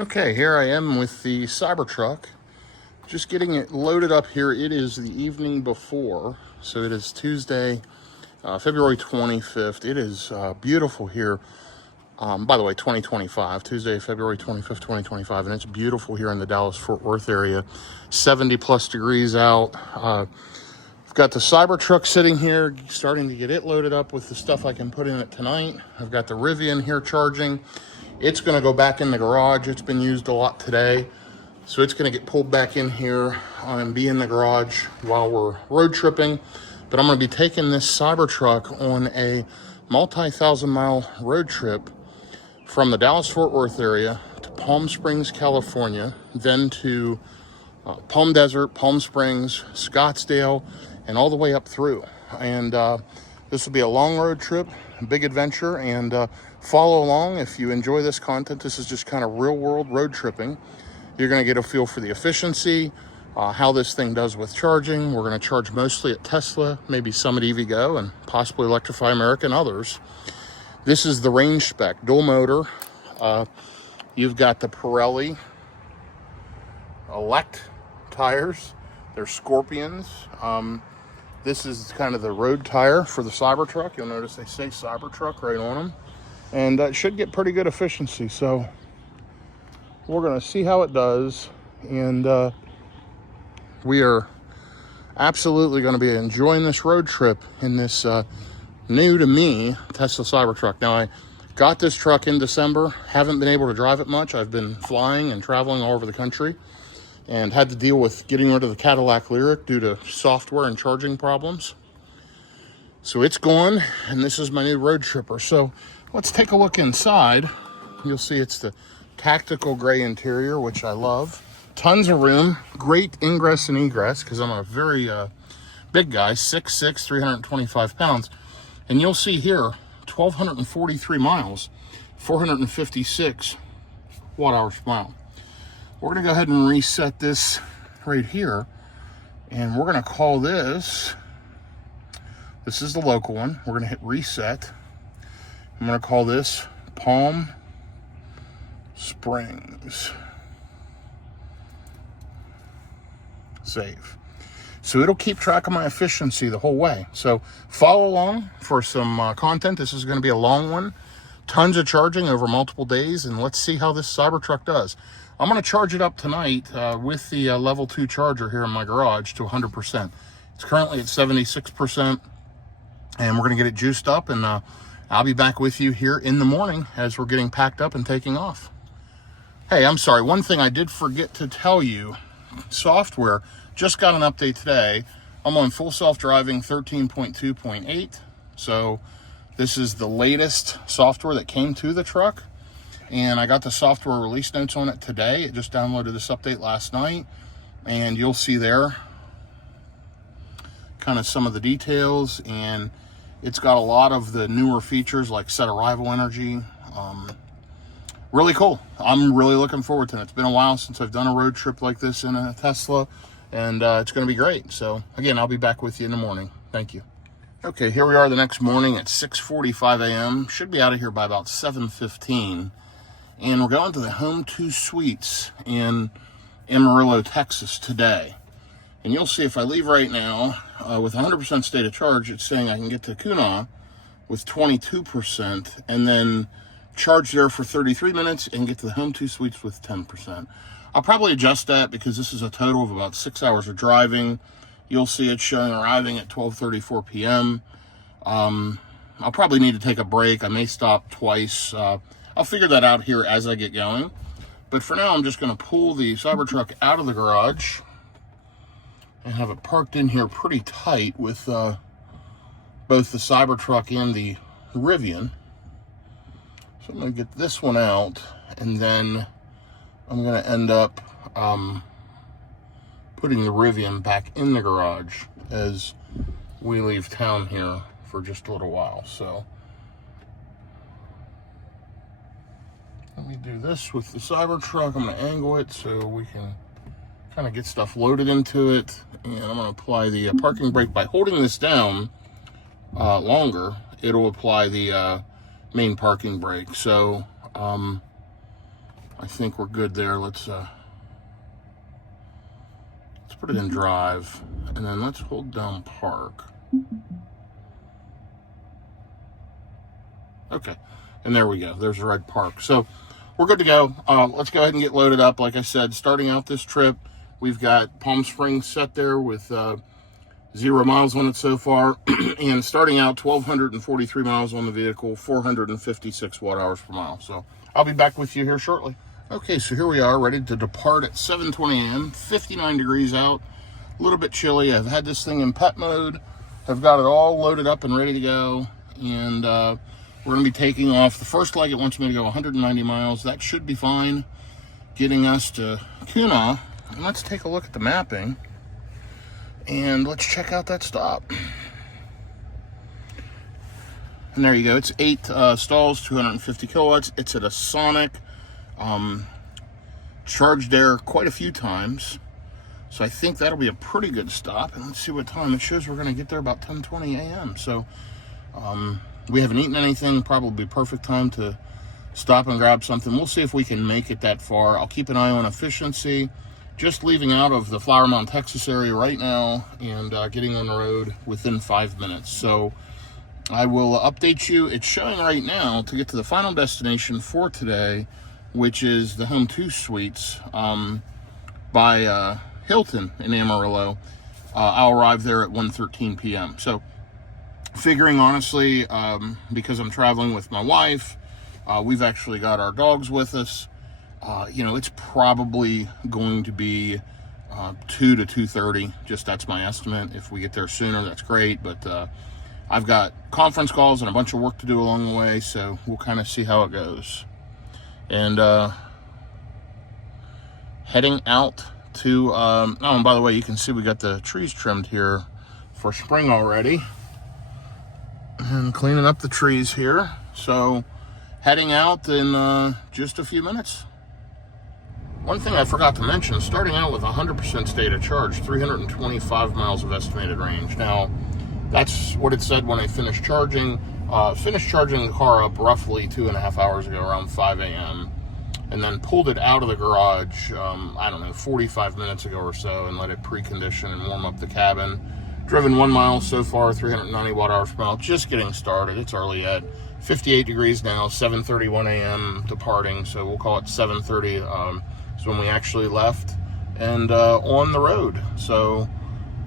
Okay, here I am with the Cybertruck, just getting it loaded up here. It is the evening before, so it is Tuesday, February 25th. It is beautiful here. By the way, 2025, Tuesday, February 25th, 2025, and it's beautiful here in the Dallas-Fort Worth area. 70 plus degrees out. I've got the Cybertruck sitting here, starting to get it loaded up with the stuff I can put in it tonight. I've got the Rivian here charging. It's going to go back in the garage. It's been used a lot today, so it's going to get pulled back in here and be in the garage while we're road tripping. But I'm going to be taking this Cybertruck on a multi-thousand-mile road trip from the Dallas-Fort Worth area to Palm Springs, California, then to Palm Desert, Palm Springs, Scottsdale, and all the way up through. And this will be a long road trip, a big adventure, and follow along if you enjoy this content. This is just kind of real world road tripping. You're going to get a feel for the efficiency, how this thing does with charging. We're going to charge mostly at Tesla, maybe some at EVgo, and possibly Electrify America and others. This is the range spec, dual motor. You've got the Pirelli Elect tires. They're Scorpions. This is kind of the road tire for the Cybertruck. You'll notice they say Cybertruck right on them. And it should get pretty good efficiency. So we're going to see how it does. And we are absolutely going to be enjoying this road trip in this new to me Tesla Cybertruck. Now, I got this truck in December. Haven't been able to drive it much. I've been flying and traveling all over the country and had to deal with getting rid of the Cadillac Lyric due to software and charging problems. So it's gone, and this is my new road tripper. So let's take a look inside. You'll see it's the tactical gray interior, which I love. Tons of room, great ingress and egress, because I'm a very big guy, 6'6", 325 pounds. And you'll see here, 1,243 miles, 456 watt hours per mile. We're gonna go ahead and reset this right here, and we're gonna call this is the local one. We're gonna hit reset. I'm gonna call this Palm Springs. Save. So it'll keep track of my efficiency the whole way. So follow along for some content. This is gonna be a long one. Tons of charging over multiple days, and let's see how this Cybertruck does. I'm going to charge it up tonight with the level 2 charger here in my garage to 100%. It's currently at 76%, and we're going to get it juiced up, and I'll be back with you here in the morning as we're getting packed up and taking off. Hey, I'm sorry. One thing I did forget to tell you, software just got an update today. I'm on full self-driving 13.2.8, so this is the latest software that came to the truck. And I got the software release notes on it today. It just downloaded this update last night. And you'll see there kind of some of the details. And it's got a lot of the newer features like set arrival energy. Really cool. I'm really looking forward to it. It's been a while since I've done a road trip like this in a Tesla. And it's going to be great. So again, I'll be back with you in the morning. Thank you. Okay, here we are the next morning at 6:45 a.m. Should be out of here by about 7:15. And we're going to the Home 2 Suites in Amarillo, Texas today. And you'll see if I leave right now with 100% state of charge, it's saying I can get to Kuna with 22% and then charge there for 33 minutes and get to the Home 2 Suites with 10%. I'll probably adjust that because this is a total of about 6 hours of driving. You'll see it showing arriving at 12:34 p.m. I'll probably need to take a break. I may stop twice. I'll figure that out here as I get going. But for now, I'm just going to pull the Cybertruck out of the garage and have it parked in here pretty tight with both the Cybertruck and the Rivian. So I'm going to get this one out, and then I'm going to end up putting the Rivian back in the garage as we leave town here for just a little while. So let me do this with the Cybertruck. I'm going to angle it so we can kind of get stuff loaded into it. And I'm going to apply the parking brake by holding this down longer. It'll apply the main parking brake. So I'm I think we're good there. Let's put it in drive, and then let's hold down park. Okay, and there we go. There's the red park. So we're good to go. Let's go ahead and get loaded up. Like I said, starting out this trip, we've got Palm Springs set there with 0 miles on it so far, and starting out 1,243 miles on the vehicle, 456 watt-hours per mile. So I'll be back with you here shortly. Okay, so here we are, ready to depart at 7:20 a.m., 59 degrees out, a little bit chilly. I've had this thing in pet mode. I've got it all loaded up and ready to go, and we're going to be taking off. The first leg, it wants me to go 190 miles. That should be fine, getting us to Kuna. And let's take a look at the mapping, and let's check out that stop. And there you go. It's 8 stalls, 250 kilowatts. It's at a Sonic. Charged there quite a few times, so I think that'll be a pretty good stop. And let's see what time it shows. We're going to get there about 10:20 a.m. So we haven't eaten anything. Probably perfect time to stop and grab something. We'll see if we can make it that far. I'll keep an eye on efficiency. Just leaving out of the Flower Mound, Texas area right now, and getting on the road within 5 minutes. So I will update you. It's showing right now to get to the final destination for today, which is the Home 2 Suites by Hilton in Amarillo. I'll arrive there at 1:13 p.m. So figuring, honestly, because I'm traveling with my wife, we've actually got our dogs with us. It's probably going to be 2 to 2:30. Just that's my estimate. If we get there sooner, that's great. But I've got conference calls and a bunch of work to do along the way, so we'll kind of see how it goes. And heading out to, and by the way, you can see we got the trees trimmed here for spring already. And cleaning up the trees here. So heading out in just a few minutes. One thing I forgot to mention, starting out with 100% state of charge, 325 miles of estimated range. Now, that's what it said when I finished charging. Finished charging the car up roughly 2.5 hours ago, around 5 a.m. And then pulled it out of the garage, 45 minutes ago or so, and let it precondition and warm up the cabin. Driven 1 mile so far, 390 watt-hours per mile, just getting started. It's early yet. 58 degrees now, 7:31 a.m. departing, so we'll call it 7:30 is when we actually left, and on the road. So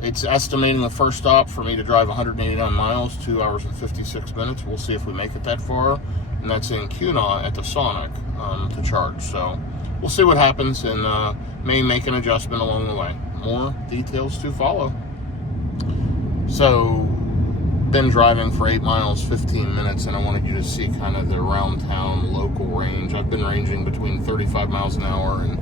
it's estimating the first stop for me to drive 189 miles, 2 hours and 56 minutes. We'll see if we make it that far. And that's in Kuna at the Sonic to charge. So we'll see what happens, and may make an adjustment along the way. More details to follow. So, been driving for 8 miles, 15 minutes, and I wanted you to see kind of the around town local range. I've been ranging between 35 miles an hour and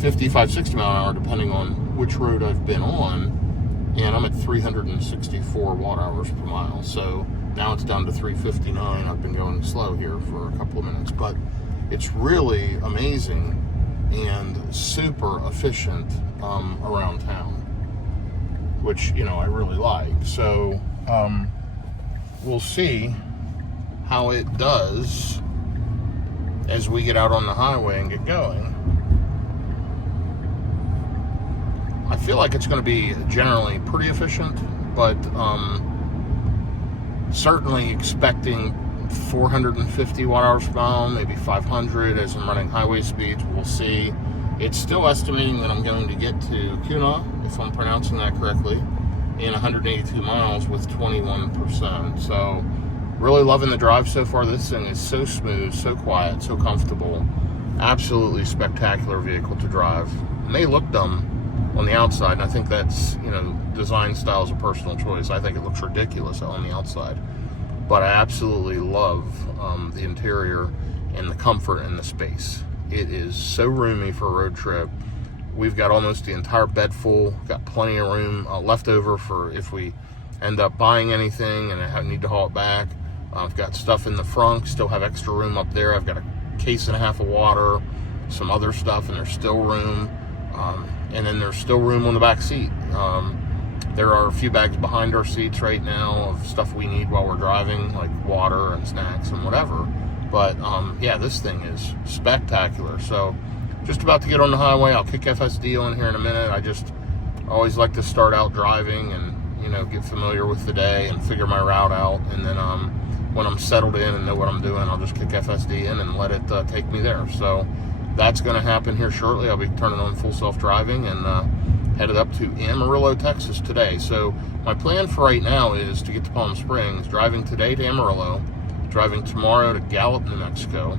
55, 60 mile an hour, depending on which road I've been on, and I'm at 364 watt-hours per mile. So now it's down to 359. I've been going slow here for a couple of minutes, but it's really amazing and super efficient around town, which, I really like. So we'll see how it does as we get out on the highway and get going. I feel like it's going to be generally pretty efficient, but certainly expecting 450 watt-hours per mile, maybe 500 as I'm running highway speeds. We'll see. It's still estimating that I'm going to get to Kuna, if I'm pronouncing that correctly, in 182 miles with 21%. So really loving the drive so far. This thing is so smooth, so quiet, so comfortable. Absolutely spectacular vehicle to drive. It may look dumb on the outside, and I think that's, design style is a personal choice. I think it looks ridiculous on the outside, but I absolutely love the interior and the comfort and the space. It is so roomy for a road trip. We've got almost the entire bed full, got plenty of room left over for if we end up buying anything and I need to haul it back. I've got stuff in the front, still have extra room up there. I've got a case and a half of water, some other stuff, and there's still room. And then there's still room on the back seat. There are a few bags behind our seats right now of stuff we need while we're driving, like water and snacks and whatever. But yeah, this thing is spectacular. So just about to get on the highway. I'll kick FSD on here in a minute. I just always like to start out driving and, you know, get familiar with the day and figure my route out. And then when I'm settled in and know what I'm doing, I'll just kick FSD in and let it take me there. So that's going to happen here shortly. I'll be turning on full self-driving and headed up to Amarillo, Texas today. So my plan for right now is to get to Palm Springs, driving today to Amarillo, driving tomorrow to Gallup, New Mexico,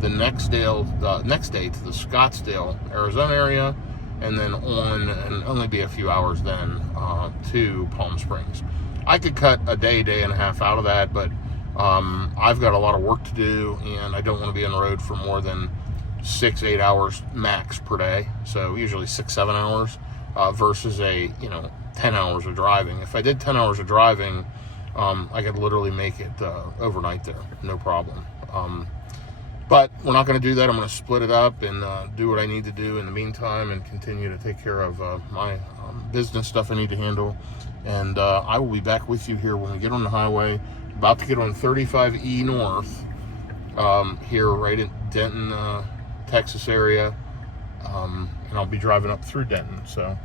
the next day to the Scottsdale, Arizona area, and then on, and only be a few hours then, to Palm Springs. I could cut a day and a half out of that, but I've got a lot of work to do, and I don't want to be on the road for more than 6-8 hours max per day. So usually 6-7 hours versus 10 hours of driving. If I did 10 hours of driving, I could literally make it overnight there, no problem. But we're not going to do that. I'm going to split it up and do what I need to do in the meantime and continue to take care of my business stuff I need to handle. And I will be back with you here when we get on the highway. About to get on 35E North here right in Denton, Texas area. And I'll be driving up through Denton. So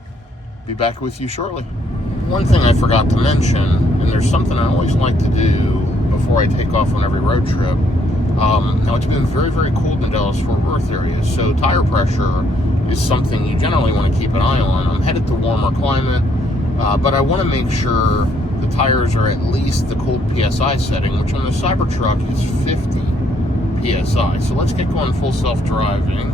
be back with you shortly. One thing I forgot to mention, and there's something I always like to do before I take off on every road trip. Now, it's been very, very cold in the Dallas-Fort Worth area, so tire pressure is something you generally want to keep an eye on. I'm headed to warmer climate, but I want to make sure the tires are at least the cold PSI setting, which on the Cybertruck is 50 PSI. So let's get going full self-driving.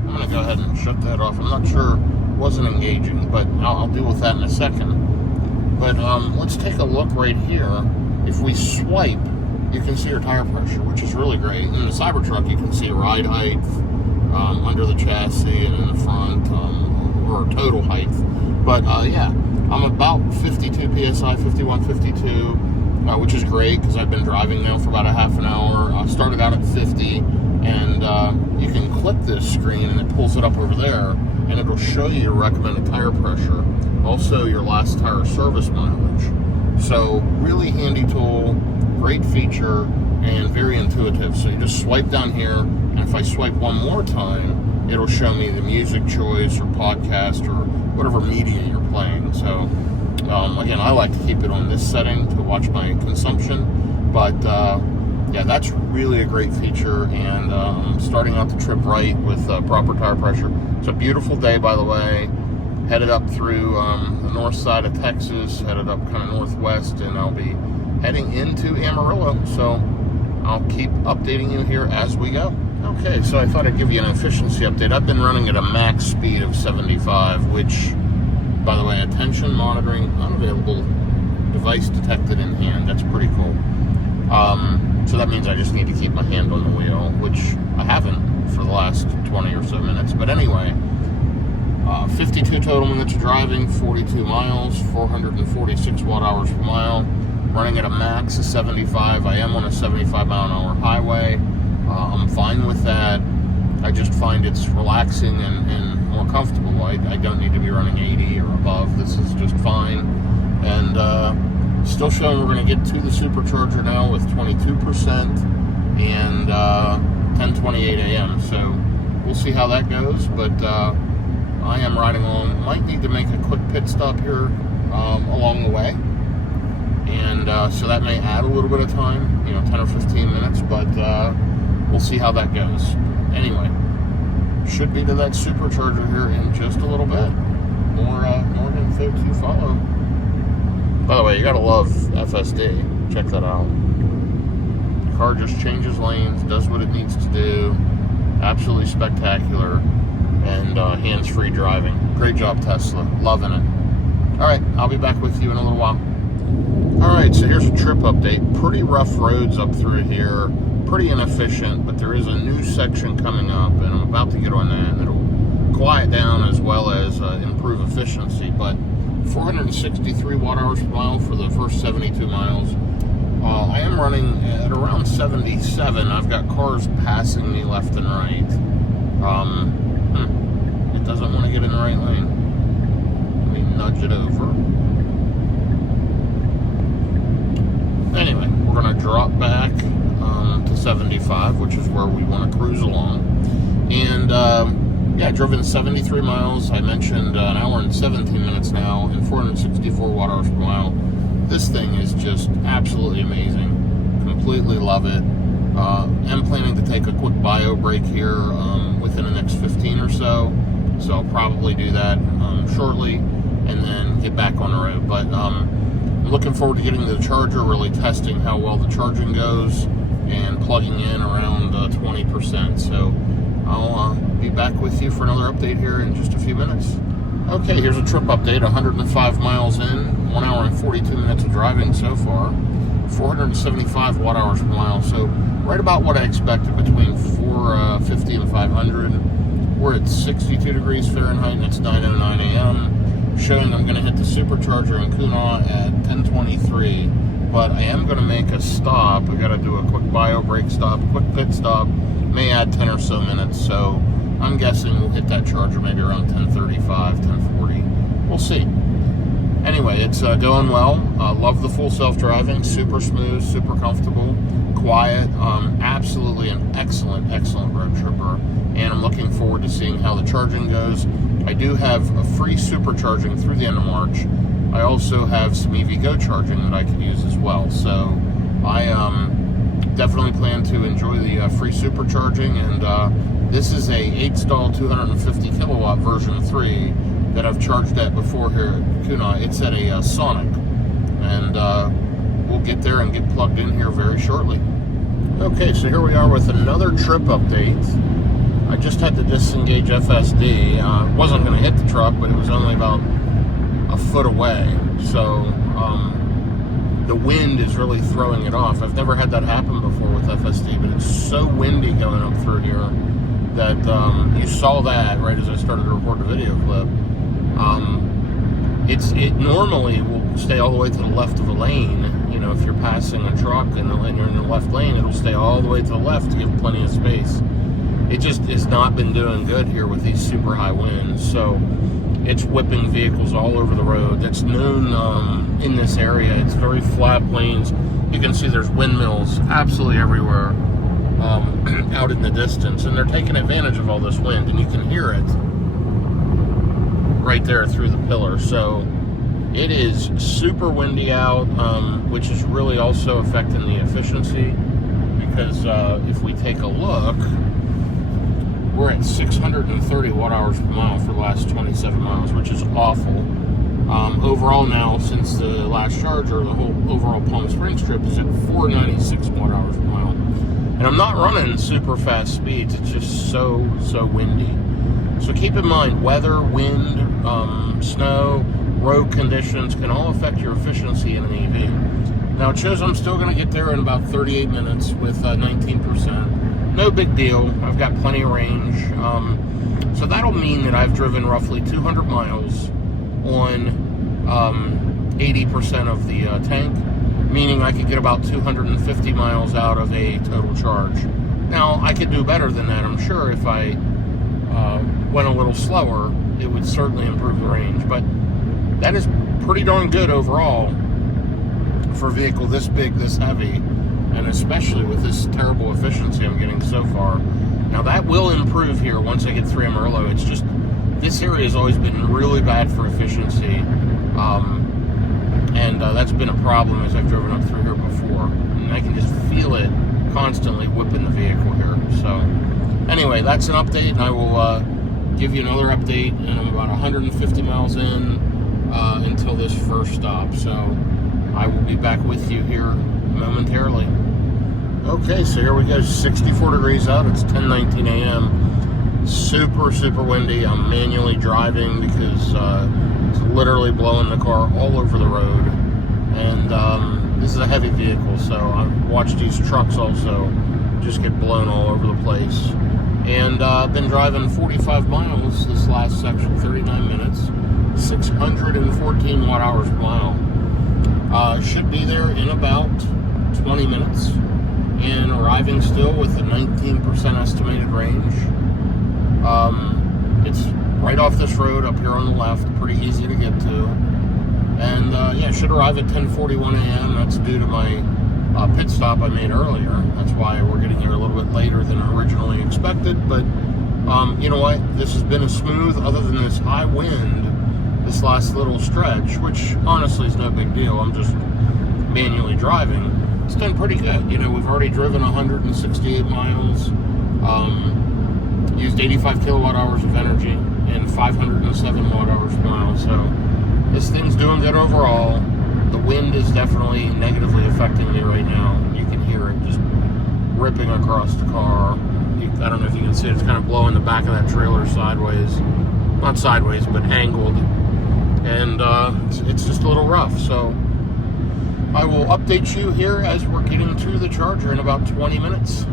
I'm going to go ahead and shut that off. I'm not sure, it wasn't engaging, but I'll deal with that in a second. But let's take a look right here. If we swipe, you can see your tire pressure, which is really great. In the Cybertruck, you can see ride height under the chassis and in the front, or total height. But yeah, I'm about 52 PSI, 51, 52, which is great because I've been driving now for about a half an hour. I started out at 50, and you can click this screen and it pulls it up over there, and it'll show you your recommended tire pressure, also your last tire service mileage. So really handy tool, great feature, and very intuitive. So you just swipe down here, and if I swipe one more time, it'll show me the music choice or podcast or whatever media you're playing. So again, I like to keep it on this setting to watch my consumption, but yeah, that's really a great feature. And starting out the trip right with proper tire pressure. It's a beautiful day, by the way. Headed up through the north side of Texas, headed up kind of northwest, and I'll be heading into Amarillo. So I'll keep updating you here as we go. Okay, so I thought I'd give you an efficiency update. I've been running at a max speed of 75, which, by the way, attention monitoring unavailable, device detected in hand. That's pretty cool. So that means I just need to keep my hand on the wheel, which I haven't for the last 20 or so minutes. But anyway, 52 total minutes of driving, 42 miles, 446 watt-hours per mile, running at a max of 75. I am on a 75-mile-an-hour highway. I'm fine with that. I just find it's relaxing and more comfortable. I don't need to be running 80 or above. This is just fine. And still showing we're going to get to the supercharger now with 22% and 10:28 a.m. So we'll see how that goes. But I am riding along. Might need to make a quick pit stop here along the way. And so that may add a little bit of time, 10 or 15 minutes, but we'll see how that goes. Anyway, should be to that supercharger here in just a little bit. More info to follow. By the way, you gotta love FSD. Check that out. The car just changes lanes, does what it needs to do. Absolutely spectacular. And hands-free driving. Great job, Tesla. Loving it. All right, I'll be back with you in a little while. All right, so here's a trip update. Pretty rough roads up through here. Pretty inefficient, but there is a new section coming up, and I'm about to get on that, and it'll quiet down as well as improve efficiency. But 463 watt-hours per mile for the first 72 miles. I am running at around 77. I've got cars passing me left and right. It doesn't want to get in the right lane. Let me nudge it over. anyway, we're going to drop back to 75, which is where we want to cruise along. And yeah, driven 73 miles. I mentioned an hour and 17 minutes now and 464 watt-hours per mile. This thing is just absolutely amazing. Completely love it. I'm planning to take a quick bio break here within the next 15 or so. So I'll probably do that shortly and then get back on the road. But I'm looking forward to getting to the charger, really testing how well the charging goes and plugging in around 20%. So I'll be back with you for another update here in just a few minutes. Okay, here's a trip update. 105 miles in, 1 hour and 42 minutes of driving so far, 475 watt-hours per mile. So right about what I expected, between 450 and 500. We're at 62 degrees Fahrenheit and it's 9:09 a.m. Showing I'm going to hit the supercharger in Kuna at 10:23. But I am going to make a stop. I got to do a quick bio break stop, quick pit stop. May add 10 or so minutes, so I'm guessing we'll hit that charger maybe around 10:35, 10:40. We'll see. Anyway, it's going well. Love the full self-driving, super smooth, super comfortable, quiet. Absolutely an excellent road tripper, and I'm looking forward to seeing how the charging goes. I do have a free supercharging through the end of March. I also have some EVgo charging that I could use as well, so I definitely plan to enjoy the free supercharging. And this is a 8-stall 250 kilowatt version 3 that I've charged at before here at Kuna. It's at a Sonic, and we'll get there and get plugged in here very shortly. Okay, so here we are with another trip update. I just had to disengage FSD. Wasn't going to hit the truck, but it was only about a foot away, so the wind is really throwing it off. I've never had that happen before with FSD, but it's so windy going up through here that you saw that right as I started to record the video clip. It normally will stay all the way to the left of a lane. You know, if you're passing a truck and you're in the left lane, it'll stay all the way to the left to give plenty of space. It just has not been doing good here with these super high winds, so it's whipping vehicles all over the road. That's known in this area. It's very flat plains. You can see there's windmills absolutely everywhere out in the distance, and they're taking advantage of all this wind, and you can hear it right there through the pillar. So it is super windy out, which is really also affecting the efficiency, because if we take a look, we're at 630 watt-hours per mile for the last 27 miles, which is awful. Overall now, since the last charger, the whole overall Palm Springs trip is at 496 watt-hours per mile. And I'm not running super fast speeds, it's just so windy. So keep in mind, weather, wind, snow, road conditions can all affect your efficiency in an EV. Now it shows I'm still going to get there in about 38 minutes with 19%. No big deal. I've got plenty of range. So that'll mean that I've driven roughly 200 miles on 80% of the tank, meaning I could get about 250 miles out of a total charge. Now, I could do better than that, I'm sure. If I went a little slower, it would certainly improve the range. But that is pretty darn good overall for a vehicle this big, this heavy, and especially with this terrible efficiency I'm getting so far. Now that will improve here once I get through Amarillo. It's just, this area has always been really bad for efficiency, and that's been a problem as I've driven up through here before, and I can just feel it constantly whipping the vehicle here. So anyway, that's an update, and I will give you another update, and I'm about 150 miles in until this first stop, so I will be back with you here momentarily. Okay, so here we go, 64 degrees out, it's 10:19 a.m. Super windy. I'm manually driving because it's literally blowing the car all over the road. And this is a heavy vehicle, so I watch these trucks also just get blown all over the place. And I've been driving 45 miles this last section, 39 minutes, 614 watt-hours per mile. Should be there in about 20 minutes, and arriving still with a 19% estimated range. It's right off this road up here on the left, pretty easy to get to. And yeah, should arrive at 10:41 a.m. That's due to my pit stop I made earlier. That's why we're getting here a little bit later than originally expected. But you know what? This has been a smooth, other than this high wind, this last little stretch, which honestly is no big deal. I'm just manually driving. It's done pretty good. You know, we've already driven 168 miles, used 85 kilowatt hours of energy, and 507 watt hours per mile. So this thing's doing good overall. The wind is definitely negatively affecting me right now. You can hear it just ripping across the car. I don't know if you can see it. It's kind of blowing the back of that trailer sideways. Not sideways, but angled. And it's just a little rough. So I will update you here as we're getting to the charger in about 20 minutes.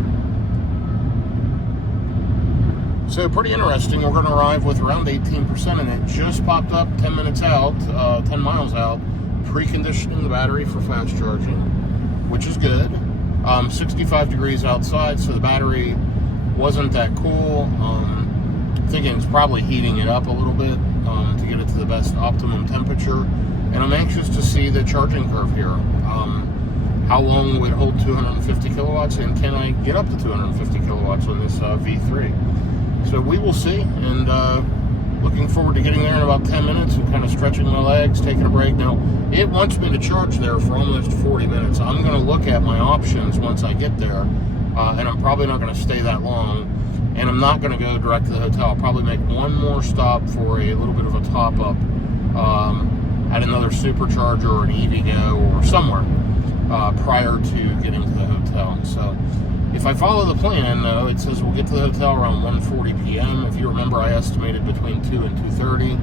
So pretty interesting. We're going to arrive with around 18%, and it just popped up 10 minutes out, 10 miles out, preconditioning the battery for fast charging, which is good. 65 degrees outside, so the battery wasn't that cool. I'm thinking it's probably heating it up a little bit to get it to the best optimum temperature. And I'm anxious to see the charging curve here. How long will it hold 250 kilowatts, and can I get up to 250 kilowatts on this V3? So we will see, and looking forward to getting there in about 10 minutes and kind of stretching my legs, taking a break. Now, it wants me to charge there for almost 40 minutes. I'm going to look at my options once I get there, and I'm probably not going to stay that long, and I'm not going to go direct to the hotel. I'll probably make one more stop for a little bit of a top-up at another supercharger or an EVgo or somewhere prior to getting to the hotel. So if I follow the plan, it says we'll get to the hotel around 1:40 p.m. If you remember, I estimated between 2 and 2:30.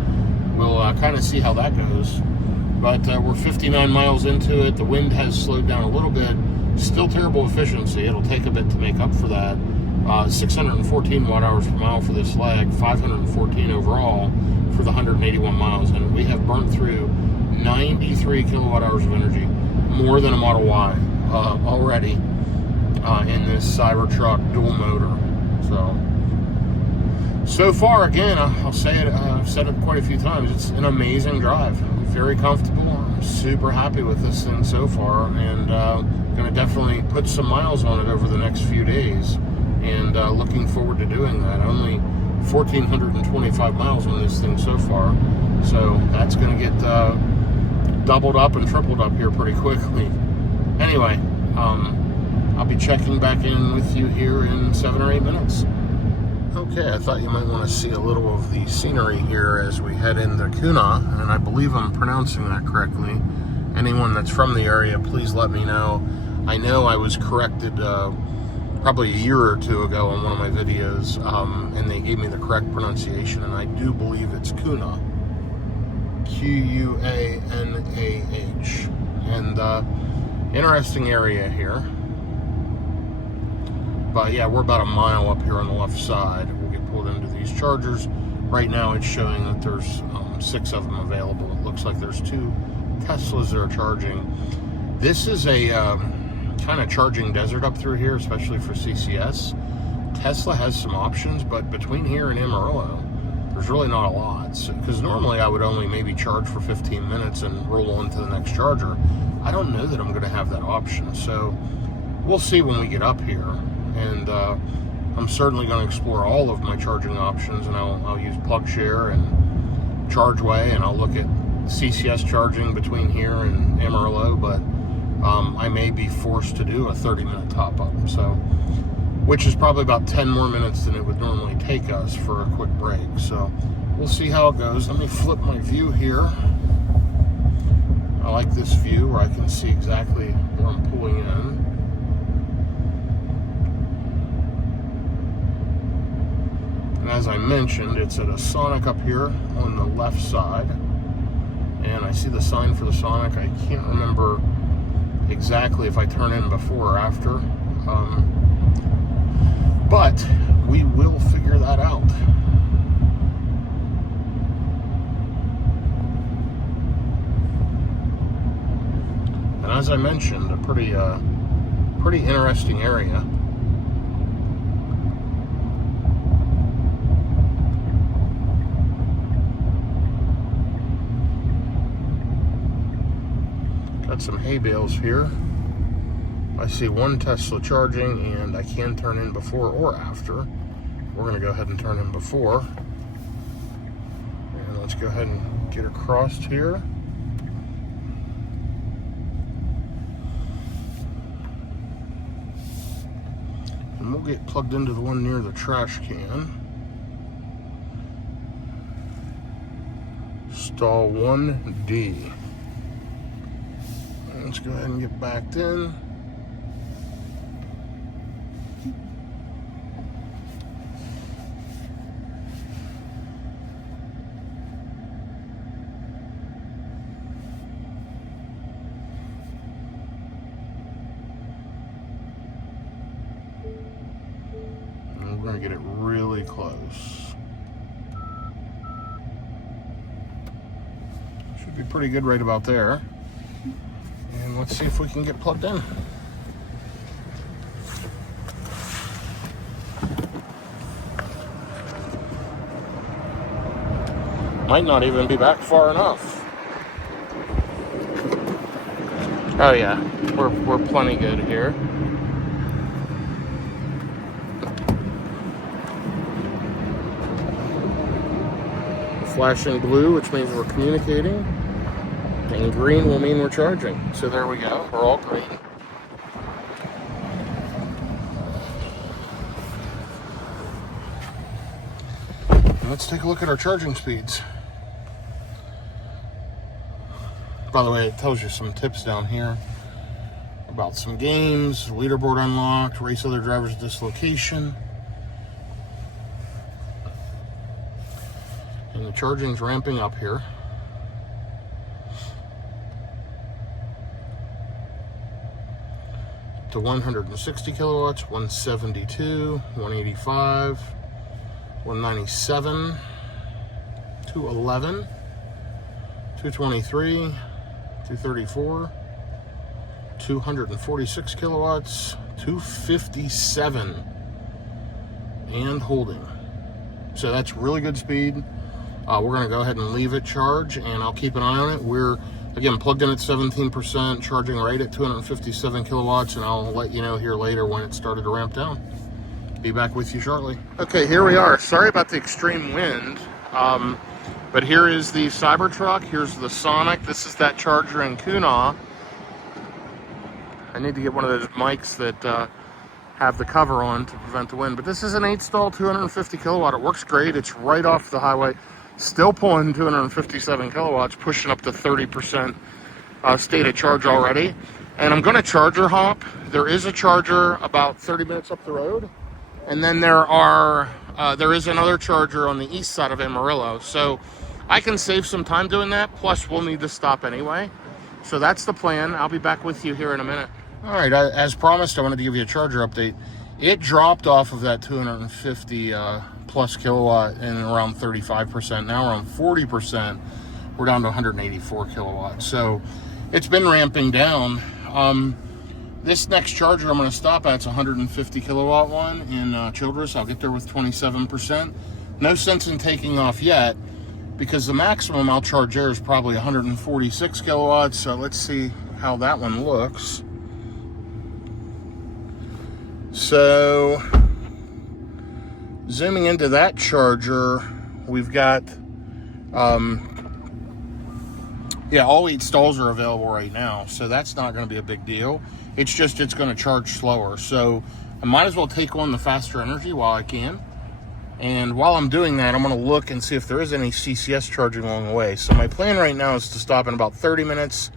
We'll kind of see how that goes. But we're 59 miles into it. The wind has slowed down a little bit. Still terrible efficiency. It'll take a bit to make up for that. 614 watt hours per mile for this leg, 514 overall for the 181 miles. And we have burnt through 93 kilowatt hours of energy, more than a Model Y already in this Cybertruck dual motor. So far, again, I'll say it, I've said it quite a few times, it's an amazing drive. Very comfortable. I'm super happy with this thing so far, and going to definitely put some miles on it over the next few days, and looking forward to doing that. Only 1,425 miles on this thing so far, so that's going to get doubled up and tripled up here pretty quickly. Anyway, I'll be checking back in with you here in 7 or 8 minutes. Okay, I thought you might want to see a little of the scenery here as we head into Kuna, and I believe I'm pronouncing that correctly. Anyone that's from the area, please let me know. I know I was corrected probably a year or two ago on one of my videos, and they gave me the correct pronunciation, and I do believe it's Kuna. Q-U-A-N-A-H. And interesting area here. But yeah, we're about a mile up here on the left side. We'll get pulled into these chargers. Right now it's showing that there's 6 of them available. It looks like there's 2 Teslas that are charging. This is a kind of charging desert up through here, especially for CCS. Tesla has some options, but between here and Amarillo, there's really not a lot. Because normally I would only maybe charge for 15 minutes and roll on to the next charger. I don't know that I'm going to have that option. So we'll see when we get up here. And I'm certainly going to explore all of my charging options, and I'll use PlugShare and ChargeWay, and I'll look at CCS charging between here and Amarillo, but I may be forced to do a 30-minute top-up, so, which is probably about 10 more minutes than it would normally take us for a quick break. So we'll see how it goes. Let me flip my view here. I like this view where I can see exactly where I'm pulling in. And as I mentioned, it's at a Sonic up here on the left side. And I see the sign for the Sonic. I can't remember exactly if I turn in before or after. But we will figure that out. And as I mentioned, a pretty interesting area. Got some hay bales here. I see one Tesla charging, and I can turn in before or after. We're gonna go ahead and turn in before. And let's go ahead and get across here. And we'll get plugged into the one near the trash can. Stall 1D. Let's go ahead and get backed in. And we're going to get it really close. Should be pretty good right about there. And let's see if we can get plugged in. Might not even be back far enough. Oh yeah, we're plenty good here. Flashing blue, which means we're communicating. And green will mean we're charging. So there we go, we're all green. And let's take a look at our charging speeds. By the way, it tells you some tips down here about some games, leaderboard unlocked, race other drivers at this location. And the charging's ramping up here. To 160 kilowatts, 172, 185, 197, 211, 223, 234, 246 kilowatts, 257, and holding. So that's really good speed. We're going to go ahead and leave it charge, and I'll keep an eye on it. We're, again, plugged in at 17%, charging right at 257 kilowatts, and I'll let you know here later when it started to ramp down. Be back with you shortly. Okay, here we are. Sorry about the extreme wind, but here is the Cybertruck. Here's the Sonic. This is that charger in Kuna. I need to get one of those mics that have the cover on to prevent the wind, but this is an 8-stall 250 kilowatt. It works great. It's right off the highway. Still pulling 257 kilowatts, pushing up to 30% state of charge already. And I'm going to charger hop. There is a charger about 30 minutes up the road. And then there is another charger on the east side of Amarillo. So I can save some time doing that. Plus, we'll need to stop anyway. So that's the plan. I'll be back with you here in a minute. All right, as promised, I wanted to give you a charger update. It dropped off of that 250 plus kilowatt and around 35%. Now we're on 40%. We're down to 184 kilowatts. So it's been ramping down. This next charger I'm going to stop at is a 150 kilowatt one in Childress. I'll get there with 27%. No sense in taking off yet because the maximum I'll charge there is probably 146 kilowatts. So let's see how that one looks. So zooming into that charger, we've got, all 8 stalls are available right now. So that's not going to be a big deal. It's just, it's going to charge slower. So I might as well take on the faster energy while I can. And while I'm doing that, I'm going to look and see if there is any CCS charging along the way. So my plan right now is to stop in about 30 minutes.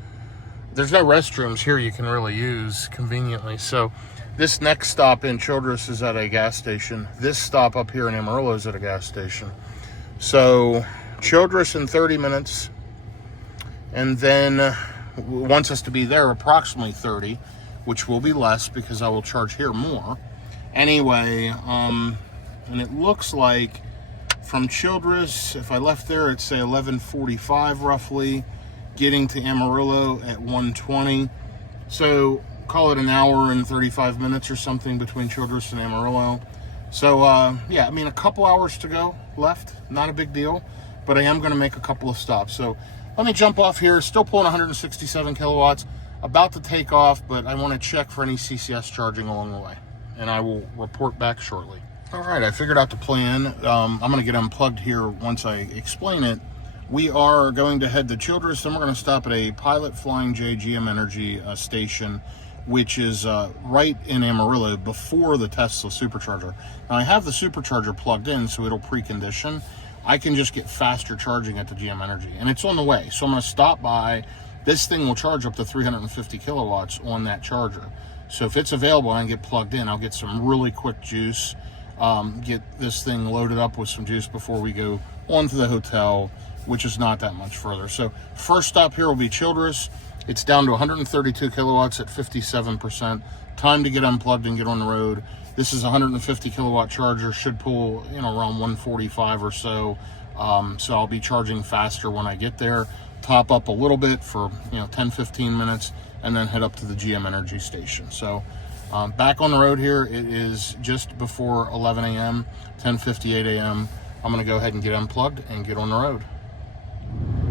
There's no restrooms here you can really use conveniently. So this next stop in Childress is at a gas station. This stop up here in Amarillo is at a gas station. So Childress in 30 minutes. And then wants us to be there approximately 30, which will be less because I will charge here more. Anyway, and it looks like from Childress, if I left there at say 11:45 roughly, getting to Amarillo at 1:20. So call it an hour and 35 minutes or something between Childress and Amarillo. So yeah, I mean a couple hours to go left, not a big deal, but I am going to make a couple of stops. So let me jump off here, still pulling 167 kilowatts. about to take off, but I want to check for any CCS charging along the way, and I will report back shortly. All right, I figured out the plan. I'm going to get unplugged here once I explain it. We are going to head to Childress, then we're going to stop at a Pilot Flying J GM Energy station, which is right in Amarillo before the Tesla supercharger. Now, I have the supercharger plugged in, so it'll precondition. I can just get faster charging at the GM Energy, and it's on the way. So I'm going to stop by. This thing will charge up to 350 kilowatts on that charger. So if it's available and I get plugged in, I'll get some really quick juice, get this thing loaded up with some juice before we go on to the hotel, which is not that much further. So first stop here will be Childress. It's down to 132 kilowatts at 57%. Time to get unplugged and get on the road. This is a 150 kilowatt charger, should pull, around 145 or so. So I'll be charging faster when I get there. Top up a little bit for 10-15 minutes, and then head up to the GM Energy station. So back on the road here. It is just before 11 a.m., 10:58 a.m. I'm going to go ahead and get unplugged and get on the road.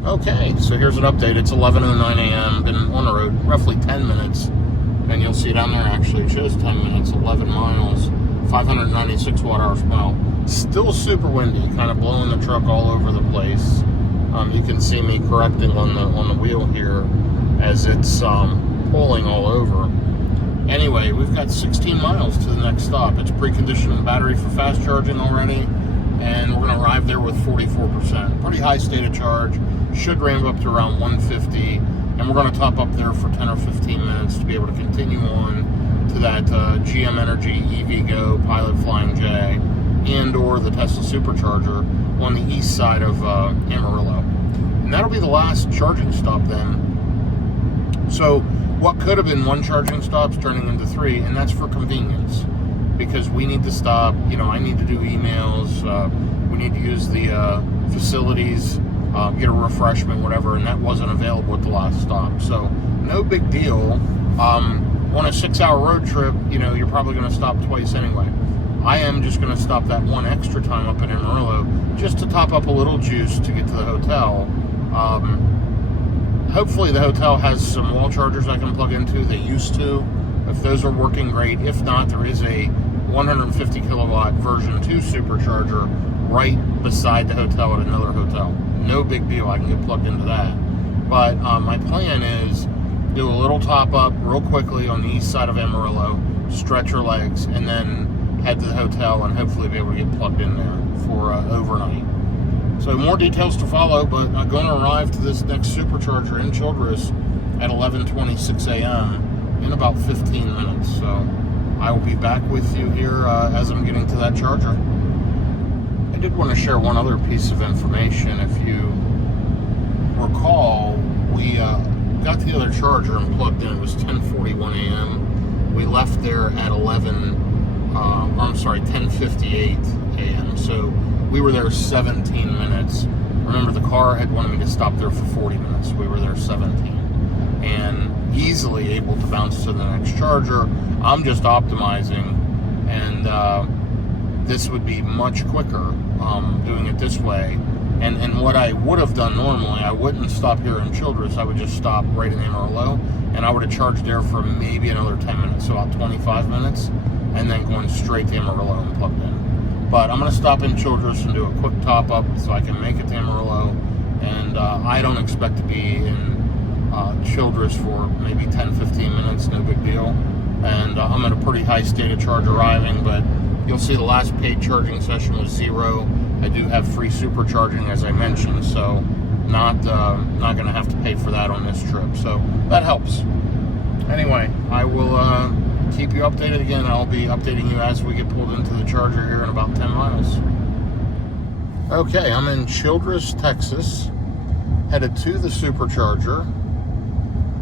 Okay, so here's an update. It's 11:09 a.m. Been on the road roughly 10 minutes, and you'll see down there actually it shows 10 minutes, 11 miles, 596 watt-hours per mile. Still super windy, kind of blowing the truck all over the place. You can see me correcting on the wheel here as it's pulling all over. Anyway, we've got 16 miles to the next stop. It's preconditioned battery for fast charging already, and we're going to arrive there with 44%. Pretty high state of charge. Should ramp up to around 150, and we're going to top up there for 10 or 15 minutes to be able to continue on to that GM Energy EVgo Pilot Flying J and or the Tesla supercharger on the east side of Amarillo. And that'll be the last charging stop then. So what could have been one charging stop's turning into three, and that's for convenience, because we need to stop, I need to do emails, we need to use the facilities, get a refreshment, whatever, and that wasn't available at the last stop. So no big deal. On a 6-hour road trip, you're probably going to stop twice anyway. I am just going to stop that one extra time up in Amarillo just to top up a little juice to get to the hotel. Hopefully the hotel has some wall chargers I can plug into. They used to. If those are working, great. If not, there is a 150 kilowatt version 2 supercharger right beside the hotel at another hotel. No big deal. I can get plugged into that. But my plan is do a little top up real quickly on the east side of Amarillo, stretch your legs, and then head to the hotel and hopefully be able to get plugged in there for overnight. So more details to follow, but I'm going to arrive to this next supercharger in Childress at 11:26 a.m. in about 15 minutes. So I will be back with you here as I'm getting to that charger. I did want to share one other piece of information. If you recall, we got the other charger and plugged in. It was 10:41 a.m. We left there at 10:58 a.m. So we were there 17 minutes. Remember, the car had wanted me to stop there for 40 minutes. We were there 17. And easily able to bounce to the next charger. I'm just optimizing, and this would be much quicker doing it this way. And what I would have done normally, I wouldn't stop here in Childress. I would just stop right in Amarillo, and I would have charged there for maybe another 10 minutes, so about 25 minutes, and then going straight to Amarillo and plugged in. But I'm going to stop in Childress and do a quick top up so I can make it to Amarillo. And I don't expect to be in Childress for maybe 10-15 minutes, no big deal. And I'm at a pretty high state of charge arriving, but you'll see the last paid charging session was 0. I do have free supercharging, as I mentioned, so not going to have to pay for that on this trip. So that helps. Anyway, I will keep you updated. Again, I'll be updating you as we get pulled into the charger here in about 10 miles. Okay, I'm in Childress, Texas, headed to the supercharger.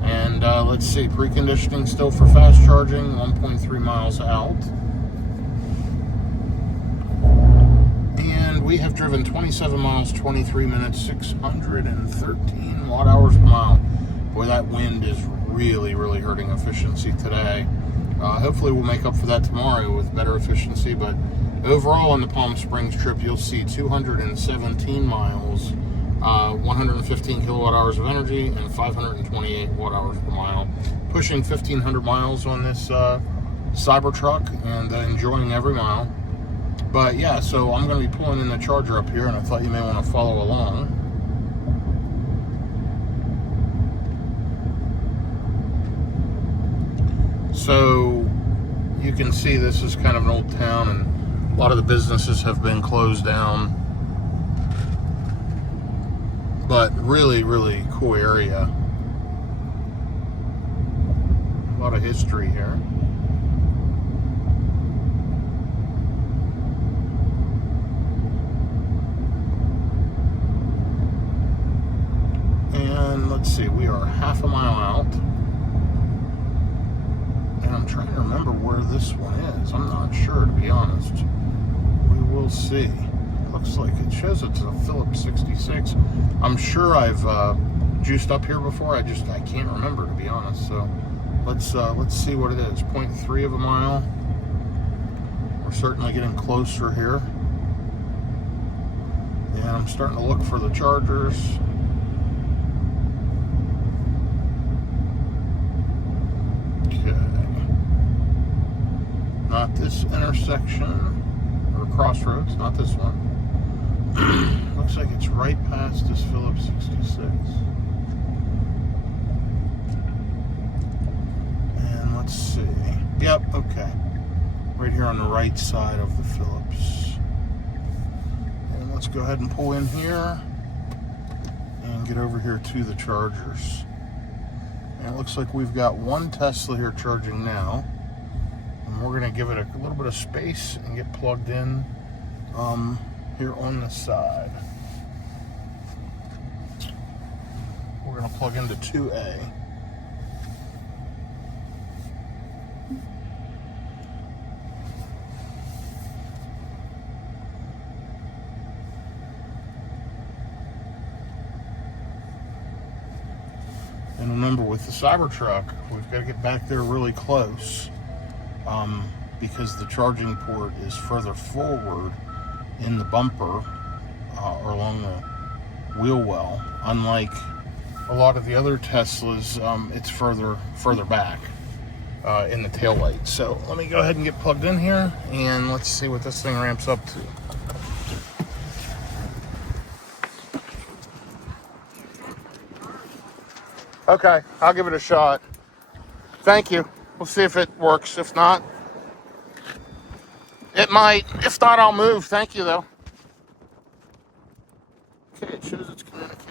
And let's see, preconditioning still for fast charging, 1.3 miles out. And we have driven 27 miles, 23 minutes, 613 watt-hours per mile. Boy, that wind is really, really hurting efficiency today. Hopefully we'll make up for that tomorrow with better efficiency, but overall on the Palm Springs trip, you'll see 217 miles, 115 kilowatt hours of energy and 528 watt hours per mile. Pushing 1,500 miles on this Cybertruck and enjoying every mile. But yeah, so I'm going to be pulling in the charger up here, and I thought you may want to follow along. So you can see this is kind of an old town, and a lot of the businesses have been closed down. But really, really cool area. A lot of history here. And let's see, we are half a mile out. And I'm trying to remember where this one is. I'm not sure, to be honest. We will see. Looks like it shows it's a Phillips 66. I'm sure I've juiced up here before. I can't remember, to be honest. So let's see what it is. 0.3 of a mile. We're certainly getting closer here. And I'm starting to look for the chargers. Not this intersection or crossroads, not this one. Looks like it's right past this Phillips 66. And let's see. Yep, okay. Right here on the right side of the Phillips. And let's go ahead and pull in here and get over here to the chargers. And it looks like we've got one Tesla here charging now. And we're going to give it a little bit of space and get plugged in here on the side. We're going to plug into 2A. And remember, with the Cybertruck, we've got to get back there really close. Because the charging port is further forward in the bumper or along the wheel well. Unlike a lot of the other Teslas, it's further back in the tail light. So let me go ahead and get plugged in here, and let's see what this thing ramps up to. Okay, I'll give it a shot. Thank you. We'll see if it works. If not, it might. If not, I'll move. Thank you, though. Okay, it shows it's communicating.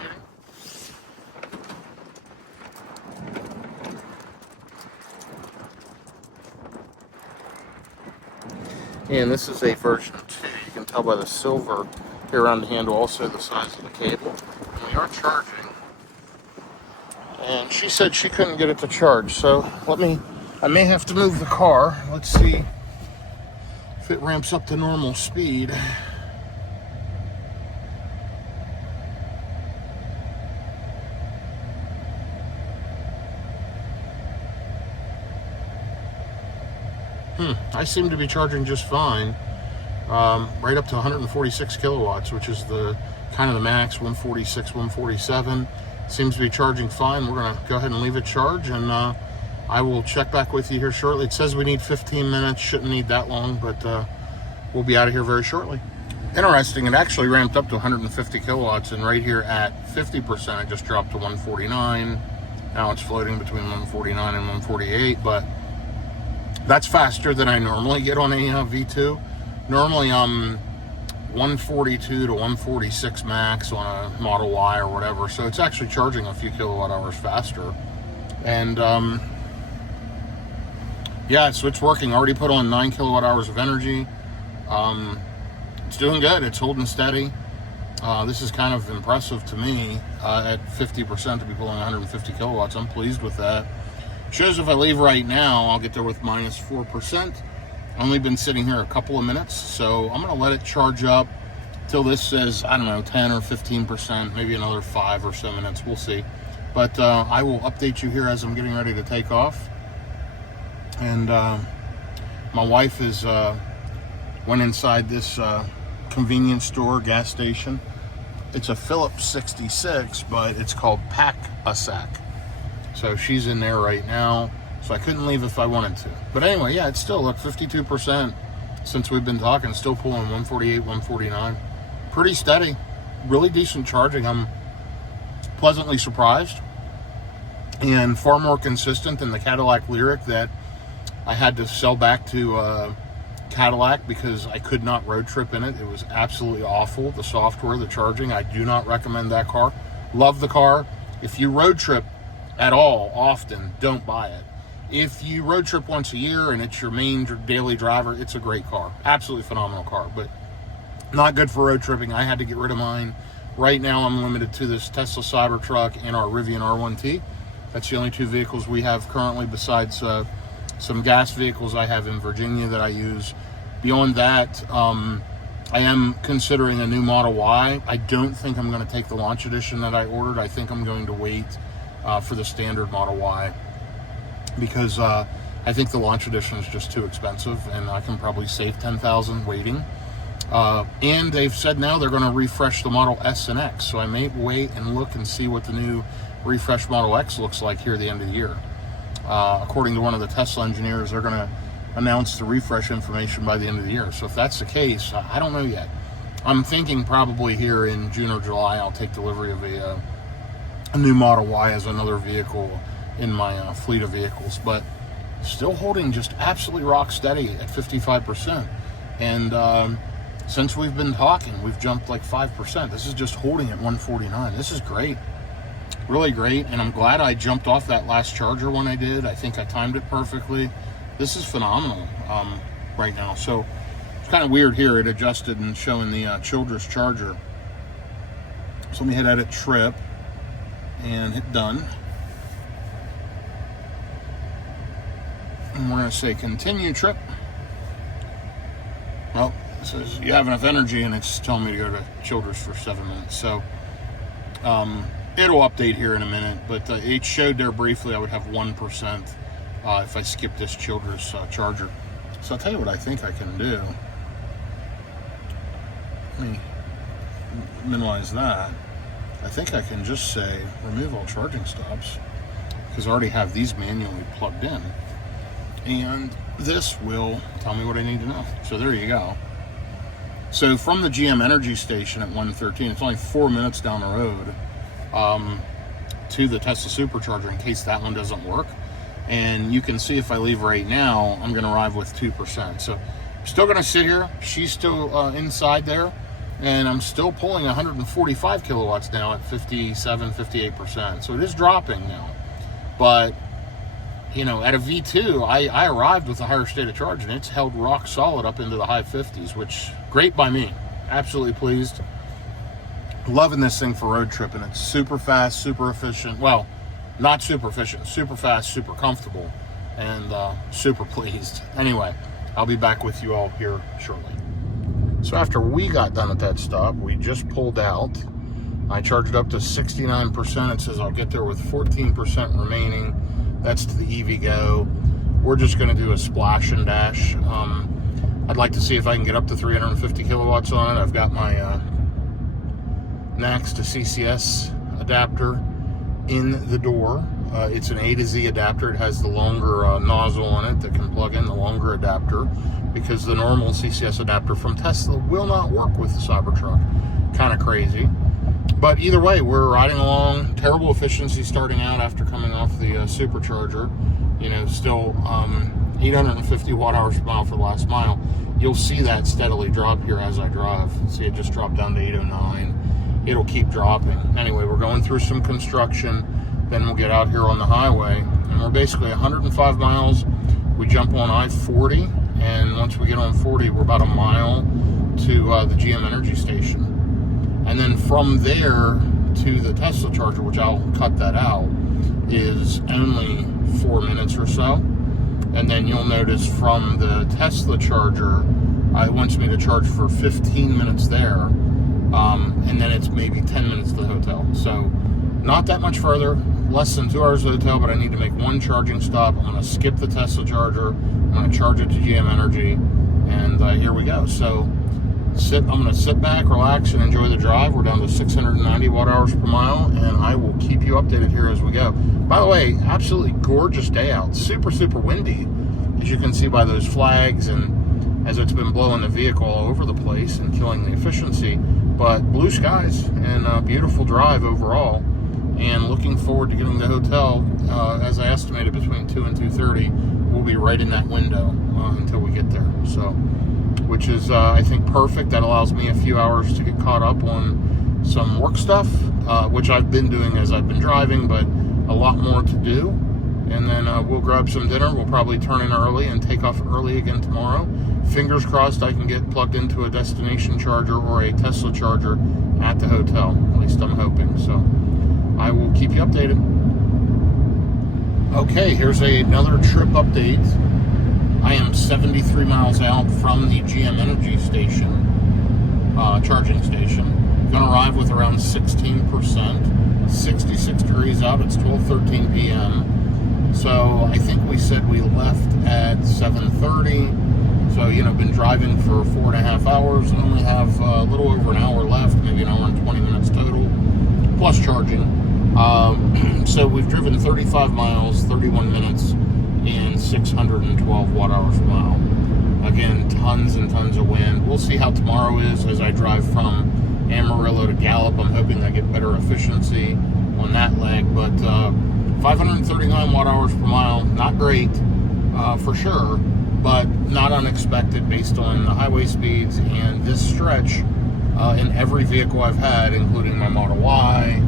And this is a version 2. You can tell by the silver here around the handle, also the size of the cable. And we are charging. And she said she couldn't get it to charge, so I may have to move the car. Let's see if it ramps up to normal speed. I seem to be charging just fine. Right up to 146 kilowatts, which is the kind of the max, 146, 147. Seems to be charging fine. We're gonna go ahead and leave it charge, and I will check back with you here shortly. It says we need 15 minutes, shouldn't need that long, but we'll be out of here very shortly. Interesting, it actually ramped up to 150 kilowatts, and right here at 50%, it just dropped to 149. Now it's floating between 149 and 148, but that's faster than I normally get on a V2. Normally I'm 142 to 146 max on a Model Y or whatever, so it's actually charging a few kilowatt hours faster. And yeah, so it's working. Already put on 9 kilowatt hours of energy. It's doing good. It's holding steady. This is kind of impressive to me at 50% to be pulling 150 kilowatts. I'm pleased with that. Shows if I leave right now, I'll get there with minus 4%. Only been sitting here a couple of minutes, so I'm going to let it charge up till this says, I don't know, 10 or 15%, maybe another 5 or so minutes. We'll see. But I will update you here as I'm getting ready to take off. And my wife went inside this convenience store, gas station. It's a Phillips 66, but it's called Pack-A-Sack. So she's in there right now. So I couldn't leave if I wanted to. But anyway, yeah, it's still, look, 52% since we've been talking. Still pulling 148, 149. Pretty steady. Really decent charging. I'm pleasantly surprised. And far more consistent than the Cadillac Lyriq that I had to sell back to Cadillac because I could not road trip in it. It was absolutely awful. The software, the charging, I do not recommend that car. Love the car. If you road trip at all often, don't buy it. If you road trip once a year and it's your main daily driver, it's a great car. Absolutely phenomenal car, but not good for road tripping. I had to get rid of mine. Right now I'm limited to this Tesla Cybertruck and our Rivian R1T. That's the only two vehicles we have currently, besides some gas vehicles I have in Virginia that I use. Beyond that, I am considering a new Model Y. I don't think I'm going to take the launch edition that I ordered. I think I'm going to wait for the standard Model Y because I think the launch edition is just too expensive, and I can probably save $10,000 waiting. And they've said now they're going to refresh the Model S and X, so I may wait and look and see what the new refresh Model X looks like here at the end of the year. According to one of the Tesla engineers, they're going to announce the refresh information by the end of the year. So if that's the case, I don't know yet. I'm thinking probably here in June or July I'll take delivery of a new Model Y as another vehicle in my fleet of vehicles, but still holding just absolutely rock steady at 55%. And since we've been talking, we've jumped like 5%. This is just holding at 149. This is great. Really great, and I'm glad I jumped off that last charger when I did. I think I timed it perfectly. This is phenomenal right now. So it's kind of weird here. It adjusted and showing the Childress charger. So let me hit edit trip and hit done. And we're going to say continue trip. Well, it says you have enough energy, and it's telling me to go to Childress for 7 minutes. So it'll update here in a minute, but it showed there briefly I would have 1% if I skip this Childress charger. So I'll tell you what I think I can do. Let me minimize that. I think I can just say remove all charging stops, because I already have these manually plugged in. And this will tell me what I need to know. So there you go. So from the GM Energy station at 113, it's only 4 minutes down the road to the Tesla supercharger in case that one doesn't work. And you can see if I leave right now, I'm going to arrive with 2%. So I'm still going to sit here. She's still inside there. And I'm still pulling 145 kilowatts now at 57, 58%. So it is dropping now. But, you know, at a V2, I arrived with a higher state of charge, and it's held rock solid up into the high 50s, which, great by me. Absolutely pleased. Loving this thing for road tripping. It's super fast, super efficient. Well, not super efficient, super fast, super comfortable, and super pleased. Anyway, I'll be back with you all here shortly. So after we got done at that stop, we just pulled out. I charged it up to 69%. It says I'll get there with 14% remaining. That's to the EVgo. We're just going to do a splash and dash. I'd like to see if I can get up to 350 kilowatts on it. I've got my NACS to CCS adapter in the door. It's an A to Z adapter. It has the longer nozzle on it that can plug in, the longer adapter, because the normal CCS adapter from Tesla will not work with the Cybertruck. Kind of crazy. But either way, we're riding along. Terrible efficiency starting out after coming off the supercharger. You know, still 850 watt-hours per mile for the last mile. You'll see that steadily drop here as I drive. See, it just dropped down to 809. It'll keep dropping. Anyway, we're going through some construction. Then we'll get out here on the highway, and we're basically 105 miles. We jump on I-40, and once we get on 40, we're about a mile to the GM Energy station. And then from there to the Tesla charger, which I'll cut that out, is only 4 minutes or so. And then you'll notice from the Tesla charger, it wants me to charge for 15 minutes there. And then it's maybe 10 minutes to the hotel. So not that much further, less than 2 hours to the hotel, but I need to make one charging stop. I'm going to skip the Tesla charger. I'm going to charge it to GM Energy. And here we go. So I'm going to sit back, relax, and enjoy the drive. We're down to 690 watt-hours per mile, and I will keep you updated here as we go. By the way, absolutely gorgeous day out. Super, super windy, as you can see by those flags, and as it's been blowing the vehicle all over the place and killing the efficiency. But blue skies and a beautiful drive overall, and looking forward to getting the hotel. As I estimated, between 2 and 2:30, we'll be right in that window until we get there. So, which is, I think, perfect. That allows me a few hours to get caught up on some work stuff, which I've been doing as I've been driving, but a lot more to do. And then we'll grab some dinner. We'll probably turn in early and take off early again tomorrow. Fingers crossed I can get plugged into a destination charger or a Tesla charger at the hotel. At least I'm hoping. So I will keep you updated. Okay, here's another trip update. I am 73 miles out from the GM Energy station, charging station. Gonna arrive with around 16%, 66 degrees out. It's 12:13 p.m. So I think we said we left at 7:30. So, been driving for 4.5 hours. Only have a little over an hour left, maybe an hour and 20 minutes total, plus charging. So we've driven 35 miles, 31 minutes, and 612 watt-hours per mile. Again, tons and tons of wind. We'll see how tomorrow is as I drive from Amarillo to Gallup. I'm hoping I get better efficiency on that leg, but 539 watt-hours per mile, not great for sure, but not unexpected based on the highway speeds and this stretch in every vehicle I've had, including my Model Y,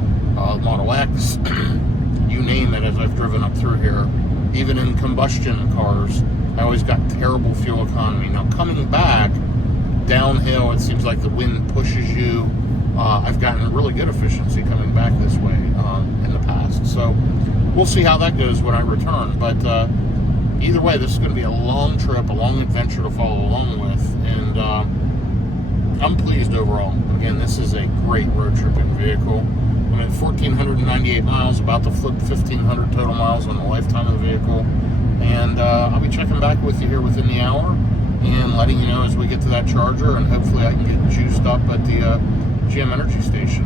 Model X, you name it, as I've driven up through here. Even in combustion cars, I always got terrible fuel economy. Now, coming back downhill, it seems like the wind pushes you. I've gotten really good efficiency coming back this way in the past. So we'll see how that goes when I return. But either way, this is going to be a long trip, a long adventure to follow along with. And I'm pleased overall. Again, this is a great road tripping vehicle. I'm at 1,498 miles, about to flip 1,500 total miles on the lifetime of the vehicle. And I'll be checking back with you here within the hour and letting you know as we get to that charger, and hopefully I can get juiced up at the GM Energy station.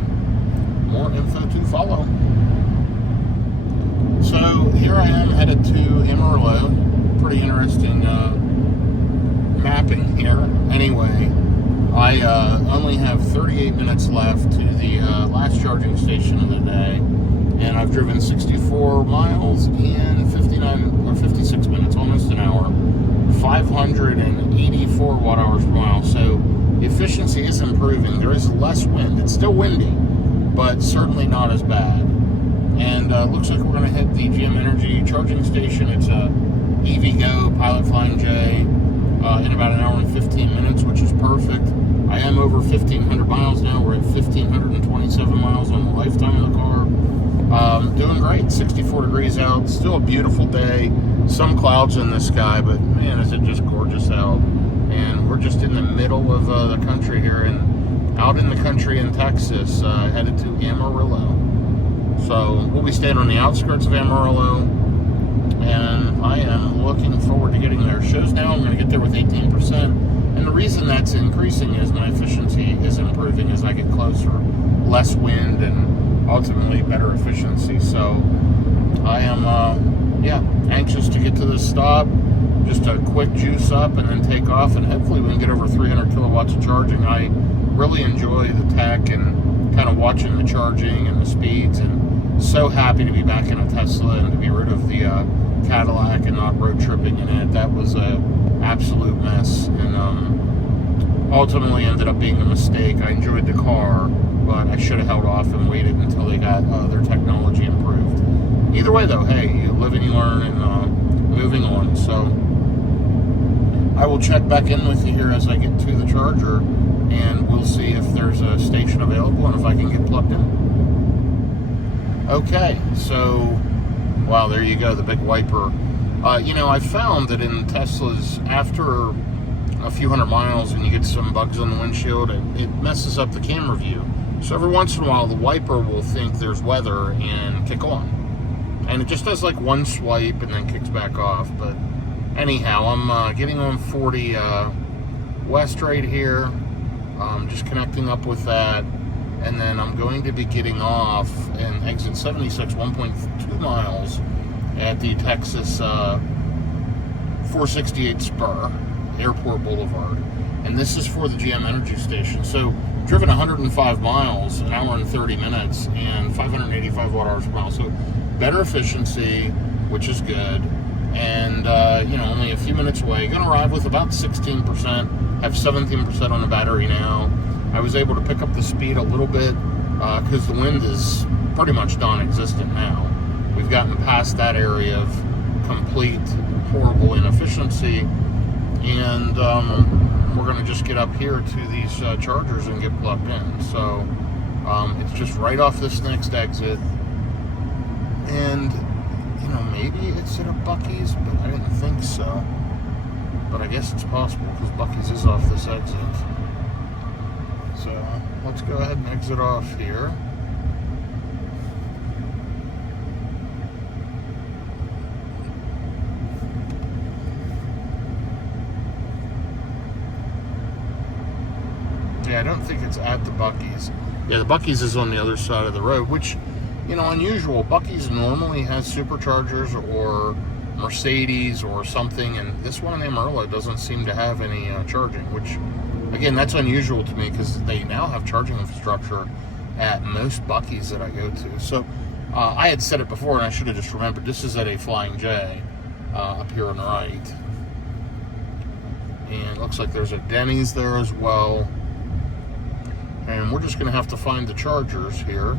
More info to follow. So here I am headed to Amarillo. Pretty interesting mapping here. Anyway, I only have 38 minutes left to the last charging station of the day, and I've driven 64 miles in 56 minutes, almost an hour, 584 watt-hours per mile. So the efficiency is improving. There is less wind. It's still windy, but certainly not as bad. And looks like we're going to hit the GM Energy charging station. It's a EVgo Pilot Flying J in about an hour and 15 minutes, which is perfect. I am over 1,500 miles now. We're at 1,527 miles on the lifetime of the car. Doing great. 64 degrees out. Still a beautiful day. Some clouds in the sky, but man, is it just gorgeous out. And we're just in the middle of the country here, and out in the country in Texas, headed to Amarillo. So we'll be staying on the outskirts of Amarillo, and I am looking forward to getting there. Shows now I'm going to get there with 18%, and the reason that's increasing is my efficiency is improving as I get closer. Less wind and ultimately better efficiency. So I am, anxious to get to this stop. Just a quick juice up and then take off, and hopefully we can get over 300 kilowatts of charging. I really enjoy the tech and kind of watching the charging and the speeds, and so happy to be back in a Tesla and to be rid of the Cadillac and not road tripping in it. That was a absolute mess, and ultimately ended up being a mistake. I enjoyed the car, but I should have held off and waited until they got their technology improved. Either way, though, hey, you live and you learn, and moving on. So I will check back in with you here as I get to the charger, and we'll see if there's a station available and if I can get plugged in. Okay, so, wow, there you go, the big wiper. I found that in Teslas, after a few hundred miles and you get some bugs on the windshield, it messes up the camera view. So every once in a while, the wiper will think there's weather and kick on. And it just does like one swipe and then kicks back off. But anyhow, I'm getting on 40 west right here. Just connecting up with that, and then I'm going to be getting off in exit 76, 1.2 miles at the Texas 468 Spur, Airport Boulevard. And this is for the GM Energy Station. So, driven 105 miles, an hour and 30 minutes, and 585 watt-hours per mile. So, better efficiency, which is good. And, only a few minutes away. Going to arrive with about 16%, have 17% on the battery now. I was able to pick up the speed a little bit because the wind is pretty much non-existent now. We've gotten past that area of complete horrible inefficiency, and we're going to just get up here to these chargers and get plugged in. So it's just right off this next exit, and maybe it's at a Bucky's, but I didn't think so. But I guess it's possible because Bucky's is off this exit. So let's go ahead and exit off here. Yeah, I don't think it's at the Bucky's. Yeah, the Bucky's is on the other side of the road, which, unusual. Bucky's normally has superchargers or Mercedes or something, and this one in Amarillo doesn't seem to have any charging, which, again, that's unusual to me because they now have charging infrastructure at most Bucky's that I go to. So I had said it before, and I should have just remembered, this is at a Flying J up here on the right. And it looks like there's a Denny's there as well. And we're just going to have to find the chargers here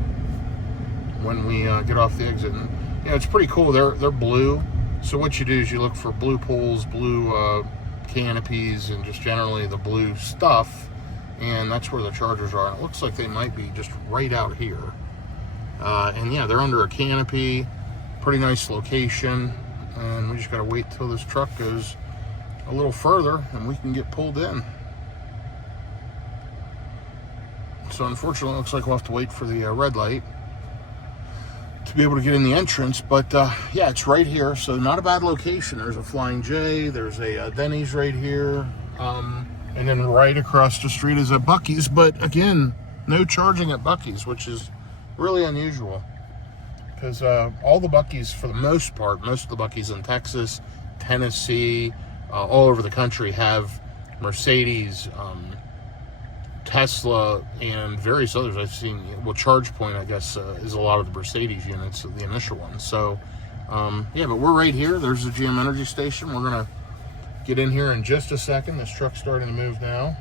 when we get off the exit. And, it's pretty cool. They're blue. So what you do is you look for blue poles, blue canopies, and just generally the blue stuff. And that's where the chargers are. And it looks like they might be just right out here. And yeah, they're under a canopy. Pretty nice location. And we just got to wait till this truck goes a little further and we can get pulled in. So unfortunately, it looks like we'll have to wait for the red light to be able to get in the entrance. But yeah, it's right here, so not a bad location. There's a Flying J, there's a Denny's right here, and then right across the street is a Bucky's. But again, no charging at Bucky's, which is really unusual because all the Bucky's, for the most part, most of the Bucky's in Texas, Tennessee, all over the country have Mercedes, Tesla, and various others I've seen. Well, ChargePoint, I guess, is a lot of the Mercedes units, the initial ones. So, yeah, but we're right here. There's the GM Energy Station. We're going to get in here in just a second. This truck's starting to move now.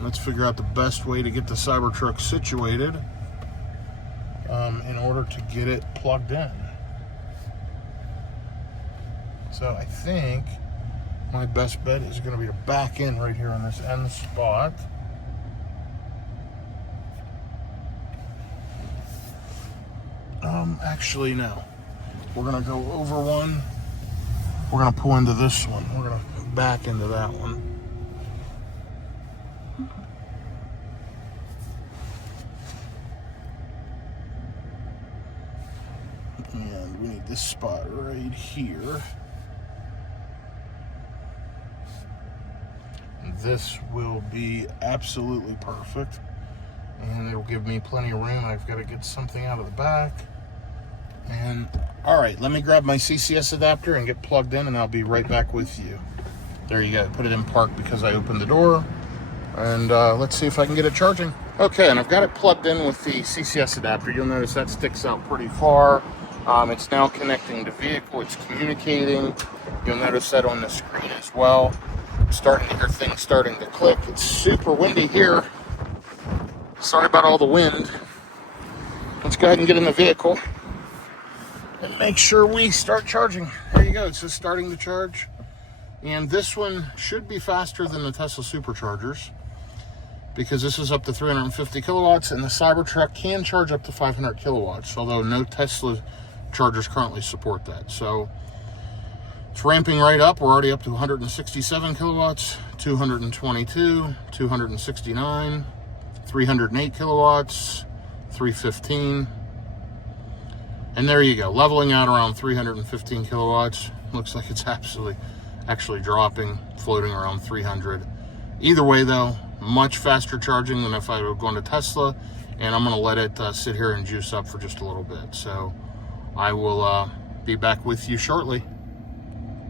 Let's figure out the best way to get the Cybertruck situated in order to get it plugged in. So I think my best bet is going to be to back in right here on this end spot. Actually, no. We're going to go over one. We're going to pull into this one. We're going to back into that one. And we need this spot right here. This will be absolutely perfect, and it'll give me plenty of room. I've got to get something out of the back. And all right, let me grab my CCS adapter and get plugged in, and I'll be right back with you. There you go. Put it in park because I opened the door, and let's see if I can get it charging. Okay, and I've got it plugged in with the CCS adapter. You'll notice that sticks out pretty far. It's now connecting to vehicle. It's communicating. You'll notice that on the screen as well. Starting to hear things starting to click. It's super windy here. Sorry about all the wind. Let's go ahead and get in the vehicle and make sure we start charging. There you go. It's just starting to charge. And this one should be faster than the Tesla superchargers because this is up to 350 kilowatts, and the Cybertruck can charge up to 500 kilowatts, although no Tesla chargers currently support that. So it's ramping right up. We're already up to 167 kilowatts, 222, 269, 308 kilowatts, 315. And there you go, leveling out around 315 kilowatts. Looks like it's actually dropping, floating around 300. Either way though, much faster charging than if I were going to Tesla, and I'm gonna let it sit here and juice up for just a little bit. So I will be back with you shortly.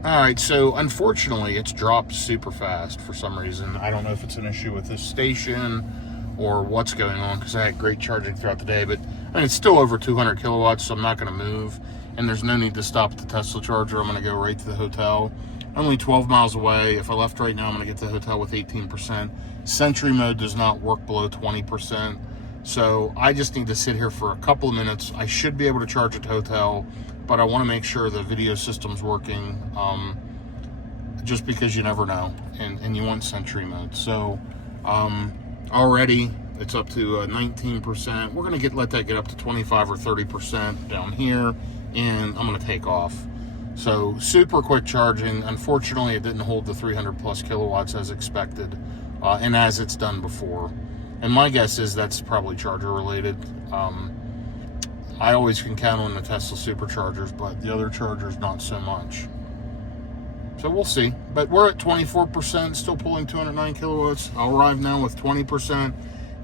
All right, so unfortunately it's dropped super fast for some reason. I don't know if it's an issue with this station or what's going on, because I had great charging throughout the day, but I mean, it's still over 200 kilowatts, so I'm not gonna move, and there's no need to stop at the Tesla charger. I'm gonna go right to the hotel. Only 12 miles away. If I left right now, I'm gonna get to the hotel with 18%. Sentry mode does not work below 20%. So I just need to sit here for a couple of minutes. I should be able to charge at the hotel, but I wanna make sure the video system's working, just because you never know, and you want Sentry mode. So already it's up to 19%. We're gonna let that get up to 25 or 30% down here, and I'm gonna take off. So super quick charging. Unfortunately, it didn't hold the 300 plus kilowatts as expected, and as it's done before. And my guess is that's probably charger related. I always can count on the Tesla superchargers, but the other chargers not so much. So we'll see. But we're at 24%, still pulling 209 kilowatts. I'll arrive now with 20%.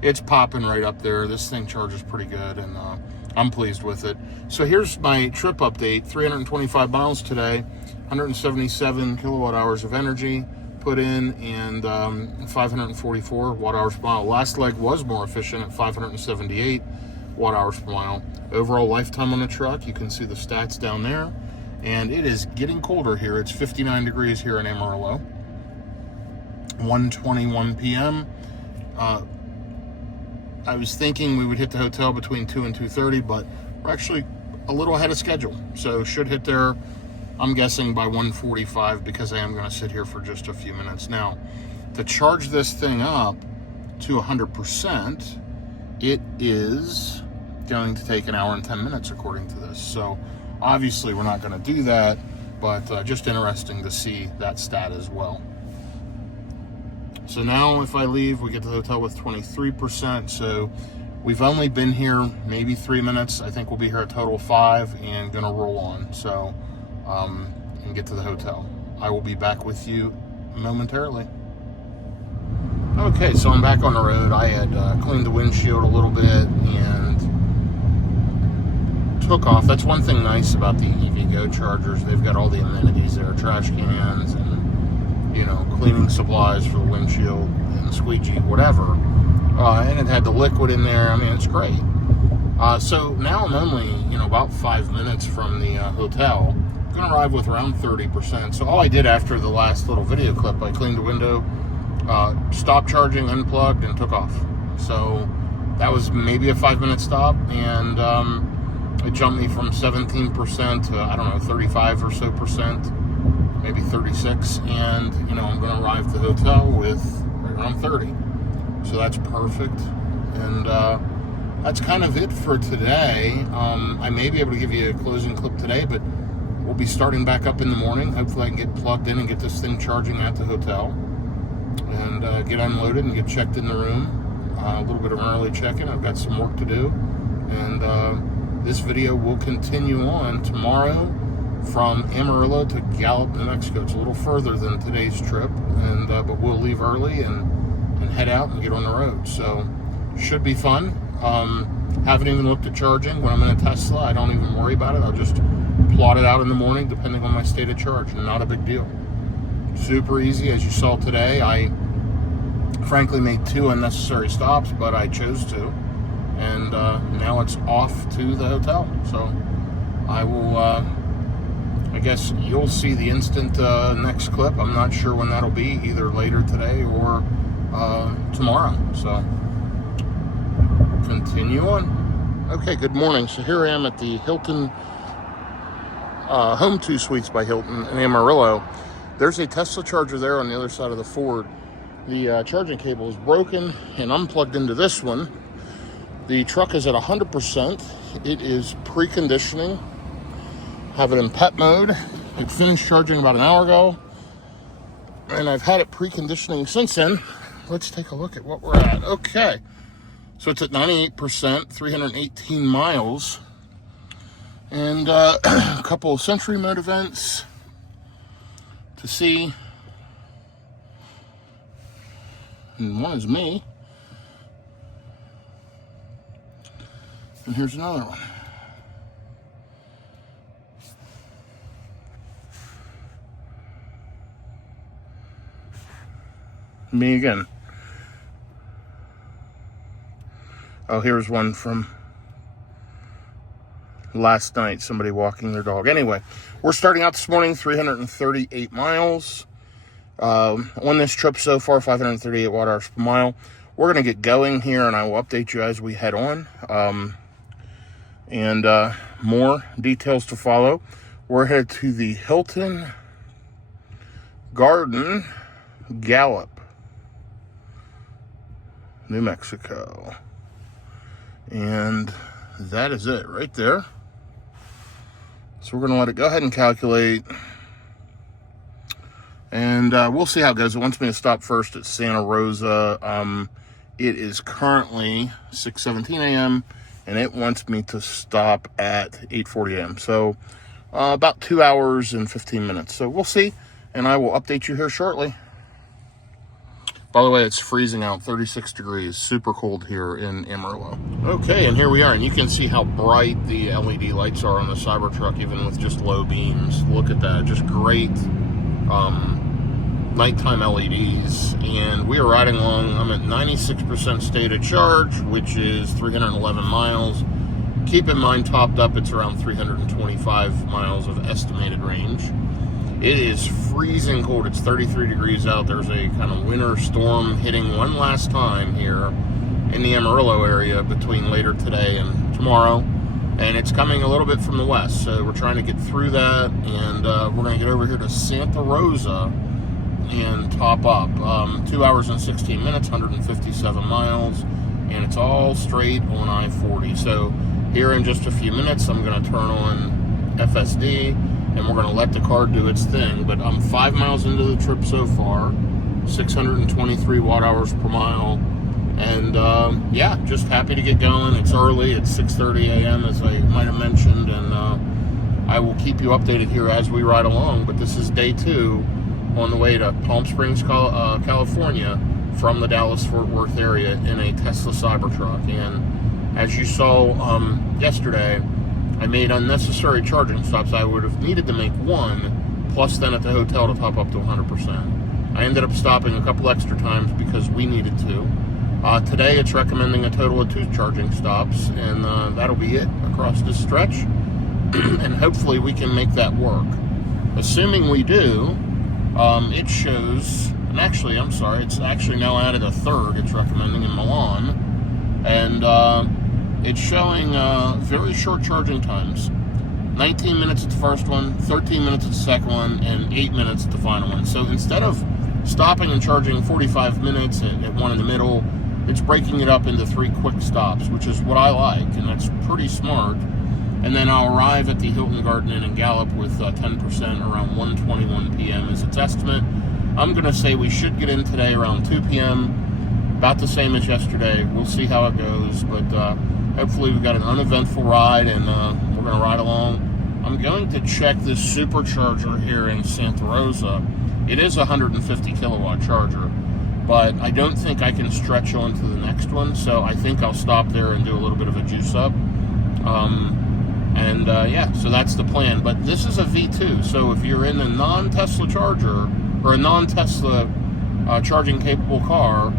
It's popping right up there. This thing charges pretty good, and I'm pleased with it. So here's my trip update. 325 miles today, 177 kilowatt hours of energy put in, and 544 watt hours per mile. Last leg was more efficient at 578 watt hours per mile. Overall lifetime on the truck, you can see the stats down there. And it is getting colder here. It's 59 degrees here in Amarillo. 1:21 p.m. I was thinking we would hit the hotel between 2 and 2:30, but we're actually a little ahead of schedule. So should hit there, I'm guessing, by 1:45, because I am going to sit here for just a few minutes. Now, to charge this thing up to 100%, it is going to take 1 hour and 10 minutes according to this. So obviously we're not going to do that, but just interesting to see that stat as well. So now if I leave, we get to the hotel with 23%. So we've only been here maybe 3 minutes. I think we'll be here a total of 5 and gonna roll on. So, and get to the hotel. I will be back with you momentarily. Okay, so I'm back on the road. I had cleaned the windshield a little bit and took off. That's one thing nice about the EVgo chargers. They've got all the amenities there, trash cans and, you know, cleaning supplies for the windshield and squeegee, whatever. And it had the liquid in there. I mean, it's great. So now I'm only, you know, about 5 minutes from the hotel. I'm gonna arrive with around 30%. So all I did after the last little video clip, I cleaned the window, stopped charging, unplugged, and took off. So that was maybe a 5-minute stop, and it jumped me from 17% to, I don't know, 35 or so percent, maybe 36, and you know, I'm gonna arrive at the hotel with around 30. So that's perfect, and that's kind of it for today. I may be able to give you a closing clip today, but we'll be starting back up in the morning. Hopefully I can get plugged in and get this thing charging at the hotel, and get unloaded and get checked in the room. A little bit of an early check-in. I've got some work to do, and this video will continue on tomorrow from Amarillo to Gallup, New Mexico. It's a little further than today's trip, and but we'll leave early and head out and get on the road. So should be fun. Haven't even looked at charging. When I'm in a Tesla, I don't even worry about it. I'll just plot it out in the morning depending on my state of charge, and not a big deal. Super easy. As you saw today, I frankly made 2 unnecessary stops, but I chose to, and now it's off to the hotel. So I will I guess you'll see the instant next clip. I'm not sure when that'll be, either later today or tomorrow. So continue on. Okay, good morning. So here I am at the Hilton Home 2 Suites by Hilton in Amarillo. There's a Tesla charger there on the other side of the Ford. The charging cable is broken, and I'm plugged into this one. The truck is at 100%. It is preconditioning. Have it in pet mode. It finished charging about an hour ago, and I've had it preconditioning since then. Let's take a look at what we're at. Okay, so it's at 98%, 318 miles. And a couple of Century Mode events to see. And one is me. And here's another one. Me again. Oh, here's one from last night, somebody walking their dog. Anyway, we're starting out this morning, 338 miles. On this trip so far, 538 watt-hours per mile. We're going to get going here, and I will update you as we head on. And more details to follow. We're headed to the Hilton Garden Gallup, New Mexico. And that is it right there. So we're going to let it go ahead and calculate. And we'll see how it goes. It wants me to stop first at Santa Rosa. It is currently 6:17 a.m. and it wants me to stop at 8:40 a.m. So about 2 hours and 15 minutes. So we'll see, and I will update you here shortly. By the way, it's freezing out, 36 degrees, super cold here in Amarillo. Okay, and here we are, and you can see how bright the LED lights are on the Cybertruck, even with just low beams. Look at that, just great nighttime LEDs. And we are riding along. I'm at 96% state of charge, which is 311 miles. Keep in mind, topped up, it's around 325 miles of estimated range. It is freezing cold. It's 33 degrees out. There's a kind of winter storm hitting one last time here in the Amarillo area between later today and tomorrow. And it's coming a little bit from the west. So we're trying to get through that. And we're going to get over here to Santa Rosa and top up. 2 hours and 16 minutes, 157 miles. And it's all straight on I-40. So here in just a few minutes, I'm going to turn on FSD. And we're going to let the car do its thing. But I'm 5 miles into the trip so far, 623 watt-hours per mile. And yeah, just happy to get going. It's early. It's 6:30 a.m. as I might have mentioned. And I will keep you updated here as we ride along. But this is day 2 on the way to Palm Springs, California from the Dallas-Fort Worth area in a Tesla Cybertruck. And as you saw yesterday, I made unnecessary charging stops. I would have needed to make one, plus then at the hotel to top up to 100%. I ended up stopping a couple extra times because we needed to. Today it's recommending a total of 2 charging stops, and that'll be it across this stretch. And hopefully we can make that work. Assuming we do, it shows, and actually, I'm sorry, it's actually now added a 3rd it's recommending in Milan. And it's showing very short charging times. 19 minutes at the first one, 13 minutes at the second one, and 8 minutes at the final one. So instead of stopping and charging 45 minutes at one in the middle, it's breaking it up into 3 quick stops, which is what I like, and that's pretty smart. And then I'll arrive at the Hilton Garden Inn in Gallup with 10% around 1:21 p.m. is its estimate. I'm going to say we should get in today around 2 p.m., about the same as yesterday. We'll see how it goes, but hopefully we've got an uneventful ride, and we're going to ride along. I'm going to check this supercharger here in Santa Rosa. It is a 150 kilowatt charger, but I don't think I can stretch on to the next one, so I think I'll stop there and do a little bit of a juice up. Yeah, so that's the plan. But this is a V2, so if you're in a non-Tesla charger, or a non-Tesla charging capable car,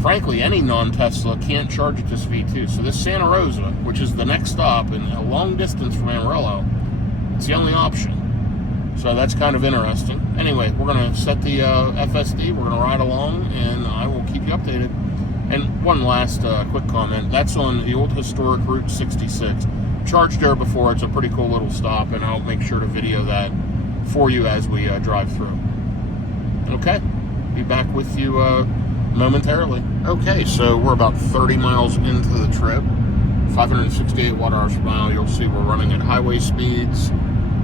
frankly, any non-Tesla can't charge at this V2. So this Santa Rosa, which is the next stop and a long distance from Amarillo, it's the only option. So that's kind of interesting. Anyway, we're going to set the FSD, we're going to ride along, and I will keep you updated. And one last quick comment. That's on the old historic Route 66. Charged there before. It's a pretty cool little stop, and I'll make sure to video that for you as we drive through. Okay, be back with you momentarily. Okay, so we're about 30 miles into the trip, 568 watt-hours per mile. You'll see we're running at highway speeds,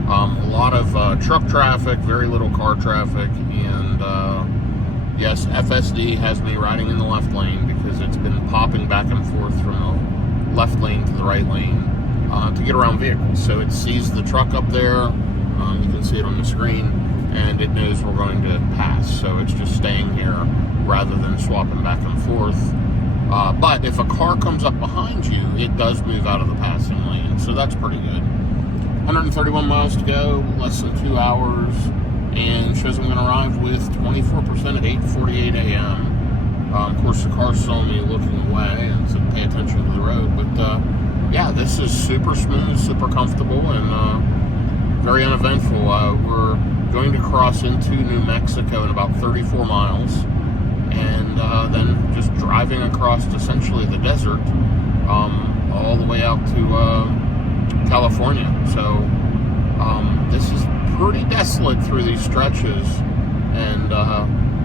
a lot of truck traffic, very little car traffic, and yes, FSD has me riding in the left lane because it's been popping back and forth from the left lane to the right lane, to get around vehicles. So it sees the truck up there, you can see it on the screen, and it knows we're going to pass. So it's just staying here rather than swapping back and forth. But if a car comes up behind you, it does move out of the passing lane. So that's pretty good. 131 miles to go, less than 2 hours, and shows I'm going to arrive with 24% at 8:48 a.m. Of course, the car's showing me looking away, and so pay attention to the road. But yeah, this is super smooth, super comfortable, and very uneventful. We're going to cross into New Mexico in about 34 miles, and then just driving across essentially the desert, all the way out to California. So this is pretty desolate through these stretches, and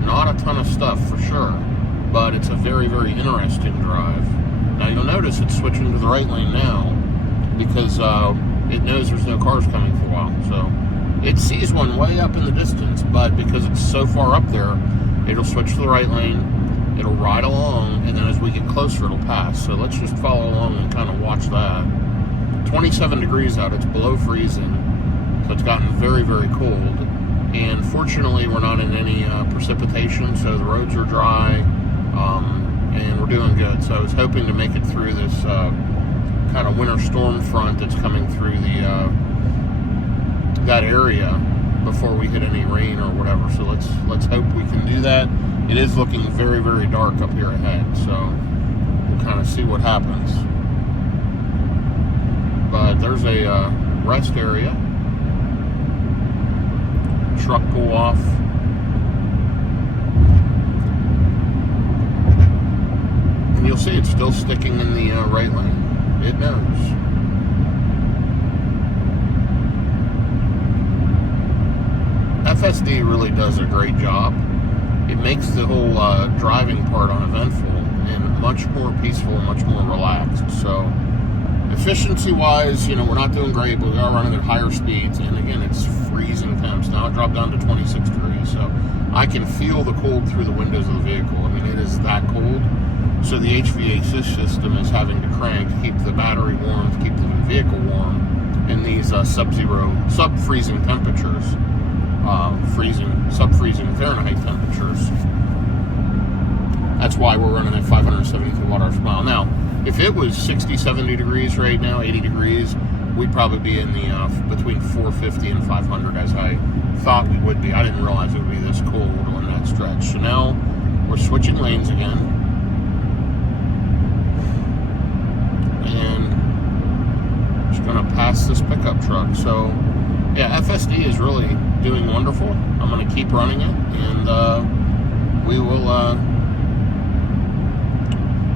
not a ton of stuff for sure, but it's a very, very interesting drive. Now you'll notice it's switching to the right lane now because it knows there's no cars coming for a while. So it sees one way up in the distance, but because it's so far up there, it'll switch to the right lane, it'll ride along, and then as we get closer, it'll pass. So let's just follow along and kind of watch that. 27 degrees out, it's below freezing, so it's gotten very, very cold. And fortunately, we're not in any precipitation, so the roads are dry, and we're doing good. So I was hoping to make it through this kind of winter storm front that's coming through that area before we hit any rain or whatever. So let's hope we can do that. It is looking very, very dark up here ahead, so we'll kind of see what happens. But there's a rest area. Truck pull off. And you'll see it's still sticking in the right lane. It knows. FSD really does a great job. It makes the whole driving part uneventful and much more peaceful and much more relaxed. So efficiency-wise, we're not doing great, but we are running at higher speeds. And again, it's freezing temps. Now it dropped down to 26 degrees, so I can feel the cold through the windows of the vehicle. I mean, it is that cold. So the HVAC system is having to crank to keep the battery warm, to keep the vehicle warm in these sub-freezing temperatures, sub-freezing Fahrenheit temperatures. That's why we're running at 572 watt-hours per mile. Now, if it was 60, 70 degrees right now, 80 degrees, we'd probably be in the between 450 and 500, as I thought we would be. I didn't realize it would be this cold on that stretch. So now we're switching lanes again, and just going to pass this pickup truck. So yeah, FSD is really doing wonderful. I'm going to keep running it, and we will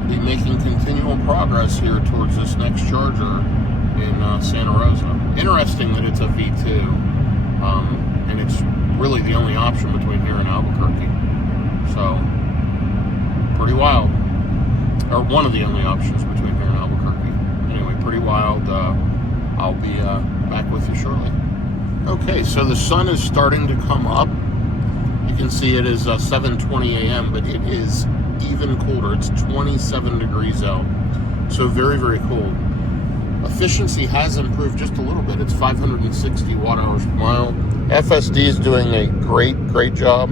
be making continual progress here towards this next charger in Santa Rosa. Interesting that it's a V2, and it's really the only option between here and Albuquerque. So, pretty wild. Or one of the only options between here and Albuquerque. Anyway, pretty wild. I'll be back with you shortly. Okay, so the sun is starting to come up. You can see it is 7:20 a.m., but it is even colder. It's 27 degrees out, so very, very cold. Efficiency has improved just a little bit. It's 560 watt-hours per mile. FSD is doing a great job,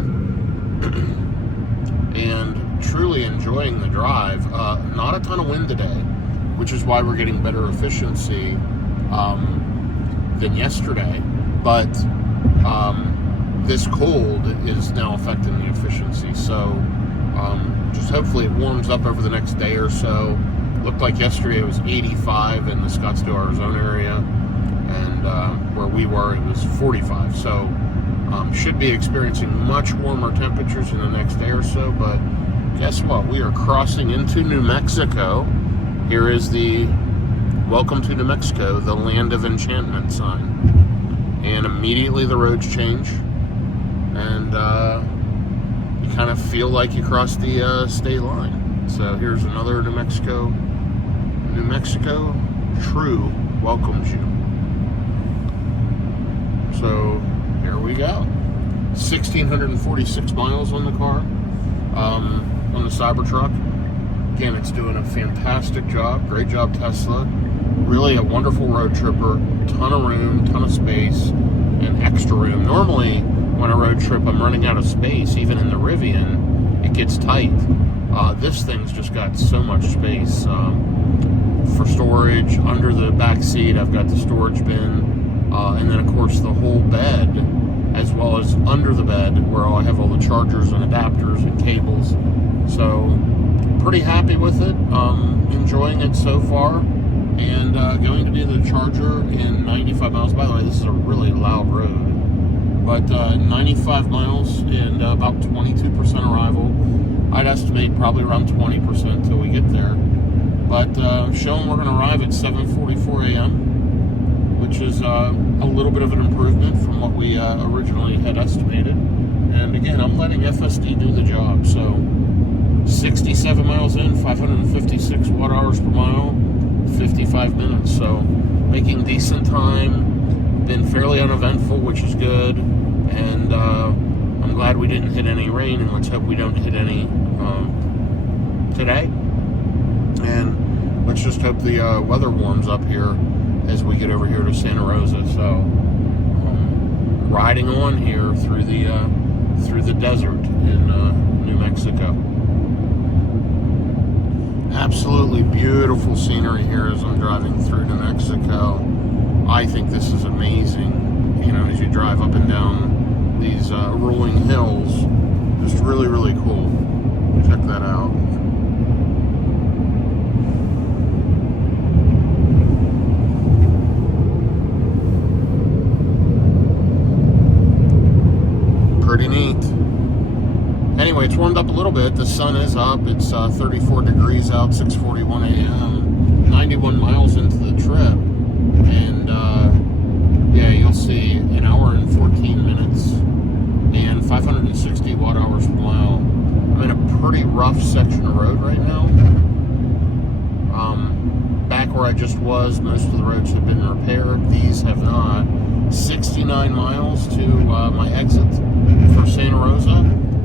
and truly enjoying the drive. Not a ton of wind today, which is why we're getting better efficiency than yesterday, but this cold is now affecting the efficiency. So just hopefully it warms up over the next day or so. Looked like yesterday it was 85 in the Scottsdale, Arizona area, and where we were it was 45. So should be experiencing much warmer temperatures in the next day or so. But guess what? We are crossing into New Mexico. Here is the "Welcome to New Mexico, the Land of Enchantment" sign, and immediately the roads change, and you kind of feel like you crossed the state line. So here's another New Mexico True welcomes you. So here we go. 1,646 miles on the car, on the Cybertruck. Again, it's doing a fantastic job. Great job, Tesla. Really a wonderful road tripper, ton of room, ton of space, and extra room. Normally, when I road trip, I'm running out of space. Even in the Rivian, it gets tight. This thing's just got so much space for storage. Under the back seat, I've got the storage bin, and then of course the whole bed, as well as under the bed where I have all the chargers and adapters and cables. So pretty happy with it. Enjoying it so far, and going to do the charger in 95 miles. By the way, this is a really loud road, but 95 miles and about 22% arrival. I'd estimate probably around 20% till we get there. But showing we're going to arrive at 7:44 a.m., which is a little bit of an improvement from what we originally had estimated. And again, I'm letting FSD do the job. So 67 miles in, 556 watt hours per mile, 55 minutes. So making decent time, been fairly uneventful, which is good. And I'm glad we didn't hit any rain, and let's hope we don't hit any today. And let's just hope the weather warms up here as we get over here to Santa Rosa. So riding on here through the desert in New Mexico. Absolutely beautiful scenery here as I'm driving through New Mexico. I think this is amazing. You know, as you drive up and down these rolling hills, just really, really cool. Check that out. Pretty neat. Anyway, it's warmed up a little bit. The sun is up. It's 34 degrees out, 6:41 a.m. 91 miles into the trip. And yeah, you'll see an hour and 14 minutes and 560 watt hours per mile. I'm in a pretty rough section of road right now. Back where I just was, most of the roads have been repaired. These have not. 69 miles to my exit for Santa Rosa,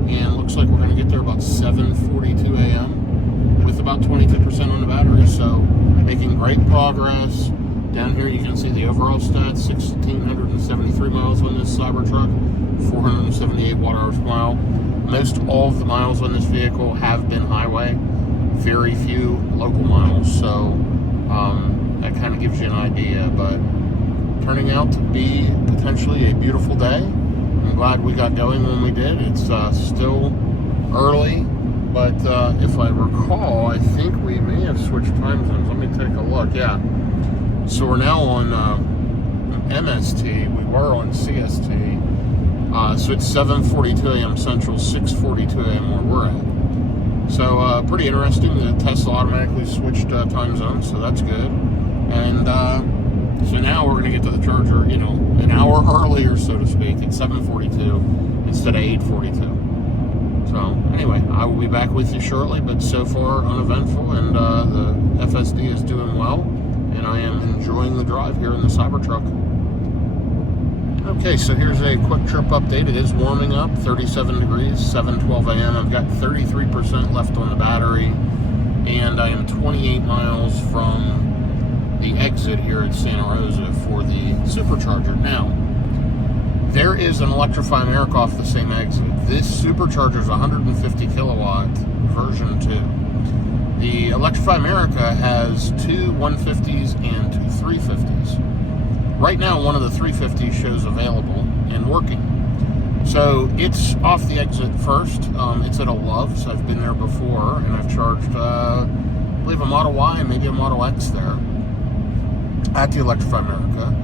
and looks like we're going to get there about 7:42 a.m. with about 22% on the battery. So making great progress. Down here you can see the overall stats: 1,673 miles on this Cybertruck, 478 watt hours per mile. Most all of the miles on this vehicle have been highway, very few local miles. So that kind of gives you an idea, but turning out to be potentially a beautiful day. I'm glad we got going when we did. It's still early, but if I recall, I think we may have switched time zones. Let me take a look. Yeah. So we're now on MST. We were on CST. So it's 7:42 a.m. Central, 6:42 a.m. where we're at. So pretty interesting. The Tesla automatically switched time zones, so that's good. And so now we're going to get to the charger, you know, an hour earlier, so to speak, at 7:42 instead of 8:42. So anyway, I will be back with you shortly, but so far uneventful, and the FSD is doing well, and I am enjoying the drive here in the Cybertruck. Okay, so here's a quick trip update. It is warming up, 37 degrees, 7:12 a.m. I've got 33% left on the battery, and I am 28 miles from the exit here at Santa Rosa for the supercharger. Now, there is an Electrify America off the same exit. This supercharger is 150 kilowatt version 2. The Electrify America has two 150s and two 350s. Right now, one of the 350s shows available and working. So it's off the exit first. It's at a Love's. I've been there before, and I've charged, I believe, a Model Y and maybe a Model X there at the Electrify America.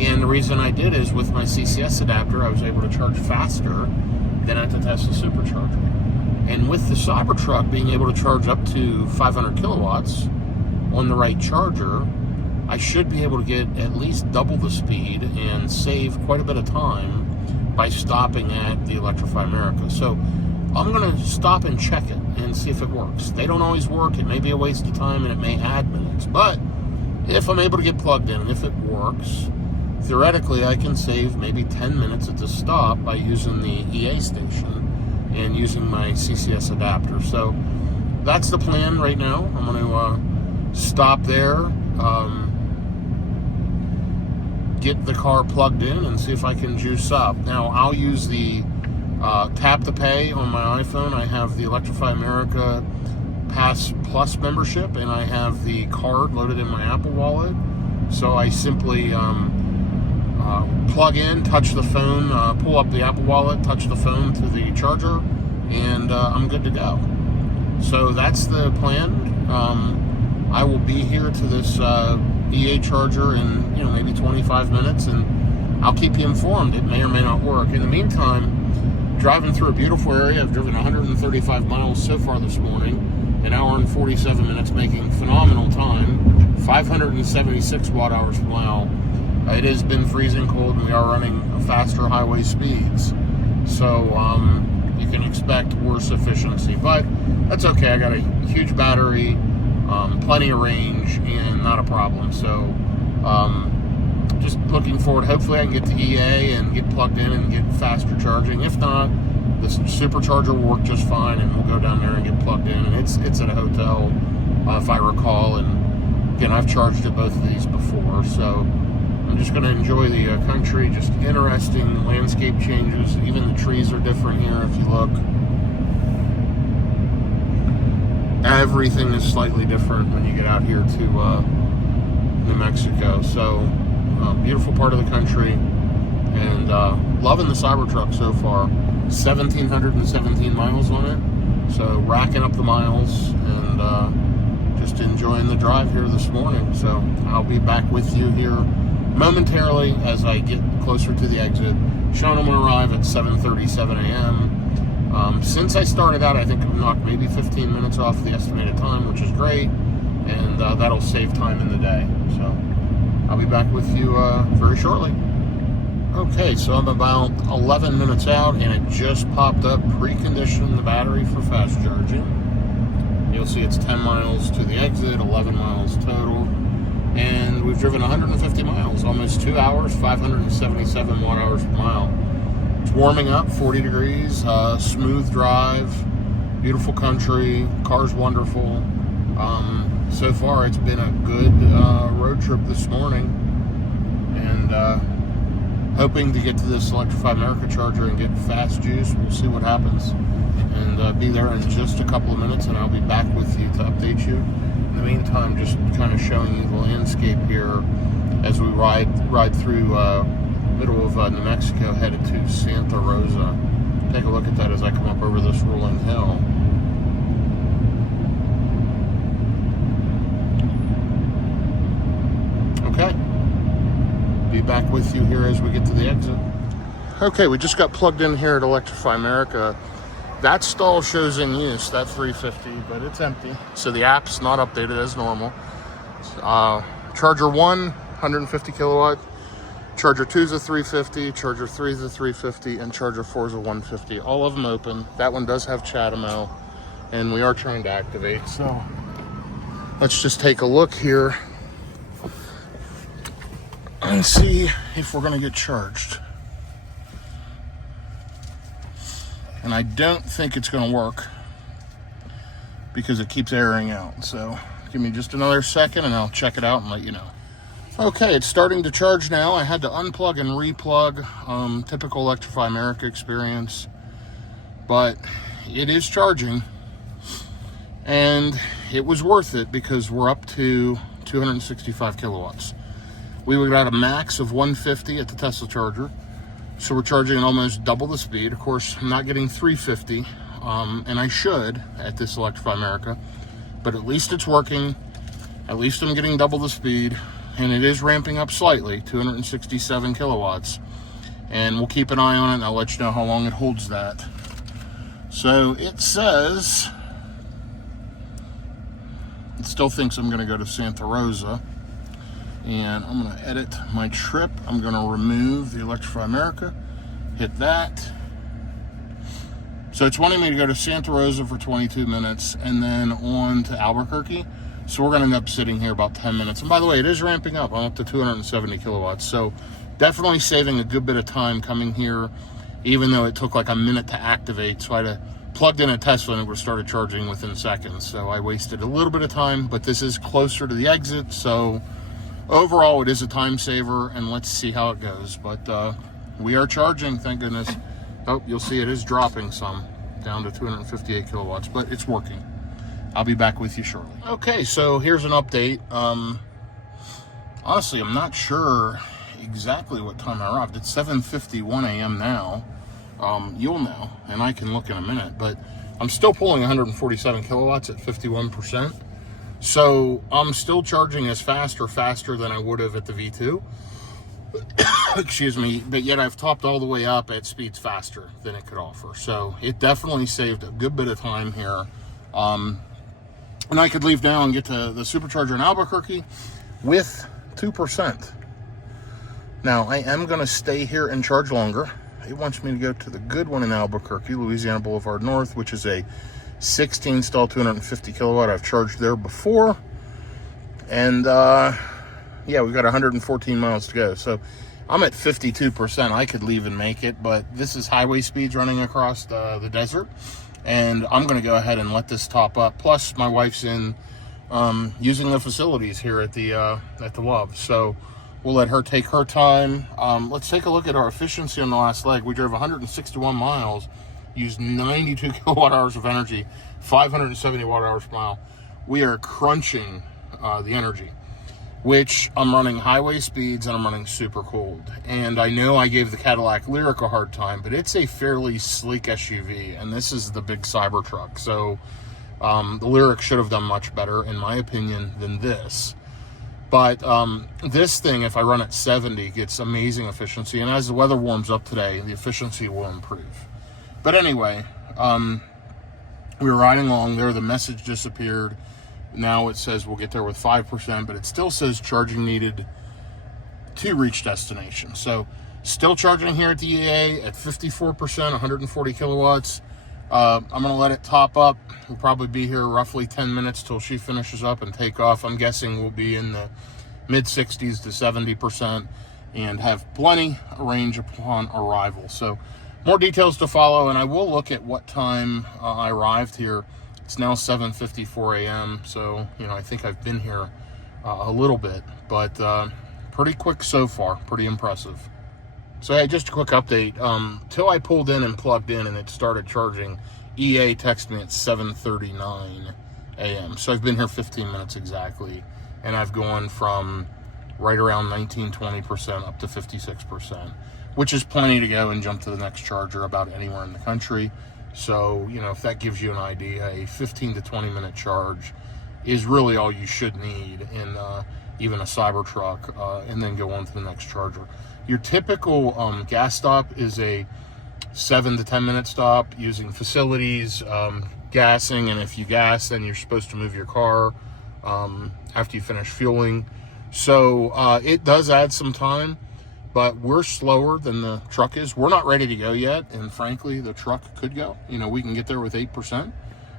And the reason I did is with my CCS adapter, I was able to charge faster than at the Tesla supercharger. And with the Cybertruck being able to charge up to 500 kilowatts on the right charger, I should be able to get at least double the speed and save quite a bit of time by stopping at the Electrify America. So I'm going to stop and check it and see if it works. They don't always work. It may be a waste of time and it may add minutes. But if I'm able to get plugged in and if it works, theoretically I can save maybe 10 minutes at the stop by using the EA station and using my CCS adapter. So that's the plan right now. I'm going to stop there, get the car plugged in and see if I can juice up. Now, I'll use the tap to pay on my iPhone. I have the Electrify America Pass Plus membership, and I have the card loaded in my Apple Wallet. So I simply plug in, touch the phone, pull up the Apple Wallet, touch the phone to the charger, and I'm good to go. So that's the plan. I will be here to this EA charger in maybe 25 minutes, and I'll keep you informed. It may or may not work. In the meantime, driving through a beautiful area. I've driven 135 miles so far this morning, an hour and 47 minutes, making phenomenal time, 576 watt hours per mile. It has been freezing cold, and we are running faster highway speeds, so you can expect worse efficiency, but that's okay. I got a huge battery, plenty of range, and not a problem. So just looking forward. Hopefully I can get to EA and get plugged in and get faster charging. If not, the supercharger will work just fine, and we'll go down there and get plugged in. And it's at a hotel, if I recall. And again, I've charged at both of these before, so I'm just going to enjoy the country. Just interesting landscape changes. Even the trees are different here if you look. Everything is slightly different when you get out here to New Mexico. So, beautiful part of the country, and loving the Cybertruck so far. 1,717 miles on it, so racking up the miles, and just enjoying the drive here this morning. So I'll be back with you here momentarily as I get closer to the exit. Sean, I'm going to arrive at 7:37 a.m. Since I started out, I think I've knocked maybe 15 minutes off the estimated time, which is great, and that'll save time in the day. So I'll be back with you very shortly. Okay, so I'm about 11 minutes out, and it just popped up preconditioning the battery for fast charging. You'll see it's 10 miles to the exit, 11 miles total, and we've driven 150 miles, almost 2 hours, 577 watt hours per mile. It's warming up, 40 degrees, smooth drive, beautiful country, car's wonderful. So far, it's been a good road trip this morning, and hoping to get to this Electrify America charger and get fast juice. We'll see what happens, and be there in just a couple of minutes, and I'll be back with you to update you. In the meantime, just kind of showing you the landscape here as we ride through middle of New Mexico, headed to Santa Rosa. Take a look at that as I come up over this rolling hill. Okay, be back with you here as we get to the exit. Okay, we just got plugged in here at Electrify America. That stall shows in use, that 350, but it's empty. So the app's not updated as normal. Charger 1, 150 kilowatt. Charger 2 is a 350, Charger 3 is a 350, and Charger 4 is a 150. All of them open. That one does have CHAdeMO, and we are trying to activate. So let's just take a look here and see if we're going to get charged. And I don't think it's going to work because it keeps airing out. So give me just another second and I'll check it out and let you know. Okay, it's starting to charge now. I had to unplug and replug, typical Electrify America experience, but it is charging, and it was worth it because we're up to 265 kilowatts. We got a max of 150 at the Tesla charger, so we're charging at almost double the speed. Of course, I'm not getting 350, and I should at this Electrify America, but at least it's working. At least I'm getting double the speed. And it is ramping up slightly, 267 kilowatts. And we'll keep an eye on it, and I'll let you know how long it holds that. So it says, it still thinks I'm gonna go to Santa Rosa. And I'm gonna edit my trip. I'm gonna remove the Electrify America, hit that. So it's wanting me to go to Santa Rosa for 22 minutes and then on to Albuquerque. So we're going to end up sitting here about 10 minutes. And by the way, it is ramping up. I'm up to 270 kilowatts. So definitely saving a good bit of time coming here, even though it took like a minute to activate. So I had to plugged in a Tesla and it would have started charging within seconds. So I wasted a little bit of time, but this is closer to the exit. So overall, it is a time saver, and let's see how it goes. But we are charging, thank goodness. Oh, you'll see it is dropping some, down to 258 kilowatts, but it's working. I'll be back with you shortly. Okay, so here's an update. Honestly, I'm not sure exactly what time I arrived. It's 7:51 a.m. now. You'll know, and I can look in a minute, but I'm still pulling 147 kilowatts at 51%. So I'm still charging as fast or faster than I would have at the V2. Excuse me, but yet I've topped all the way up at speeds faster than it could offer. So it definitely saved a good bit of time here. And I could leave now and get to the supercharger in Albuquerque with 2%. Now, I am going to stay here and charge longer. It wants me to go to the good one in Albuquerque, Louisiana Boulevard North, which is a 16 stall 250 kilowatt. I've charged there before. And yeah, we've got 114 miles to go. So I'm at 52%. I could leave and make it, but this is highway speeds running across the desert. And I'm going to go ahead and let this top up. Plus, my wife's in using the facilities here at the WUB. So we'll let her take her time. Let's take a look at our efficiency on the last leg. We drove 161 miles. Used 92 kilowatt hours of energy, 570 watt hours per mile. We are crunching the energy, which I'm running highway speeds and I'm running super cold. And I know I gave the Cadillac Lyric a hard time, but it's a fairly sleek SUV, and this is the big Cybertruck. So the Lyric should have done much better, in my opinion, than this. But this thing, if I run at 70, gets amazing efficiency. And as the weather warms up today, the efficiency will improve. But anyway, we were riding along there. The message disappeared. Now it says we'll get there with 5%, but it still says charging needed to reach destination. So still charging here at the EA at 54%, 140 kilowatts. I'm going to let it top up. We'll probably be here roughly 10 minutes till she finishes up and take off. I'm guessing we'll be in the mid-60s to 70% and have plenty of range upon arrival. So more details to follow, and I will look at what time I arrived here. It's now 7:54 a.m., so, I think I've been here a little bit, but pretty quick so far, pretty impressive. So, hey, just a quick update. Till I pulled in and plugged in and it started charging, EA texted me at 7:39 a.m., so I've been here 15 minutes exactly, and I've gone from right around 19-20% up to 56%. Which is plenty to go and jump to the next charger about anywhere in the country. So, if that gives you an idea, a 15 to 20 minute charge is really all you should need in even a Cybertruck, and then go on to the next charger. Your typical gas stop is a 7 to 10 minute stop using facilities, gassing, and if you gas, then you're supposed to move your car after you finish fueling. So it does add some time. But we're slower than the truck is. We're not ready to go yet, and frankly, the truck could go. We can get there with 8%,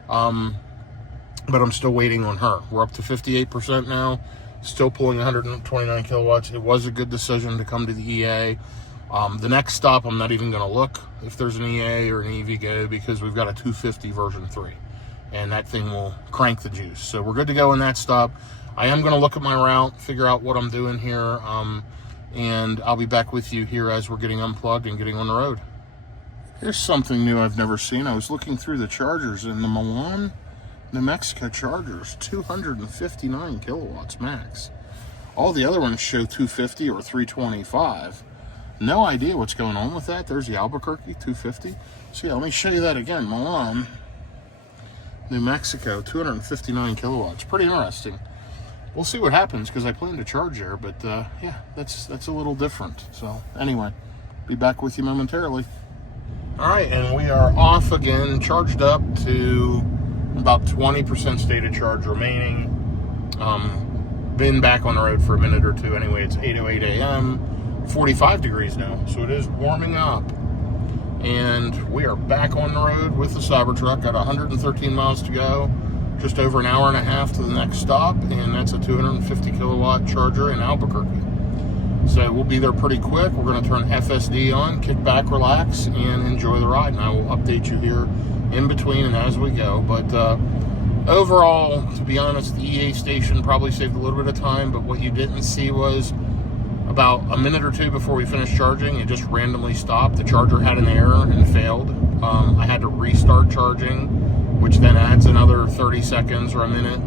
but I'm still waiting on her. We're up to 58% now, still pulling 129 kilowatts. It was a good decision to come to the EA. The next stop, I'm not even going to look if there's an EA or an EVgo, because we've got a 250 version 3, and that thing will crank the juice. So we're good to go in that stop. I am going to look at my route, figure out what I'm doing here, and I'll be back with you here as we're getting unplugged and getting on the road. Here's something new I've never seen. I was looking through the chargers, and the Milan, New Mexico chargers, 259 kilowatts max. All the other ones show 250 or 325. No idea what's going on with that. There's the Albuquerque, 250. So yeah, let me show you that again. Milan, New Mexico, 259 kilowatts. Pretty interesting. We'll see what happens, because I plan to charge there, but yeah, that's a little different. So anyway, be back with you momentarily. All right, and we are off again, charged up to about 20% state of charge remaining. Been back on the road for a minute or two anyway. It's 8:08 a.m., 45 degrees now, so it is warming up. And we are back on the road with the Cybertruck. Got 113 miles to go. Just over an hour and a half to the next stop, and that's a 250 kilowatt charger in Albuquerque. So we'll be there pretty quick. We're going to turn FSD on, kick back, relax, and enjoy the ride. And I will update you here in between and as we go. But overall, to be honest, the EA station probably saved a little bit of time, but what you didn't see was about a minute or two before we finished charging, it just randomly stopped. The charger had an error and failed. I had to restart charging, which then adds another 30 seconds or a minute.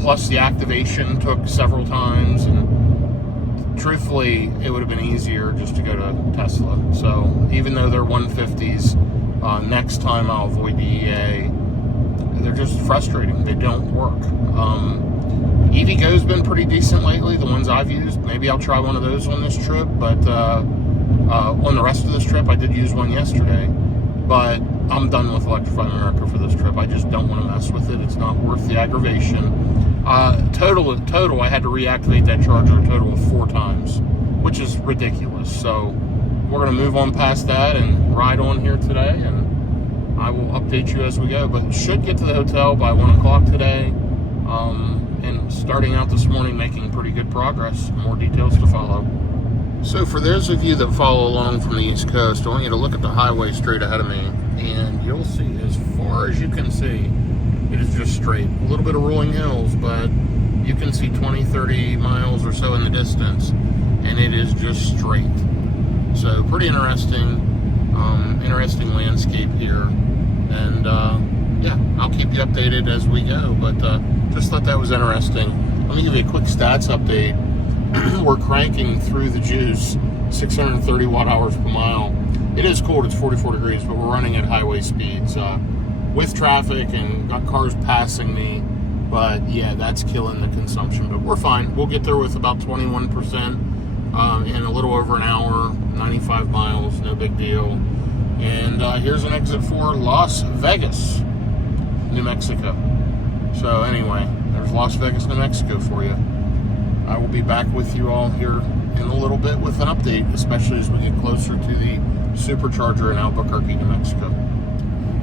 Plus the activation took several times, and truthfully, it would have been easier just to go to Tesla. So even though they're 150s, next time I'll avoid the EA. They're just frustrating. They don't work. EVgo's been pretty decent lately, the ones I've used. Maybe I'll try one of those on this trip, but on the rest of this trip, I did use one yesterday. But I'm done with Electrify America for this trip. I just don't want to mess with it. It's not worth the aggravation. Total, I had to reactivate that charger a total of 4 times, which is ridiculous. So we're going to move on past that and ride on here today, and I will update you as we go. But should get to the hotel by 1 o'clock today. And starting out this morning, making pretty good progress. More details to follow. So for those of you that follow along from the East Coast, I want you to look at the highway straight ahead of me, and you'll see, as far as you can see, it is just straight. A little bit of rolling hills, but you can see 20, 30 miles or so in the distance, and it is just straight. So pretty interesting, interesting landscape here. And yeah, I'll keep you updated as we go, but just thought that was interesting. Let me give you a quick stats update. We're cranking through the juice, 630 watt hours per mile. It is cold, it's 44 degrees, but we're running at highway speeds with traffic and got cars passing me. But yeah, that's killing the consumption, but we're fine. We'll get there with about 21% in a little over an hour, 95 miles, no big deal. And here's an exit for Las Vegas, New Mexico. So anyway, there's Las Vegas, New Mexico for you. I will be back with you all here in a little bit with an update, especially as we get closer to the supercharger in Albuquerque, New Mexico.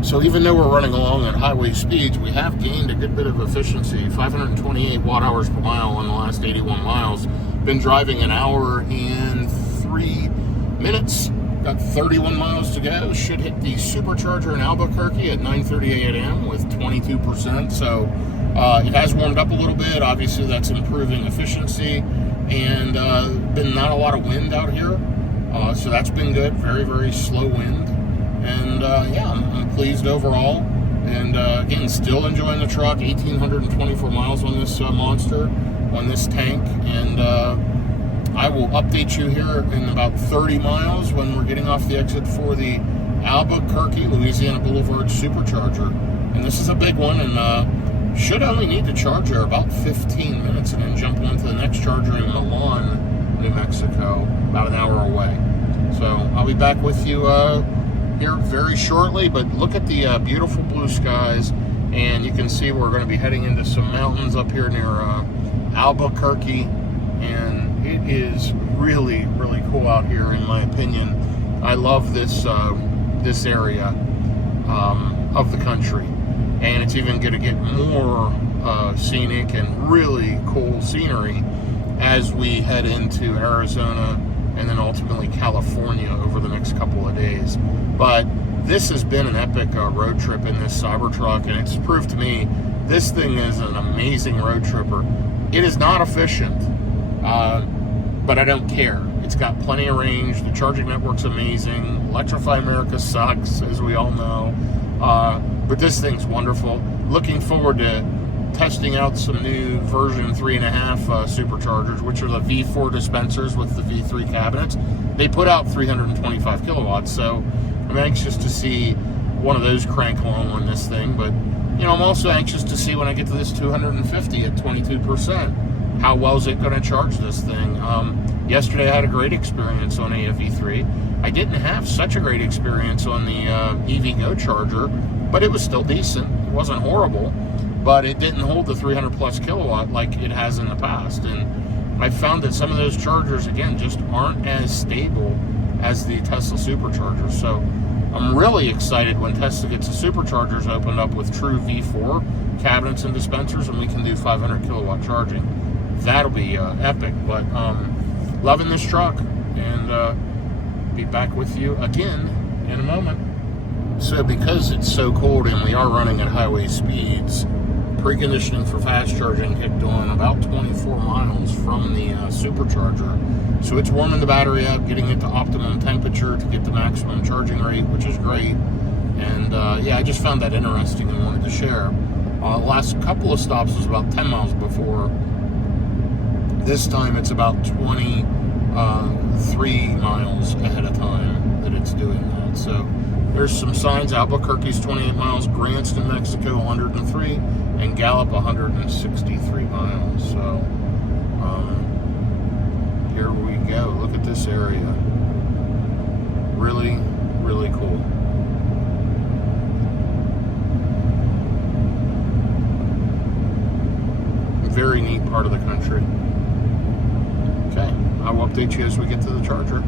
So even though we're running along at highway speeds, we have gained a good bit of efficiency, 528 watt hours per mile on the last 81 miles. Been driving an hour and 3 minutes. Got 31 miles to go. Should hit the supercharger in Albuquerque at 9:38 a.m. with 22%. So it has warmed up a little bit. Obviously, that's improving efficiency. And been not a lot of wind out here. So that's been good. Very, very slow wind. And yeah, I'm pleased overall. And again, still enjoying the truck. 1,824 miles on this monster, on this tank. And I will update you here in about 30 miles when we're getting off the exit for the Albuquerque, Louisiana Boulevard supercharger. And this is a big one, and should only need to charge there about 15 minutes and then jump on to the next charger in Milan, New Mexico, about an hour away. So I'll be back with you here very shortly, but look at the beautiful blue skies, and you can see we're going to be heading into some mountains up here near Albuquerque, and it is really, really cool out here, in my opinion. I love this this area of the country, and it's even going to get more scenic and really cool scenery as we head into Arizona and then ultimately California over the next couple of days. But this has been an epic road trip in this Cybertruck, and it's proved to me this thing is an amazing road tripper. It is not efficient, but I don't care. It's got plenty of range. The charging network's amazing. Electrify America sucks, as we all know. But this thing's wonderful. Looking forward to testing out some new version 3.5 superchargers, which are the V4 dispensers with the V3 cabinets. They put out 325 kilowatts, so I'm anxious to see one of those crank along on this thing. But, you know, I'm also anxious to see when I get to this 250 at 22%. How well is it going to charge this thing? Yesterday I had a great experience on a V3. I didn't have such a great experience on the EVgo charger, but it was still decent. It wasn't horrible, but it didn't hold the 300 plus kilowatt like it has in the past. And I found that some of those chargers, again, just aren't as stable as the Tesla superchargers. So I'm really excited when Tesla gets the superchargers opened up with true V4 cabinets and dispensers, and we can do 500 kilowatt charging. That'll be epic. But loving this truck, and be back with you again in a moment. So because it's so cold and we are running at highway speeds, preconditioning for fast charging kicked on about 24 miles from the supercharger. So it's warming the battery up, getting it to optimum temperature to get the maximum charging rate, which is great. And yeah, I just found that interesting and wanted to share. The last couple of stops was about 10 miles before. This time it's about 23 miles ahead of time that it's doing that. So there's some signs. Albuquerque's 28 miles, Grants, New Mexico 103, and Gallup 163 miles. So here we go. Look at this area. Really, really cool. Very neat part of the country. Okay, I will update you as we get to the charger.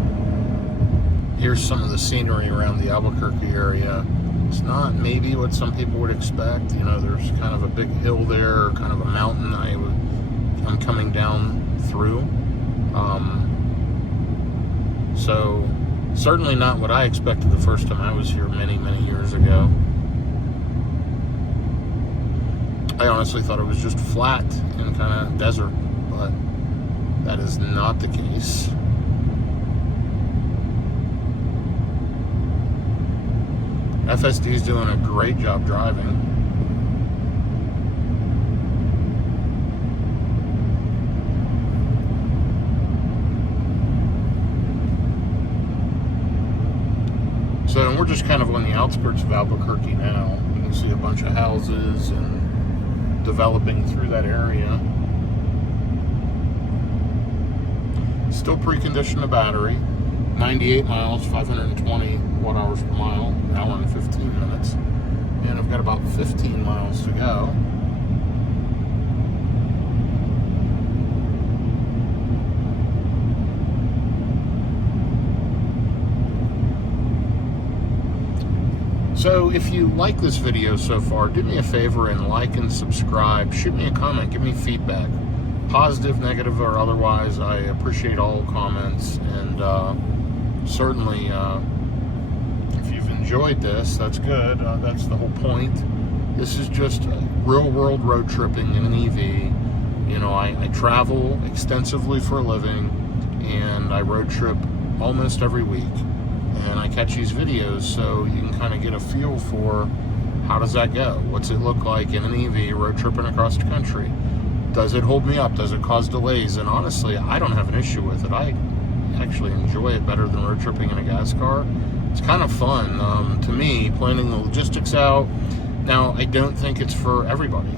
Here's some of the scenery around the Albuquerque area. It's not maybe what some people would expect. You know, there's kind of a big hill there, kind of a mountain I'm coming down through. So certainly not what I expected the first time I was here many, many years ago. I honestly thought it was just flat and kind of desert, but that is not the case. FSD is doing a great job driving. So we're just kind of on the outskirts of Albuquerque now. You can see a bunch of houses and developing through that area. Still preconditioned the battery. 98 miles, 520 watt hours per mile, an hour and 15 minutes. And I've got about 15 miles to go. So if you like this video so far, do me a favor and like and subscribe. Shoot me a comment, give me feedback. Positive, negative, or otherwise. I appreciate all comments. And certainly, if you've enjoyed this, that's good. That's the whole point. This is just real world road tripping in an EV. You know, I travel extensively for a living, and I road trip almost every week. And I catch these videos so you can kind of get a feel for how does that go? What's it look like in an EV road tripping across the country? Does it hold me up? Does it cause delays? And honestly, I don't have an issue with it. I actually enjoy it better than road tripping in a gas car. It's kind of fun to me, planning the logistics out. Now, I don't think it's for everybody.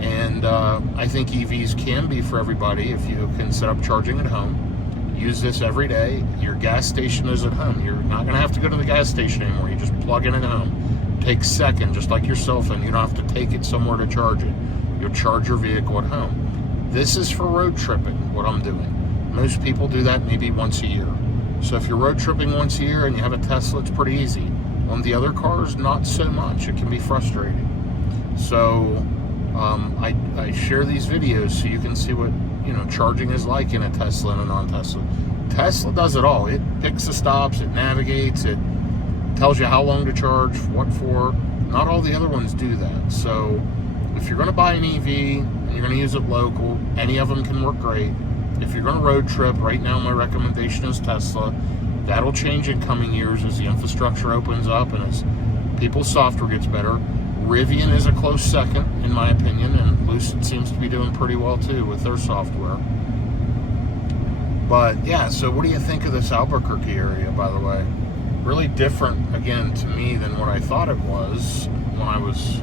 And I think EVs can be for everybody if you can set up charging at home. Use this every day. Your gas station is at home. You're not going to have to go to the gas station anymore. You just plug in at home. Takes seconds, just like your cell phone. You don't have to take it somewhere to charge it. You'll charge your vehicle at home. This is for road tripping, what I'm doing. Most people do that maybe once a year. So if you're road tripping once a year and you have a Tesla, it's pretty easy. On the other cars, not so much. It can be frustrating. So I share these videos so you can see what charging is like in a Tesla and a non-Tesla. Tesla does it all. It picks the stops, it navigates, it tells you how long to charge, what for. Not all the other ones do that. So if you're going to buy an EV and you're going to use it local, any of them can work great. If you're going to road trip, right now my recommendation is Tesla. That'll change in coming years as the infrastructure opens up and as people's software gets better. Rivian is a close second, in my opinion, and Lucid seems to be doing pretty well too with their software. But yeah, so what do you think of this Albuquerque area, by the way? Really different, again, to me than what I thought it was when I was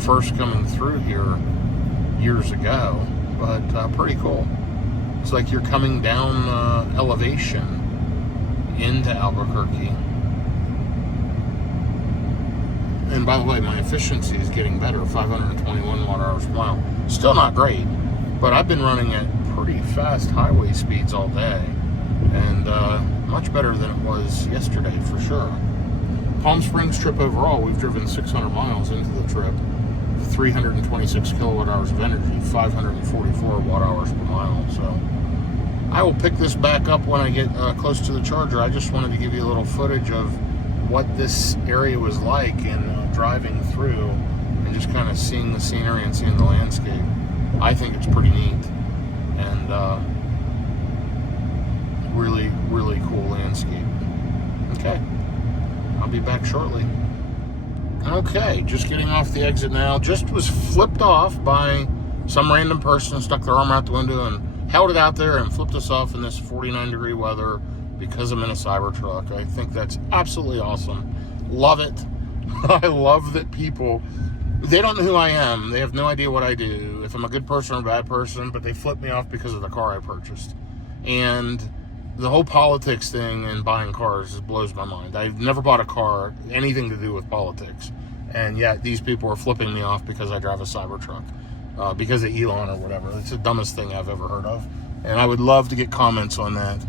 first coming through here years ago, but pretty cool. It's like you're coming down elevation into Albuquerque. And by the way, my efficiency is getting better, 521 watt hours per mile. Still not great, but I've been running at pretty fast highway speeds all day, and much better than it was yesterday for sure. Palm Springs trip overall, we've driven 600 miles into the trip, 326 kilowatt hours of energy, 544 watt hours per mile. So I will pick this back up when I get close to the charger. I just wanted to give you a little footage of what this area was like in driving through and just kind of seeing the scenery and seeing the landscape. I think it's pretty neat, and really, really cool landscape. Okay, I'll be back shortly. Okay, just getting off the exit now. Just was flipped off by some random person, stuck their arm out the window and held it out there and flipped us off in this 49-degree weather because I'm in a Cybertruck. I think that's absolutely awesome. Love it. I love that people, they don't know who I am. They have no idea what I do, if I'm a good person or a bad person, but they flip me off because of the car I purchased. And the whole politics thing and buying cars just blows my mind. I've never bought a car, anything to do with politics. And yet these people are flipping me off because I drive a Cybertruck. Because of Elon or whatever. It's the dumbest thing I've ever heard of. And I would love to get comments on that.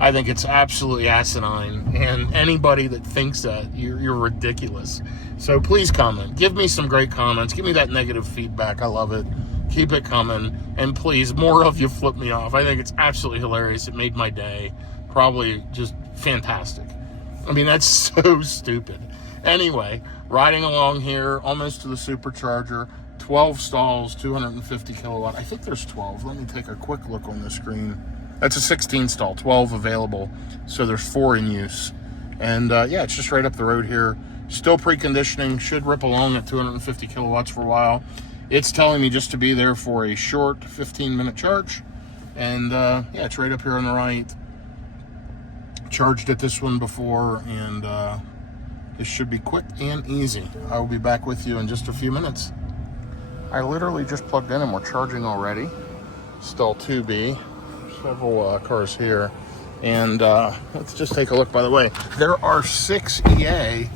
I think it's absolutely asinine. And anybody that thinks that, you're ridiculous. So please comment. Give me some great comments. Give me that negative feedback. I love it. Keep it coming. And please, more of you flip me off. I think it's absolutely hilarious. It made my day. Probably just fantastic. I mean, that's so stupid. Anyway, riding along here, almost to the supercharger. 12 stalls, 250 kilowatt. I think there's 12. Let me take a quick look on the screen. That's a 16 stall, 12 available. So there's 4 in use. And yeah, it's just right up the road here. Still preconditioning, should rip along at 250 kilowatts for a while. It's telling me just to be there for a short 15-minute charge. And yeah, it's right up here on the right. Charged at this one before, and this should be quick and easy. I will be back with you in just a few minutes. I literally just plugged in and we're charging already. Stall 2B. Several cars here. And let's just take a look, by the way. There are 6 EA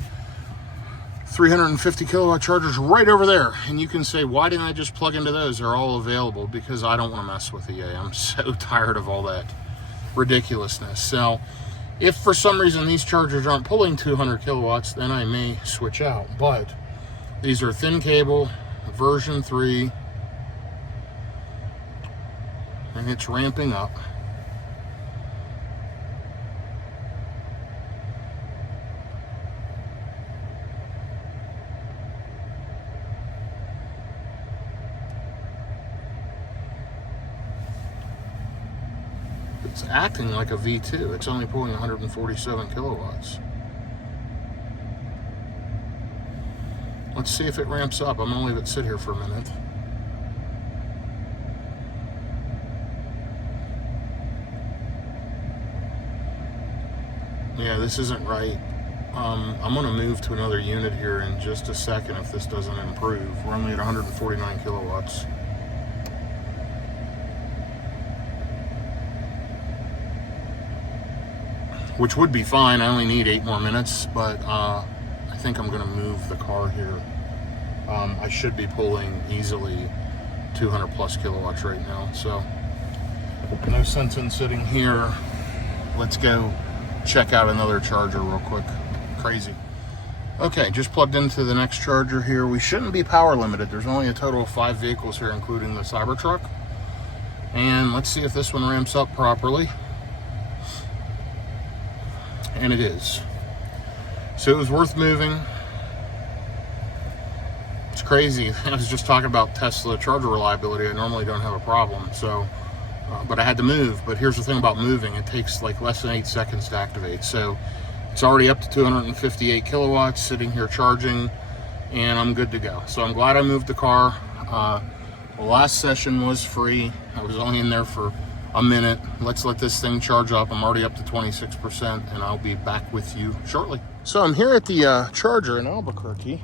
350 kilowatt chargers right over there. And you can say, why didn't I just plug into those? They're all available because I don't want to mess with EA. I'm so tired of all that ridiculousness. So if for some reason these chargers aren't pulling 200 kilowatts, then I may switch out. But these are thin cable, version 3, and it's ramping up. It's acting like a V2. It's only pulling 147 kilowatts. Let's see if it ramps up. I'm gonna leave it sit here for a minute. Yeah, this isn't right. I'm gonna move to another unit here in just a second if this doesn't improve. We're only at 149 kilowatts. Which would be fine. I only need 8 more minutes, but I think I'm gonna move the car here. I should be pulling easily 200 plus kilowatts right now, so no sense in sitting here. Let's go check out another charger real quick. Crazy. Okay, just plugged into the next charger here. We shouldn't be power limited. There's only a total of 5 vehicles here, including the Cybertruck. And let's see if this one ramps up properly. And it is. So it was worth moving. It's crazy. I was just talking about Tesla charger reliability. I normally don't have a problem, so but I had to move. But here's the thing about moving: it takes like less than 8 seconds to activate. So it's already up to 258 kilowatts, sitting here charging, and I'm good to go. So I'm glad I moved the car. The last session was free. I was only in there for a minute. Let's let this thing charge up. I'm already up to 26%, and I'll be back with you shortly. So I'm here at the charger in Albuquerque,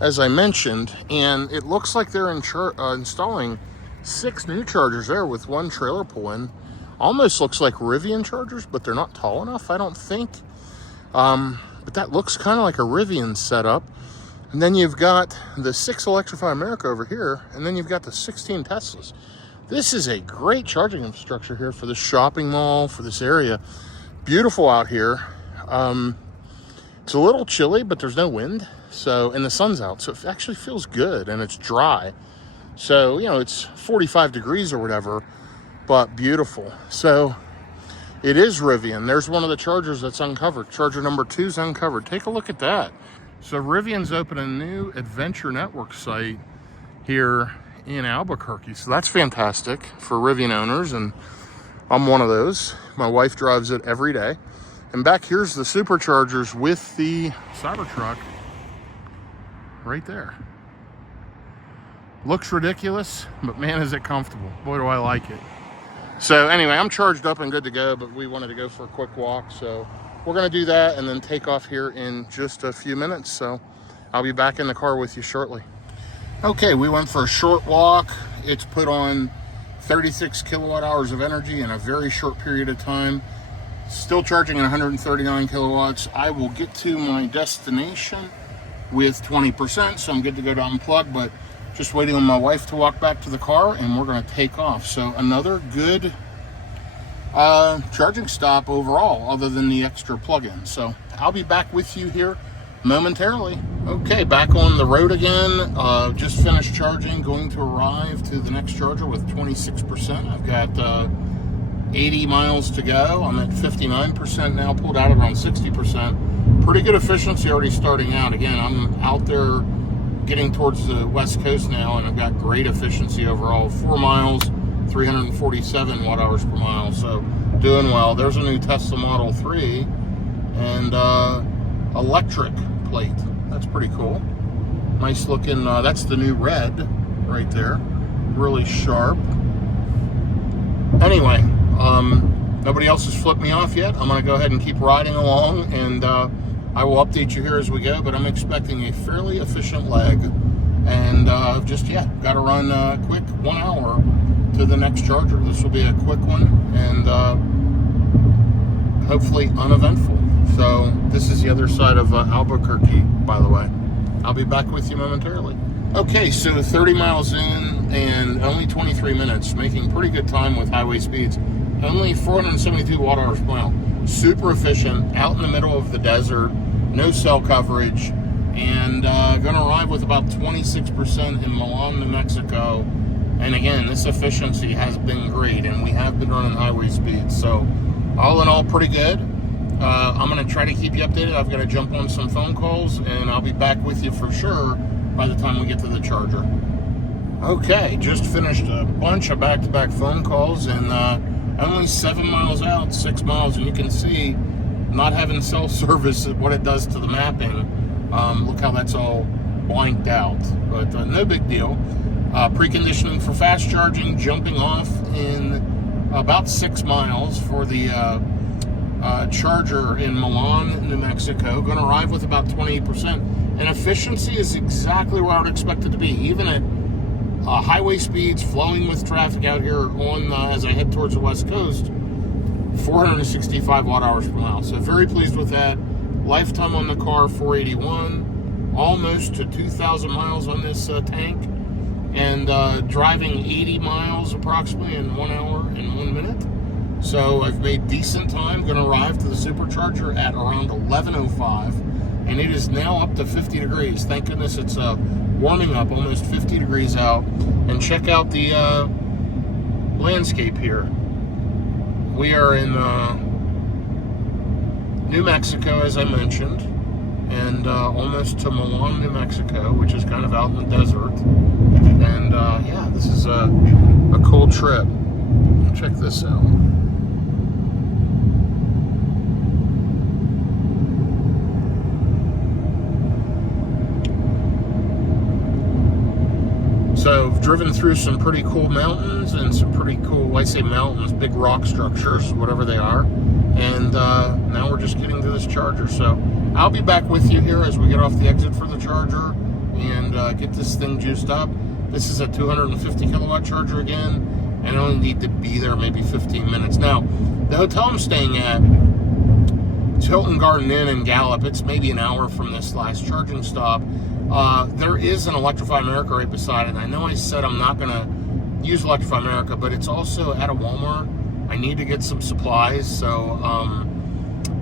as I mentioned, and it looks like they're installing 6 new chargers there with 1 trailer pull in. Almost looks like Rivian chargers, but they're not tall enough, I don't think. But that looks kind of like a Rivian setup. And then you've got the 6 Electrify America over here, and then you've got the 16 Teslas. This is a great charging infrastructure here for the shopping mall, for this area. Beautiful out here. It's a little chilly, but there's no wind. So, and the sun's out, so it actually feels good, and it's dry. So, you know, it's 45 degrees or whatever, but beautiful. So, it is Rivian. There's one of the chargers that's uncovered. Charger number 2 is uncovered. Take a look at that. So Rivian's opened a new Adventure Network site here in Albuquerque. So that's fantastic for Rivian owners, and I'm one of those. My wife drives it every day. And back here's the superchargers with the Cybertruck right there. Looks ridiculous, but man, is it comfortable. Boy, do I like it. So anyway, I'm charged up and good to go, but we wanted to go for a quick walk. So we're gonna do that and then take off here in just a few minutes. So I'll be back in the car with you shortly. Okay, we went for a short walk. It's put on 36 kilowatt hours of energy in a very short period of time. Still charging at 139 kilowatts. I will get to my destination with 20%, so I'm good to go to unplug, but just waiting on my wife to walk back to the car and we're gonna take off. So another good charging stop overall, other than the extra plug-in. So I'll be back with you here momentarily. Okay, back on the road again. Just finished charging, going to arrive to the next charger with 26%. I've got 80 miles to go. I'm at 59% now, pulled out around 60%. Pretty good efficiency already starting out. Again, I'm out there getting towards the West Coast now, and I've got great efficiency overall. 4 miles, 347 watt hours per mile, so doing well. There's a new Tesla Model 3 and electric plate. That's pretty cool. Nice looking, that's the new red right there. Really sharp. Anyway, nobody else has flipped me off yet. I'm going to go ahead and keep riding along, and I will update you here as we go, but I'm expecting a fairly efficient leg, and just, yeah, got to run a quick 1 hour to the next charger. This will be a quick one, and hopefully uneventful. So this is the other side of Albuquerque, by the way. I'll be back with you momentarily. Okay, so 30 miles in and only 23 minutes, making pretty good time with highway speeds. Only 472 watt hours per mile. Super efficient, out in the middle of the desert, no cell coverage, and gonna arrive with about 26% in Milan, New Mexico. And again, this efficiency has been great, and we have been running highway speeds. So all in all, pretty good. I'm gonna try to keep you updated. I've got to jump on some phone calls, and I'll be back with you for sure by the time we get to the charger. Okay, just finished a bunch of back-to-back phone calls, and only 7 miles out, 6 miles, and you can see not having cell service, what it does to the mapping. Look how that's all blanked out, but no big deal. Preconditioning for fast charging, jumping off in about 6 miles for the charger in Milan, New Mexico. Going to arrive with about 28%. And efficiency is exactly where I would expect it to be, even at highway speeds, flowing with traffic out here on as I head towards the West Coast. 465 watt hours per mile. So very pleased with that. Lifetime on the car, 481. Almost to 2,000 miles on this tank. And driving 80 miles approximately in 1 hour and 1 minute. So I've made decent time. Going to arrive to the supercharger at around 11:05. And it is now up to 50 degrees. Thank goodness it's warming up, almost 50 degrees out. And check out the landscape here. We are in New Mexico, as I mentioned, and almost to Milan, New Mexico, which is kind of out in the desert. And yeah, this is a cool trip. Check this out. So I've driven through some pretty cool mountains and some pretty cool, I say mountains, big rock structures, whatever they are. And now we're just getting to this charger. So I'll be back with you here as we get off the exit for the charger and get this thing juiced up. This is a 250 kilowatt charger again, and I only need to be there maybe 15 minutes. Now, the hotel I'm staying at, it's Hilton Garden Inn in Gallup. It's maybe an hour from this last charging stop. There is an Electrify America right beside it. I know I said I'm not going to use Electrify America, but it's also at a Walmart. I need to get some supplies, so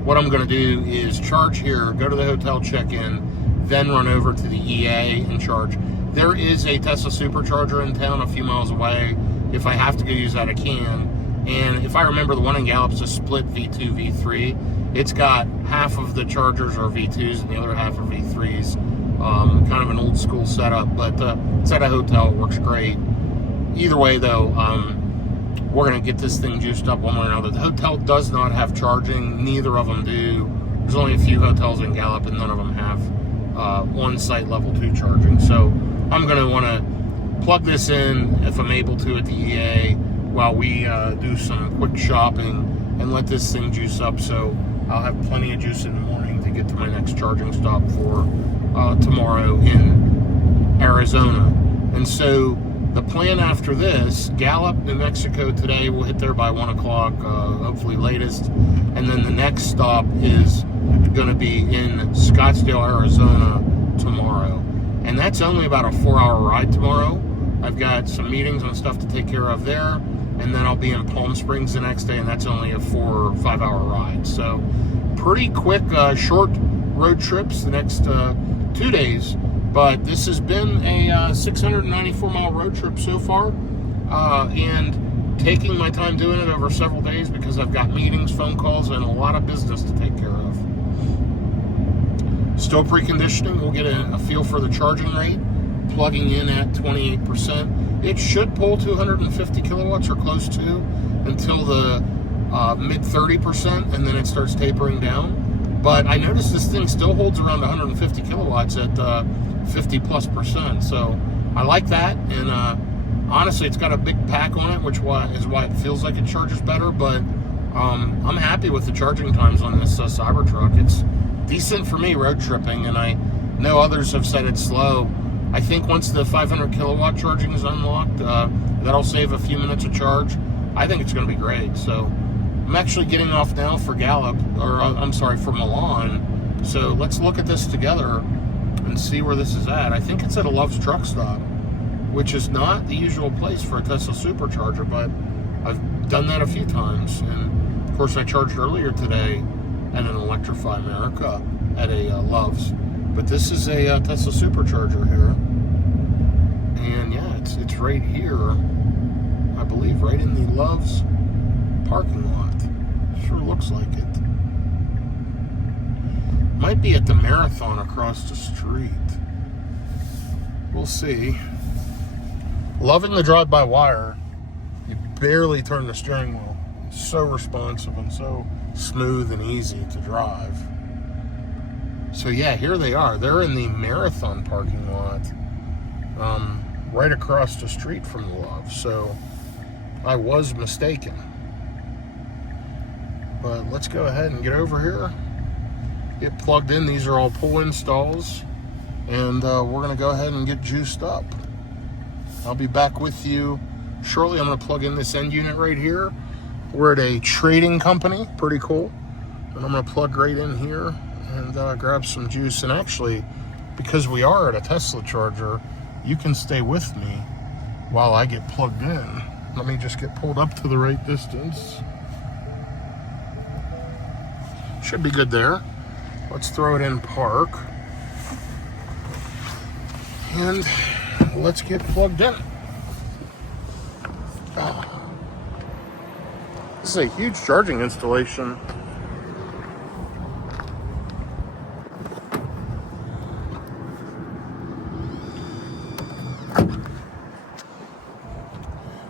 what I'm going to do is charge here, go to the hotel, check in, then run over to the EA and charge. There is a Tesla supercharger in town a few miles away. If I have to go use that, I can. And if I remember, the one in Gallup is a split V2, V3. It's got half of the chargers are V2s and the other half are V3s. Kind of an old school setup, but it's at a hotel. It works great. Either way, though, we're going to get this thing juiced up one way or another. The hotel does not have charging. Neither of them do. There's only a few hotels in Gallup, and none of them have on-site level 2 charging. So I'm going to want to plug this in, if I'm able to, at the EA while we do some quick shopping and let this thing juice up. So I'll have plenty of juice in the morning to get to my next charging stop for tomorrow in Arizona. And so the plan after this, Gallup, New Mexico today, we'll hit there by 1 o'clock, hopefully latest. And then the next stop is going to be in Scottsdale, Arizona tomorrow. And that's only about a 4-hour ride tomorrow. I've got some meetings and stuff to take care of there. And then I'll be in Palm Springs the next day, and that's only a 4 or 5-hour ride. So pretty quick, short road trips the next 2 days. But this has been a 694-mile road trip so far, and taking my time doing it over several days because I've got meetings, phone calls, and a lot of business to take care of. Still preconditioning. We'll get a feel for the charging rate, plugging in at 28%. It should pull 250 kilowatts or close to until the mid 30%, and then it starts tapering down. But I noticed this thing still holds around 150 kilowatts at 50+%. So I like that. And honestly, it's got a big pack on it, which is why it feels like it charges better. But I'm happy with the charging times on this Cybertruck. It's decent for me road tripping, and I know others have said it's slow. I think once the 500 kilowatt charging is unlocked, that'll save a few minutes of charge. I think it's going to be great. So I'm actually getting off now for Gallup, or I'm sorry, for Milan. So let's look at this together and see where this is at. I think it's at a Love's Truck Stop, which is not the usual place for a Tesla supercharger, but I've done that a few times. And of course, I charged earlier today at an Electrify America at a Love's. But this is a Tesla supercharger here. And yeah, it's right here, I believe, right in the Love's parking lot. Sure looks like it. Might be at the Marathon across the street. We'll see. Loving the drive-by-wire. You barely turn the steering wheel. It's so responsive and so smooth and easy to drive. So yeah, here they are. They're in the Marathon parking lot, right across the street from the Love. So I was mistaken. But let's go ahead and get over here, get plugged in. These are all pull installs, and we're going to go ahead and get juiced up. I'll be back with you shortly. I'm going to plug in this end unit right here. We're at a trading company, pretty cool. And I'm going to plug right in here and grab some juice. And actually, because we are at a Tesla charger, you can stay with me while I get plugged in. Let me just get pulled up to the right distance. Should be good there. Let's throw it in park. And let's get plugged in. This is a huge charging installation.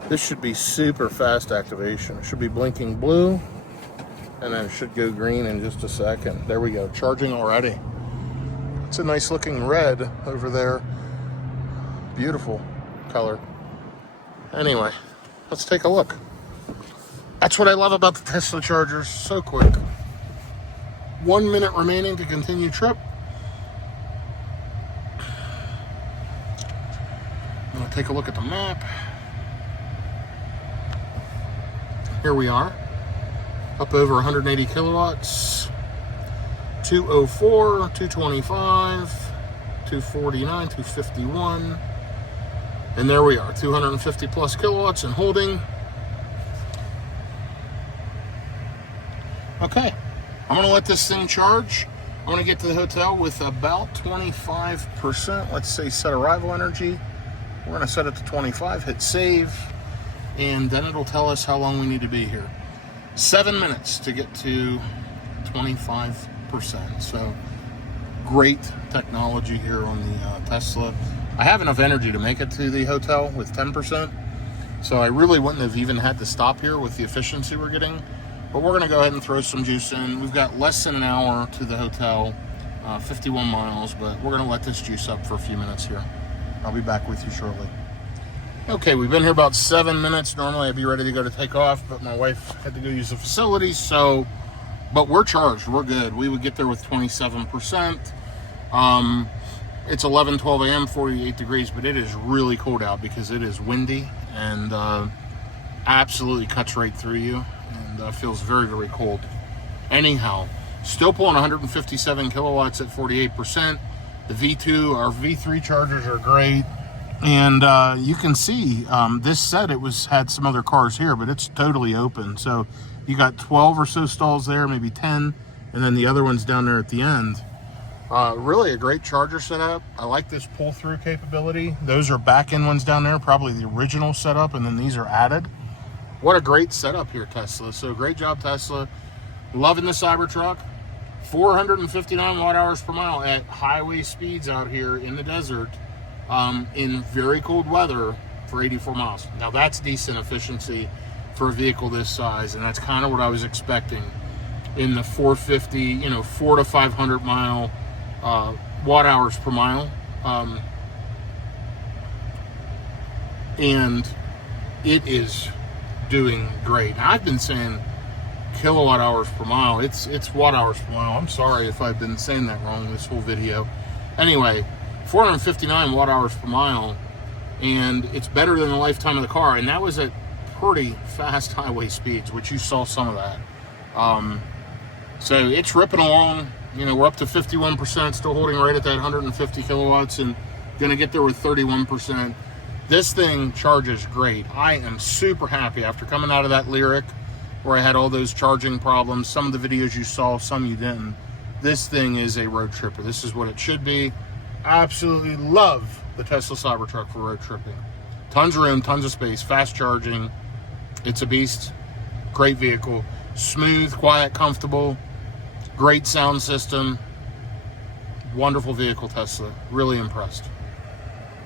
This should be super fast activation. It should be blinking blue, and then it should go green in just a second. There we go, charging already. It's a nice looking red over there. Beautiful color. Anyway, let's take a look. That's what I love about the Tesla chargers, so quick. 1 minute remaining to continue trip. I'm gonna take a look at the map. Here we are, up over 180 kilowatts, 204, 225, 249, 251, and there we are, 250 plus kilowatts and holding. Okay, I'm gonna let this thing charge. I'm gonna get to the hotel with about 25%, let's say set arrival energy. We're gonna set it to 25, hit save, and then it'll tell us how long we need to be here. 7 minutes to get to 25%. So great technology here on the Tesla. I have enough energy to make it to the hotel with 10%. So I really wouldn't have even had to stop here with the efficiency we're getting. But we're going to go ahead and throw some juice in. We've got less than an hour to the hotel, 51 miles, but we're going to let this juice up for a few minutes here. I'll be back with you shortly. Okay, we've been here about 7 minutes. Normally I'd be ready to go to take off, but my wife had to go use the facility, but we're charged. We're good. We would get there with 27%. It's 11:12 a.m., 48 degrees, but it is really cold out because it is windy and absolutely cuts right through you and feels very, very cold. Anyhow, still pulling 157 kilowatts at 48%. The V2, our V3 chargers are great. And you can see this set, had some other cars here, but it's totally open. So you got 12 or so stalls there, maybe 10, and then the other one's down there at the end. Really a great charger setup. I like this pull-through capability. Those are back-end ones down there, probably the original setup, and then these are added. What a great setup here, Tesla. So great job, Tesla. Loving the Cybertruck. 459 watt-hours per mile at highway speeds out here in the desert in very cold weather for 84 miles. Now that's decent efficiency for a vehicle this size, and that's kind of what I was expecting in the 450, 400 to 500 mile watt-hours per mile. And it is doing great. Now, I've been saying kilowatt hours per mile. It's watt hours per mile. I'm sorry if I've been saying that wrong this whole video. Anyway, 459 watt hours per mile, and it's better than the lifetime of the car, and that was at pretty fast highway speeds, which you saw some of that. So it's ripping along. We're up to 51%, still holding right at that 150 kilowatts, and gonna get there with 31%. This thing charges great. I am super happy after coming out of that Lyric where I had all those charging problems. Some of the videos you saw, some you didn't. This thing is a road tripper. This is what it should be. Absolutely love the Tesla Cybertruck for road tripping. Tons of room, tons of space, fast charging. It's a beast. Great vehicle. Smooth, quiet, comfortable. Great sound system. Wonderful vehicle, Tesla. Really impressed.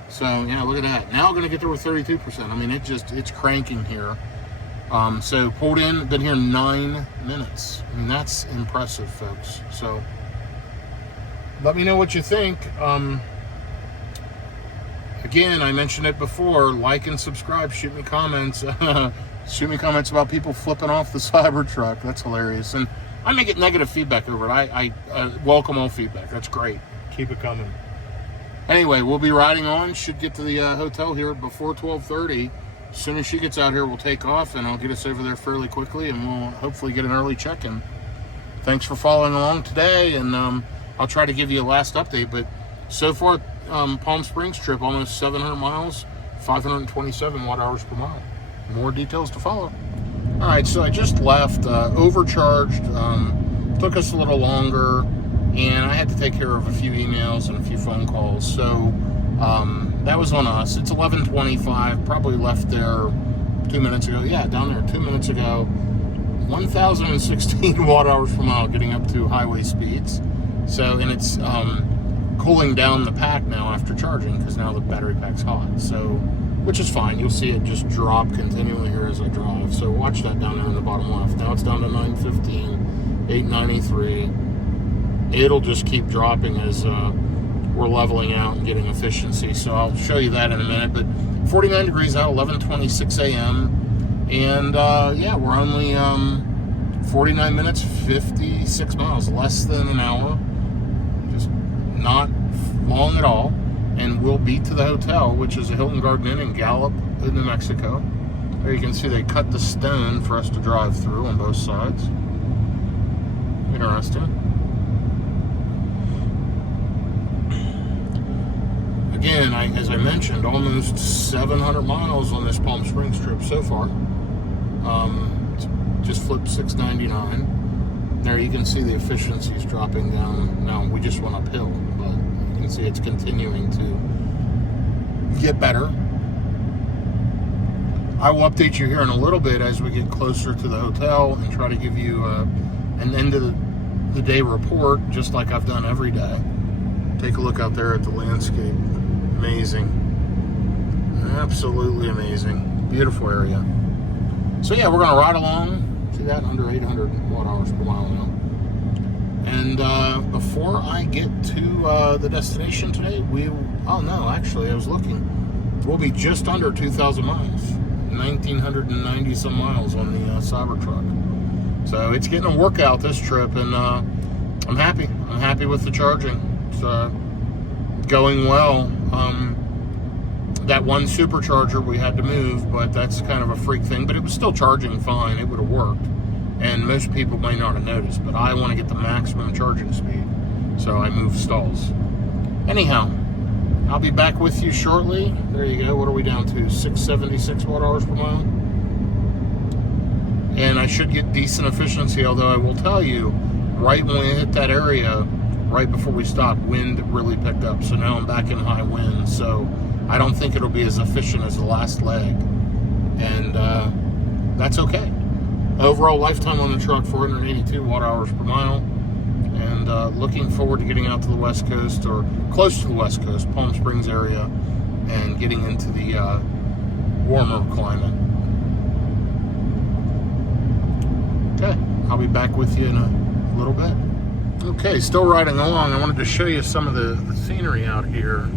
So, yeah, look at that. Now I'm going to get there with 32%. I mean, it's cranking here. So pulled in, been here 9 minutes. I mean, that's impressive, folks. So let me know what you think. Again, I mentioned it before, like and subscribe, shoot me comments. Shoot me comments about people flipping off the Cybertruck. That's hilarious. And I may get negative feedback over it. I welcome all feedback. That's great. Keep it coming. Anyway, we'll be riding on. Should get to the hotel here before 12:30. As soon as she gets out here, we'll take off, and I'll get us over there fairly quickly, and we'll hopefully get an early check-in. Thanks for following along today, and I'll try to give you a last update. But so far, Palm Springs trip, almost 700 miles, 527 watt-hours per mile. More details to follow. All right, so I just left, overcharged, took us a little longer, and I had to take care of a few emails and a few phone calls. So that was on us. It's 11:25, probably left there 2 minutes ago. Yeah, down there 2 minutes ago. 1,016 watt-hours per mile, getting up to highway speeds. So, and it's cooling down the pack now after charging because now the battery pack's hot. So, which is fine. You'll see it just drop continually here as I drive. So watch that down there in the bottom left. Now it's down to 915, 893. It'll just keep dropping as we're leveling out and getting efficiency. So I'll show you that in a minute. But 49 degrees out, 11:26 a.m. And yeah, we're only 49 minutes, 56 miles, less than an hour. Just not long at all. And we'll be to the hotel, which is a Hilton Garden Inn in Gallup, New Mexico. There you can see they cut the stone for us to drive through on both sides. Interesting. Again, as I mentioned, almost 700 miles on this Palm Springs trip so far. Just flipped 699. There you can see the efficiency is dropping down. Now we just went uphill, but you can see it's continuing to get better. I will update you here in a little bit as we get closer to the hotel and try to give you an end of the day report, just like I've done every day. Take a look out there at the landscape. Amazing. Absolutely amazing. Beautiful area. So yeah, we're going to ride along. See that? Under 800 watt hours per mile now. And before I get to the destination today, oh no, actually I was looking. We'll be just under 2,000 miles. 1,990 some miles on the Cybertruck. So it's getting a workout this trip, and I'm happy. I'm happy with the charging. It's going well. That one supercharger we had to move, but that's kind of a freak thing. But it was still charging fine. It would have worked. And most people may not have noticed, but I want to get the maximum charging speed. So I moved stalls. Anyhow, I'll be back with you shortly. There you go. What are we down to? 676 watt hours per mile. And I should get decent efficiency, although I will tell you, right when we hit that area, right before we stopped, wind really picked up. So now I'm back in high wind. So I don't think it'll be as efficient as the last leg. And that's okay. Overall lifetime on the truck, 482 watt hours per mile. And looking forward to getting out to the West Coast, or close to the West Coast, Palm Springs area, and getting into the warmer climate. Okay, I'll be back with you in a little bit. Okay, still riding along. I wanted to show you some of the scenery out here.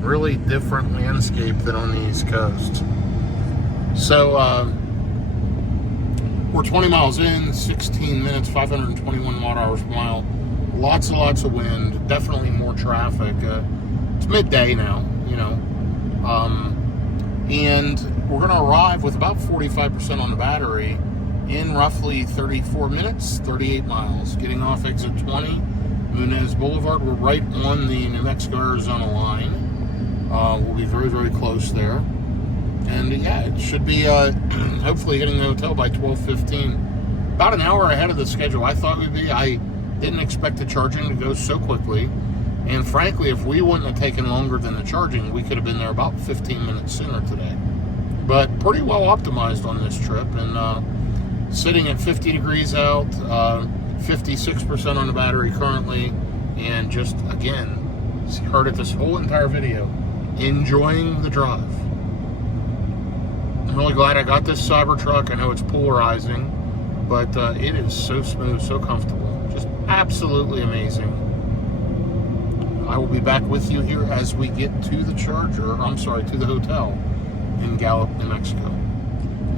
Really different landscape than on the East Coast. So we're 20 miles in, 16 minutes, 521 watt hours per mile. Lots and lots of wind, definitely more traffic. It's midday now, you know. And we're going to arrive with about 45% on the battery in roughly 34 minutes, 38 miles. Getting off exit 20, Munez Boulevard. We're right on the New Mexico-Arizona line. We'll be very, very close there. And yeah, it should be hopefully hitting the hotel by 12:15. About an hour ahead of the schedule I thought we'd be. I didn't expect the charging to go so quickly. And frankly, if we wouldn't have taken longer than the charging, we could have been there about 15 minutes sooner today. But pretty well optimized on this trip. And sitting at 50 degrees out, 56% on the battery currently. And just, again, heard it this whole entire video, enjoying the drive. I'm really glad I got this Cybertruck. I know it's polarizing, but it is so smooth, so comfortable. Just absolutely amazing. I will be back with you here as we get to the to the hotel in Gallup, New Mexico.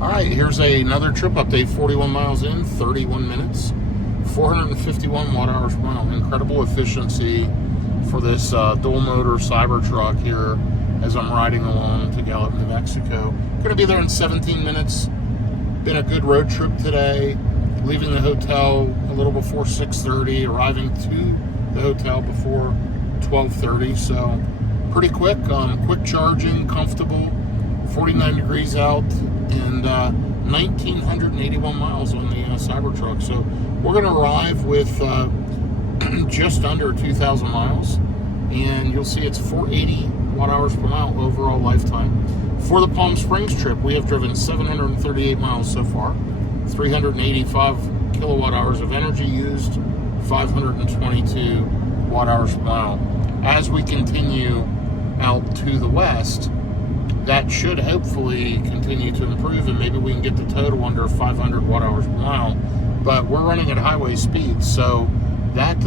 All right, here's another trip update. 41 miles in, 31 minutes, 451 watt hours per mile. Incredible efficiency for this dual motor Cybertruck here as I'm riding along to Gallup, New Mexico. Going to be there in 17 minutes. Been a good road trip today. Leaving the hotel a little before 6:30, arriving to the hotel before 12:30. So pretty quick. Quick charging, comfortable. 49 degrees out, and 1,981 miles on the Cybertruck. So we're going to arrive with just under 2,000 miles, and you'll see it's 480 watt hours per mile overall lifetime. For the Palm Springs trip, we have driven 738 miles so far, 385 kilowatt hours of energy used, 522 watt hours per mile. As we continue out to the west, that should hopefully continue to improve, and maybe we can get the total under 500 watt hours per mile. But we're running at highway speeds, so that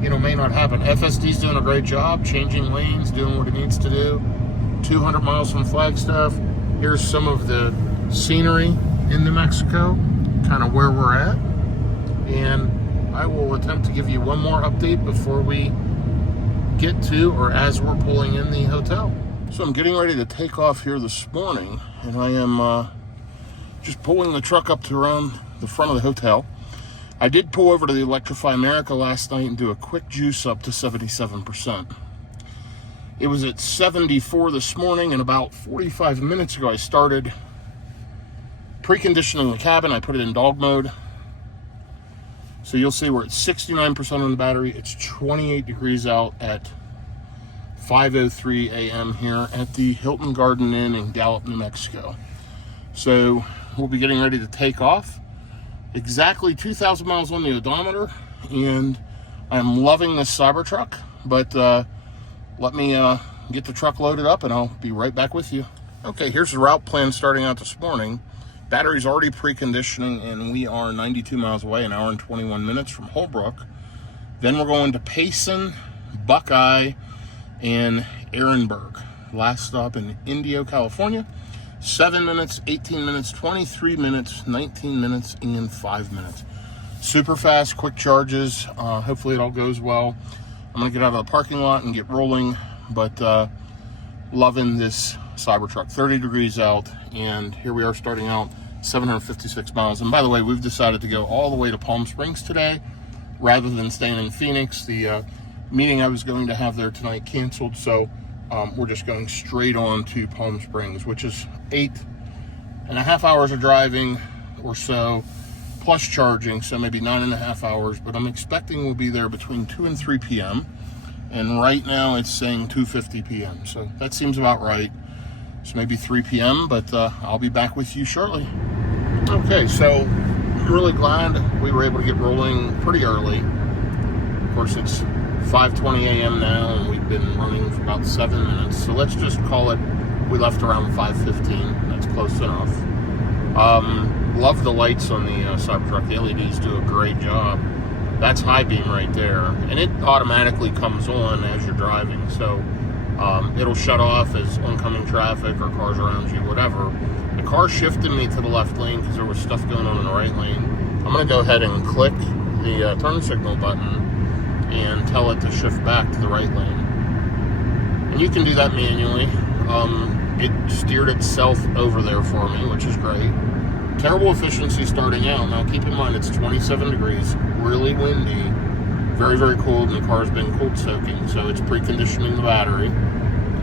may not happen. FSD's doing a great job changing lanes, doing what it needs to do. 200 miles from Flagstaff. Here's some of the scenery in New Mexico, kind of where we're at. And I will attempt to give you one more update before we get to, or as we're pulling in the hotel. So I'm getting ready to take off here this morning, and I am just pulling the truck up to around the front of the hotel. I did pull over to the Electrify America last night and do a quick juice up to 77%. It was at 74 this morning, and about 45 minutes ago I started preconditioning the cabin. I put it in dog mode. So you'll see we're at 69% on the battery. It's 28 degrees out at 5:03 a.m. here at the Hilton Garden Inn in Gallup, New Mexico. So we'll be getting ready to take off. Exactly 2,000 miles on the odometer, and I'm loving this Cybertruck, but let me get the truck loaded up and I'll be right back with you. Okay, here's the route plan starting out this morning. Battery's already preconditioning, and we are 92 miles away, an hour and 21 minutes from Holbrook. Then we're going to Payson, Buckeye, and Ehrenberg. Last stop in Indio, California. 7 minutes, 18 minutes, 23 minutes, 19 minutes, and 5 minutes. Super fast, quick charges. Hopefully it all goes well. I'm going to get out of the parking lot and get rolling, but loving this Cybertruck. 30 degrees out, and here we are starting out 756 miles. And by the way, we've decided to go all the way to Palm Springs today rather than staying in Phoenix. The meeting I was going to have there tonight canceled, so we're just going straight on to Palm Springs, which is 8.5 hours of driving or so, plus charging, so maybe 9.5 hours. But I'm expecting we'll be there between 2 and 3 p.m. And right now it's saying 2:50 p.m. So that seems about right. So maybe 3 p.m., but I'll be back with you shortly. Okay, so I'm really glad we were able to get rolling pretty early. Of course, it's 5:20 a.m. now, and we've been running for about 7 minutes. So let's just call it, we left around 5:15. That's close enough. Love the lights on the Cybertruck. The LEDs do a great job. That's high beam right there, and it automatically comes on as you're driving. So it'll shut off as oncoming traffic or cars around you, whatever. The car shifted me to the left lane because there was stuff going on in the right lane. I'm going to go ahead and click the turn signal button and tell it to shift back to the right lane. And you can do that manually. It steered itself over there for me, which is great. Terrible efficiency starting out. Now keep in mind it's 27 degrees, really windy, very, very cold, and the car's been cold soaking, so it's preconditioning the battery,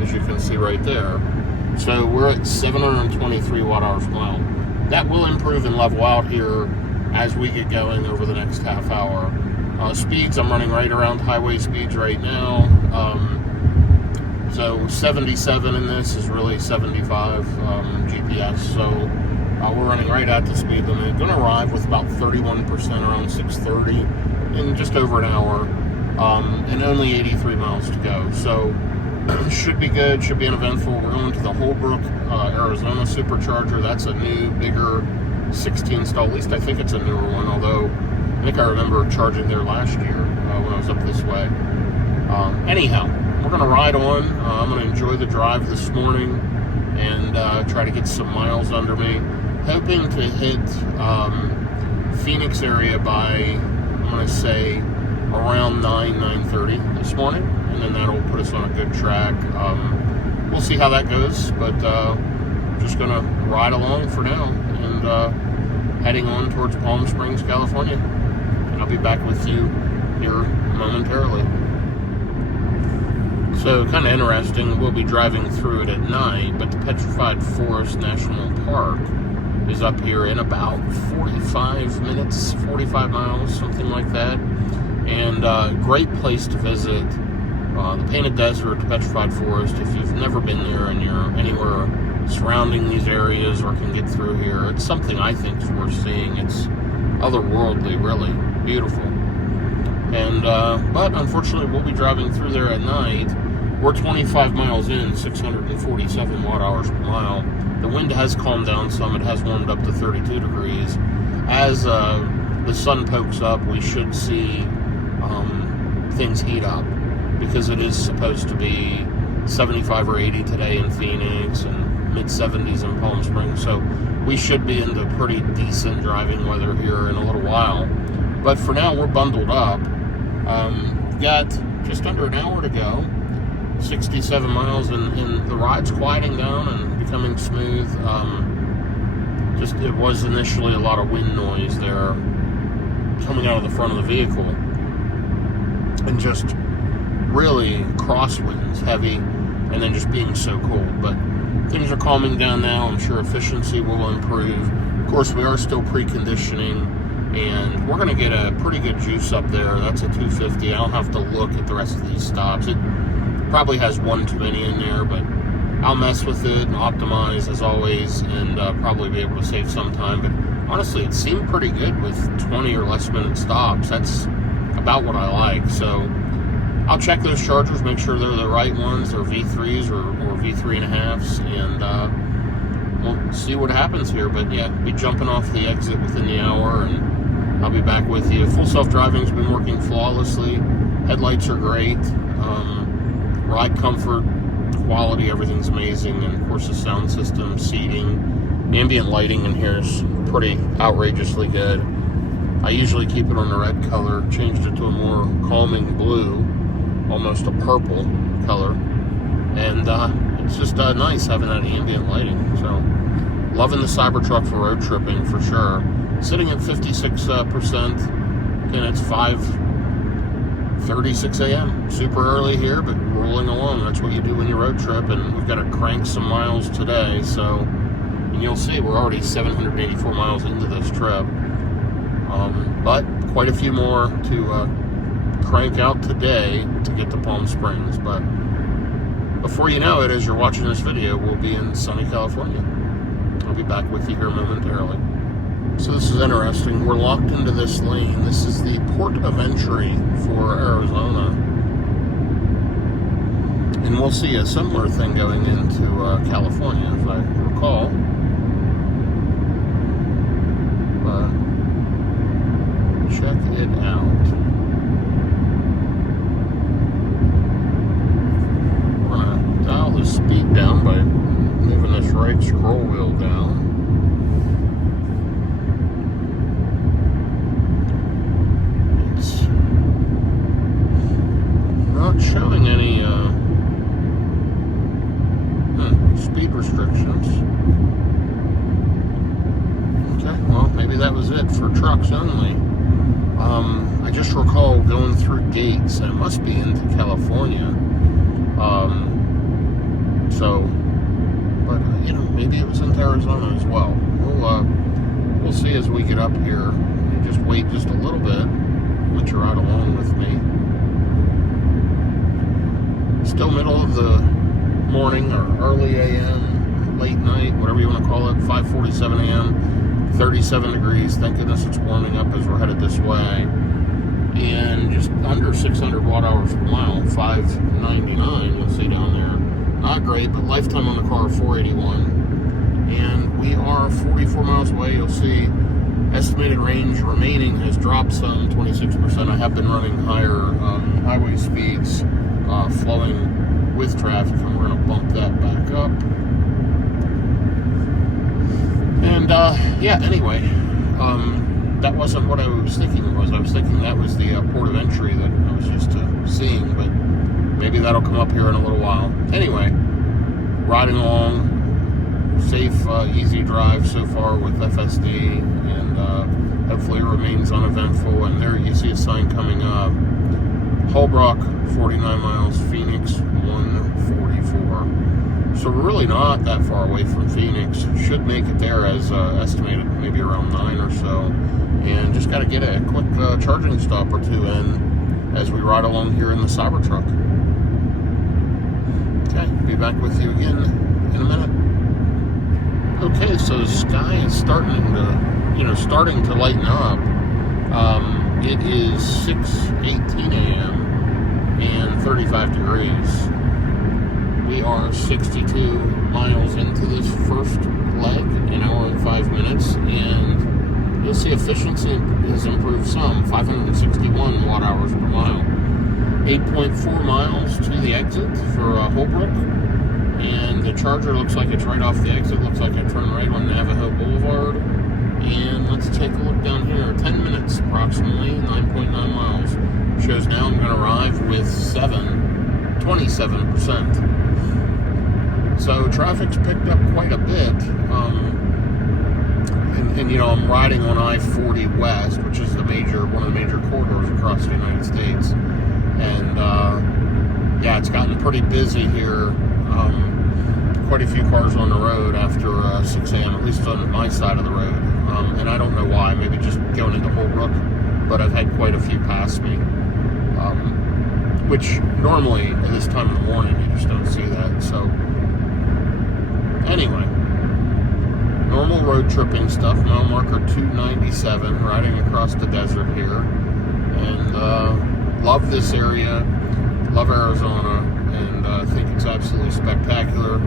as you can see right there. So we're at 723 watt-hours per mile. That will improve and level out here as we get going over the next half hour. Speeds, I'm running right around highway speeds right now. So 77 in this is really 75 GPS. So we're running right at the speed limit. Going to arrive with about 31% around 6:30 in just over an hour, and only 83 miles to go. So should be good. Should be uneventful. We're going to the Holbrook, Arizona supercharger. That's a new, bigger 16 stall. At least I think it's a newer one. Although I think I remember charging there last year when I was up this way. Anyhow, we're going to ride on. I'm going to enjoy the drive this morning and try to get some miles under me. Hoping to hit Phoenix area by, I'm going to say, around 9:30 this morning. And then that'll put us on a good track. We'll see how that goes. But just going to ride along for now and heading on towards Palm Springs, California. And I'll be back with you here momentarily. So kind of interesting, we'll be driving through it at night, but the Petrified Forest National Park is up here in about 45 minutes, 45 miles, something like that. And great place to visit. The Painted Desert, the Petrified Forest, if you've never been there and you're anywhere surrounding these areas or can get through here, it's something I think is worth seeing. It's otherworldly, really beautiful. And but unfortunately we'll be driving through there at night. We're 25 miles in, 647 watt-hours per mile. The wind has calmed down some. It has warmed up to 32 degrees. As the sun pokes up, we should see things heat up, because it is supposed to be 75 or 80 today in Phoenix and mid-70s in Palm Springs. So we should be into pretty decent driving weather here in a little while. But for now, we're bundled up. We've got just under an hour to go, 67 miles, and the ride's quieting down and becoming smooth. Just, it was initially a lot of wind noise there coming out of the front of the vehicle, and just really crosswinds, heavy, and then just being so cold. But things are calming down now. I'm sure efficiency will improve. Of course, we are still preconditioning, and we're going to get a pretty good juice up there. That's a 250. I'll have to look at the rest of these stops. It probably has one too many in there, but I'll mess with it and optimize as always, and probably be able to save some time. But honestly, it seemed pretty good with 20 or less minute stops. That's about what I like. So I'll check those chargers, make sure they're the right ones. They're V3s or V3.5s, and we'll see what happens here. But yeah, be jumping off the exit within the hour, and I'll be back with you. Full self-driving's been working flawlessly. Headlights are great. Ride comfort, quality, everything's amazing. And of course the sound system, seating, ambient lighting in here is pretty outrageously good. I usually keep it on the red color, changed it to a more calming blue, almost a purple color. And it's just nice having that ambient lighting. So loving the Cybertruck for road tripping for sure. Sitting at 56%. Again, it's 5:36 a.m. Super early here, but rolling along. That's what you do when you road trip, and we've got to crank some miles today. So, and you'll see we're already 784 miles into this trip. But quite a few more to crank out today to get to Palm Springs. But before you know it, as you're watching this video, we'll be in sunny California. I'll be back with you here momentarily. So this is interesting. We're locked into this lane. This is the port of entry for Arizona. And we'll see a similar thing going into California, as I recall. But check it out. We're going to dial the speed down by moving this right scroll wheel down. Not showing any speed restrictions. Okay, well, maybe that was it for trucks only. I just recall going through gates, and it must be into California. But you know, maybe it was into Arizona as well. We'll see as we get up here. Just wait just a little bit. Let you ride along with me. Still middle of the morning or early a.m., late night, whatever you want to call it, 5:47 a.m., 37 degrees. Thank goodness it's warming up as we're headed this way. And just under 600 watt hours per mile, 599, you'll see down there. Not great, but lifetime on the car, 481. And we are 44 miles away. You'll see estimated range remaining has dropped some, 26%. I have been running higher highway speeds, flowing with traffic, and we're going to bump that back up. And yeah, anyway, that wasn't what I was thinking it was. I was thinking that was the port of entry that I was just seeing, but maybe that'll come up here in a little while. Anyway, riding along, safe, easy drive so far with FSD, and hopefully it remains uneventful. And there you see a sign coming up. Holbrook, 49 miles, Phoenix, 144. So we're really not that far away from Phoenix. Should make it there as estimated, maybe around 9 or so. And just got to get a quick charging stop or two in as we ride along here in the Cybertruck. Okay, be back with you again in a minute. Okay, so the sky is starting to lighten up. It is 6:18 a.m. and 35 degrees. We are 62 miles into this first leg, an hour and 5 minutes, and you'll see efficiency has improved some, 561 watt hours per mile. 8.4 miles to the exit for Holbrook, and the charger looks like it's right off the exit. Looks like I turn right on Navajo Boulevard. And let's take a look down here. 10 minutes approximately, 9.9 miles. Shows now I'm going to arrive with 27%. So traffic's picked up quite a bit. And you know, I'm riding on I-40 West, which is one of the major corridors across the United States. And yeah, it's gotten pretty busy here. Quite a few cars on the road after 6 a.m., at least on my side of the road. And I don't know why, maybe just going into Holbrook, but I've had quite a few pass me. Which normally at this time of the morning, you just don't see that. So anyway, normal road tripping stuff. Mile marker 297, riding across the desert here. And love this area, love Arizona, and I think it's absolutely spectacular.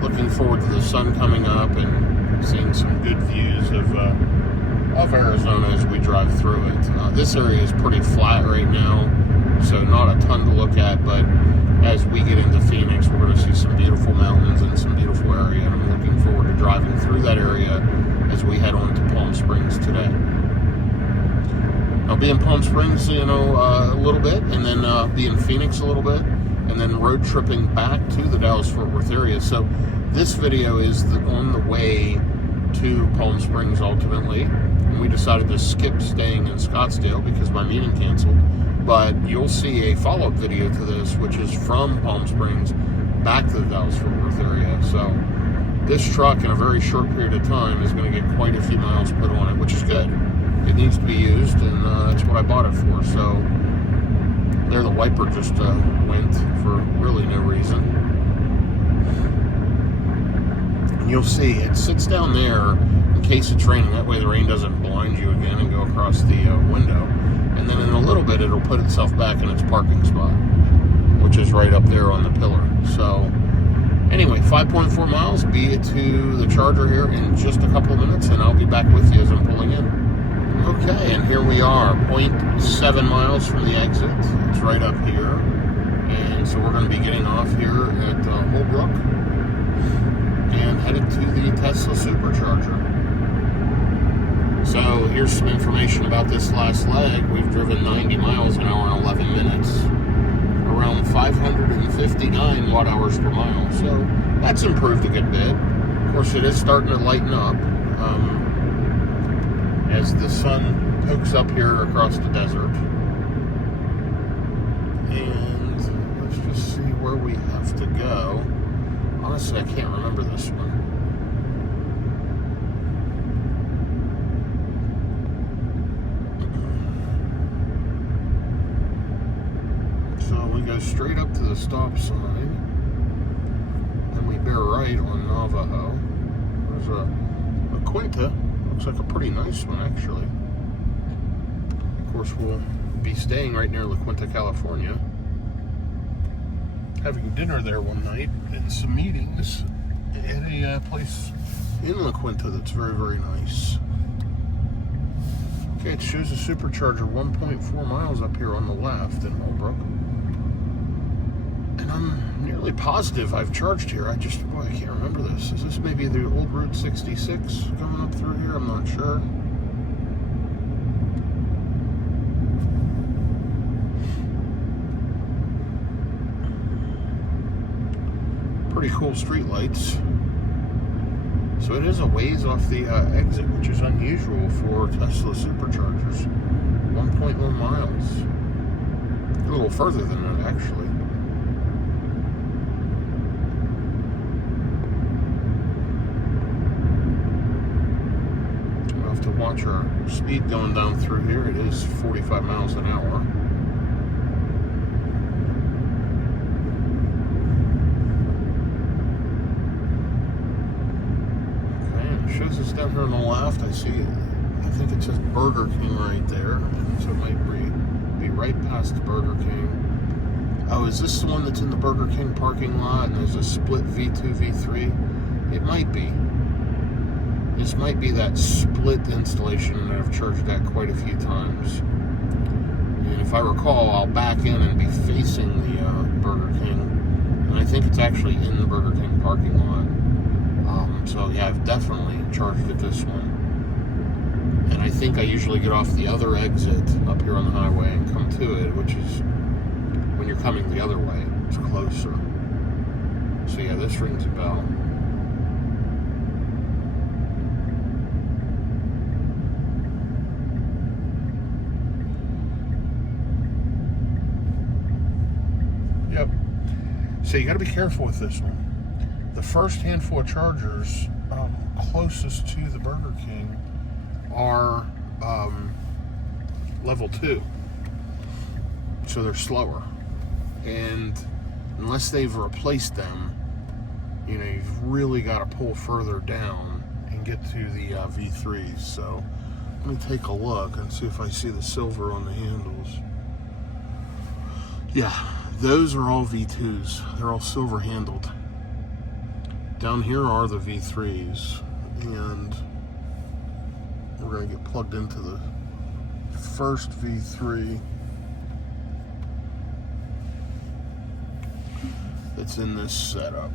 Looking forward to the sun coming up and seeing some good views of Arizona as we drive through it. This area is pretty flat right now, so not a ton to look at, but as we get into Phoenix, we're going to see some beautiful mountains and some beautiful area, and I'm looking forward to driving through that area as we head on to Palm Springs today. I'll be in Palm Springs, a little bit, and then be in Phoenix a little bit, and then road tripping back to the Dallas-Fort Worth area. So this video is on the way to Palm Springs ultimately, and we decided to skip staying in Scottsdale because my meeting canceled. But you'll see a follow-up video to this, which is from Palm Springs back to the Dallas-Fort Worth area. So this truck, in a very short period of time, is going to get quite a few miles put on it, which is good. It needs to be used, and that's what I bought it for. So there, the wiper just went for really no reason. And you'll see it sits down there in case it's raining. That way the rain doesn't blind you again and go across the window. And then in a little bit, it'll put itself back in its parking spot, which is right up there on the pillar. So anyway, 5.4 miles, be it to the charger here in just a couple of minutes, and I'll be back with you as I'm pulling in. Okay, and here we are, 0.7 miles from the exit. It's right up here. And so we're going to be getting off here at Holbrook and headed to the Tesla Supercharger. So here's some information about this last leg. We've driven 90 miles an hour in 11 minutes, around 559 watt hours per mile. So that's improved a good bit. Of course, it is starting to lighten up as the sun pokes up here across the desert. And let's just see where we have to go. Honestly, I can't remember this one. So we go straight up to the stop sign, then we bear right on Navajo. There's a Quinta. Looks like a pretty nice one, actually. Of course, we'll be staying right near La Quinta, California. Having dinner there one night and some meetings at a place in La Quinta that's very, very nice. Okay, it shows a supercharger 1.4 miles up here on the left in Holbrook. And I'm nearly positive I've charged here. I can't remember this. Is this maybe the old Route 66 coming up through here? I'm not sure. Pretty cool street lights. So it is a ways off the exit, which is unusual for Tesla Superchargers. 1.1 miles. A little further than that, actually. We'll have to watch our speed going down through here. It is 45 miles an hour. Shows us down here on the left. I think it says Burger King right there, and so it might be right past Burger King. Oh, is this the one that's in the Burger King parking lot and there's a split V2, V3? It might be. This might be that split installation that I've charged at quite a few times. And if I recall, I'll back in and be facing the Burger King, and I think it's actually in the Burger King parking lot. So yeah, I've definitely charged at this one. And I think I usually get off the other exit up here on the highway and come to it, which is when you're coming the other way. It's closer. So yeah, this rings a bell. Yep. So you got to be careful with this one. The first handful of chargers closest to the Burger King are level 2. So they're slower. And unless they've replaced them, you've really got to pull further down and get to the V3s. So let me take a look and see if I see the silver on the handles. Yeah, those are all V2s. They're all silver handled. Down here are the V3s, and we're going to get plugged into the first V3. It's in this setup.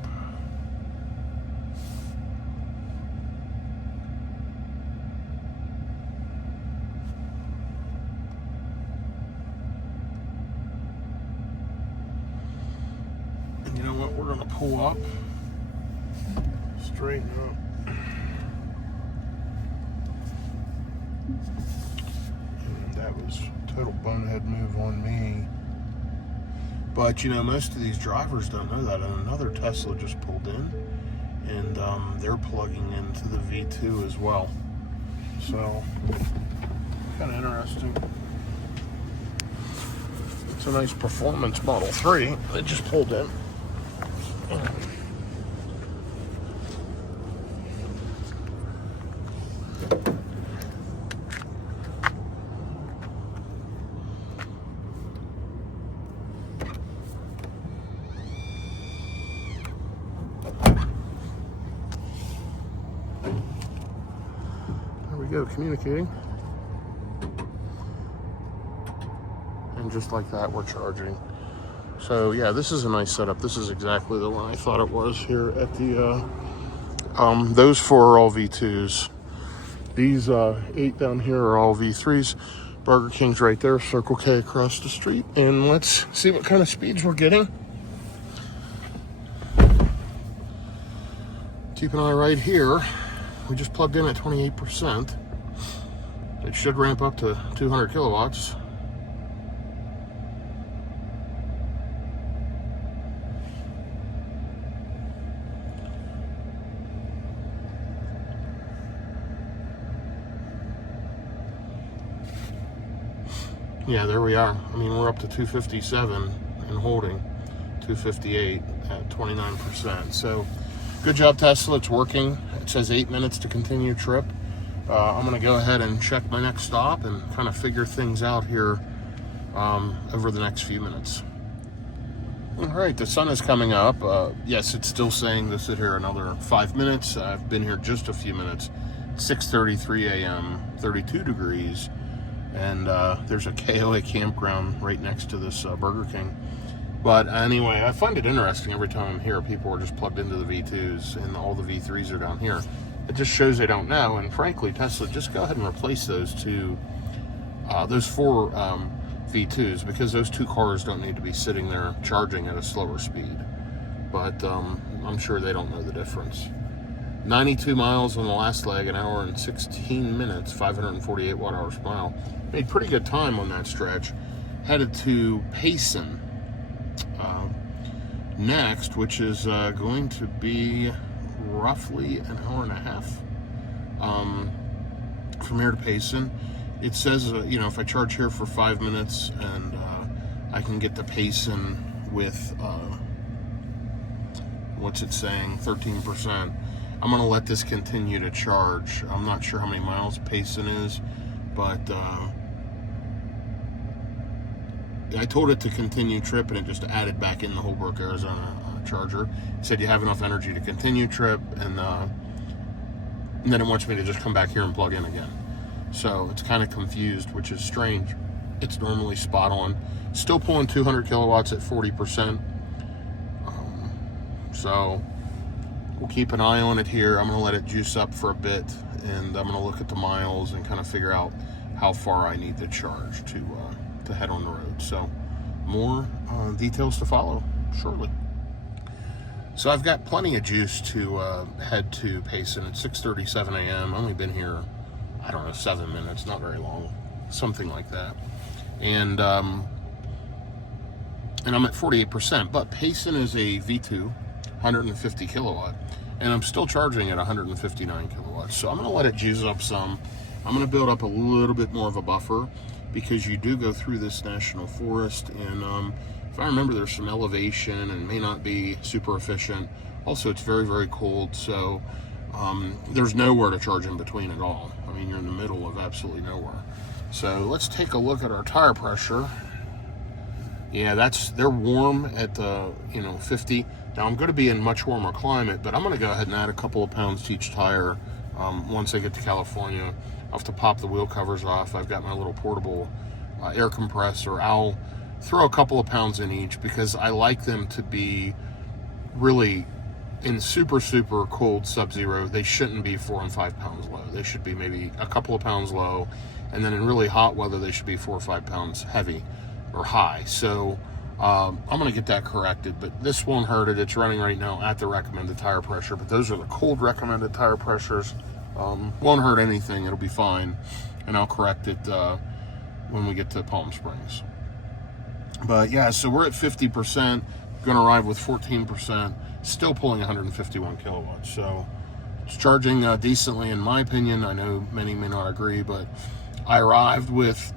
And you know what? We're going to pull up, straighten up. And that was a total bonehead move on me. But, you know, most of these drivers don't know that. And another Tesla just pulled in, and they're plugging into the V2 as well. So, kind of interesting. It's a nice performance Model 3 that just pulled in. There we go, communicating. And just like that, we're charging. So yeah, this is a nice setup. This is exactly the one I thought it was here at the, those 4 are all V2s. These 8 down here are all V3s. Burger King's right there, Circle K across the street. And let's see what kind of speeds we're getting. Keep an eye right here. We just plugged in at 28%. It should ramp up to 200 kilowatts. Yeah, there we are. I mean, we're up to 257 and holding 258 at 29%. So good job, Tesla. It's working. It says 8 minutes to continue trip. I'm going to go ahead and check my next stop and kind of figure things out here over the next few minutes. All right, the sun is coming up. Yes, it's still saying to sit here another 5 minutes. I've been here just a few minutes. 6:33 a.m., 32 degrees. And there's a KOA campground right next to this Burger King. But anyway, I find it interesting every time I'm here, people are just plugged into the V2s and all the V3s are down here. It just shows they don't know. And frankly, Tesla, just go ahead and replace those 4 V2s, because those 2 cars don't need to be sitting there charging at a slower speed. But I'm sure they don't know the difference. 92 miles on the last leg, an hour and 16 minutes, 548 watt hours per mile. Made pretty good time on that stretch. Headed to Payson next, which is going to be roughly an hour and a half from here to Payson. It says, you know, if I charge here for 5 minutes and I can get to Payson with, what's it saying, 13%. I'm going to let this continue to charge. I'm not sure how many miles Payson is, but I told it to continue trip, and it just added back in the Holbrook, Arizona charger. It said you have enough energy to continue trip, and then it wants me to just come back here and plug in again. So it's kind of confused, which is strange. It's normally spot on. Still pulling 200 kilowatts at 40%. So we'll keep an eye on it here. I'm going to let it juice up for a bit, and I'm going to look at the miles and kind of figure out how far I need to charge to head on the road. So more details to follow shortly. So I've got plenty of juice to head to Payson at 6:37 a.m. Only been here, I don't know, 7 minutes, not very long, something like that. And I'm at 48%, but Payson is a V2, 150 kilowatt, and I'm still charging at 159 kilowatts. So I'm going to let it juice up some. I'm going to build up a little bit more of a buffer, because you do go through this national forest, and if I remember, there's some elevation and may not be super efficient. Also, it's very, very cold, so there's nowhere to charge in between at all. I mean, you're in the middle of absolutely nowhere. So let's take a look at our tire pressure. Yeah, they're warm at 50. Now I'm going to be in much warmer climate, but I'm going to go ahead and add a couple of pounds to each tire. Once I get to California, I'll have to pop the wheel covers off. I've got my little portable air compressor. I'll throw a couple of pounds in each because I like them to be really in super, super cold sub-zero. They shouldn't be 4 and 5 pounds low. They should be maybe a couple of pounds low. And then in really hot weather, they should be 4 or 5 pounds heavy or high. So I'm going to get that corrected, but this won't hurt it. It's running right now at the recommended tire pressure, but those are the cold recommended tire pressures. Won't hurt anything. It'll be fine. And I'll correct it when we get to Palm Springs. But yeah, so we're at 50%, going to arrive with 14%, still pulling 151 kilowatts. So it's charging decently, in my opinion. I know many may not agree, but I arrived with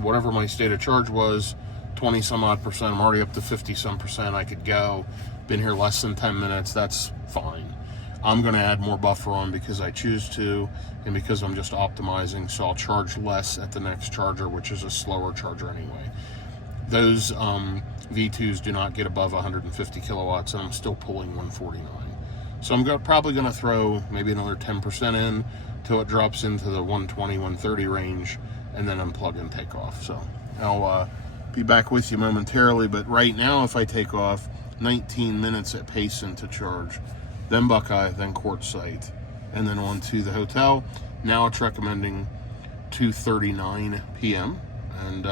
whatever my state of charge was, 20 some odd percent. I'm already up to 50 some percent. I could go. Been here less than 10 minutes. That's fine. I'm going to add more buffer on because I choose to and because I'm just optimizing. So I'll charge less at the next charger, which is a slower charger anyway. Those V2s do not get above 150 kilowatts, and I'm still pulling 149. So I'm probably going to throw maybe another 10% in till it drops into the 120, 130 range, and then unplug and take off. So I'll be back with you momentarily, but right now if I take off, 19 minutes at Payson to charge, then Buckeye, then Quartzsite, and then on to the hotel. Now it's recommending 2:39 p.m. and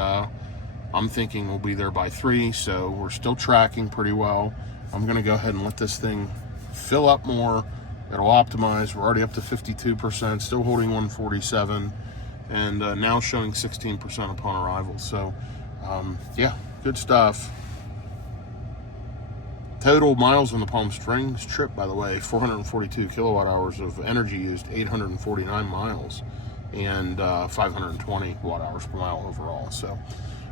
I'm thinking we'll be there by 3, so we're still tracking pretty well. I'm going to go ahead and let this thing fill up more. It'll optimize. We're already up to 52%, still holding 147, and now showing 16% upon arrival. So, yeah, good stuff. Total miles on the Palm Springs trip, by the way, 442 kilowatt hours of energy used, 849 miles, and 520 watt hours per mile overall. So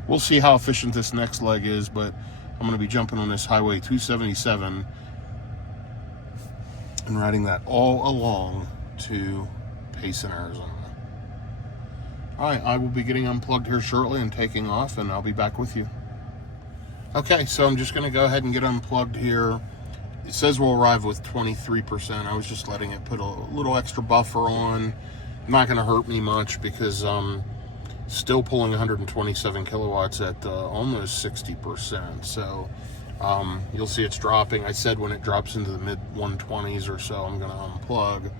we'll see how efficient this next leg is, but I'm going to be jumping on this Highway 277 and riding that all along to Payson, Arizona. All right, I will be getting unplugged here shortly and taking off, and I'll be back with you. Okay, so I'm just going to go ahead and get unplugged here. It says we'll arrive with 23%. I was just letting it put a little extra buffer on. Not going to hurt me much because still pulling 127 kilowatts at almost 60%. So you'll see it's dropping. I said when it drops into the mid 120s or so, I'm going to unplug.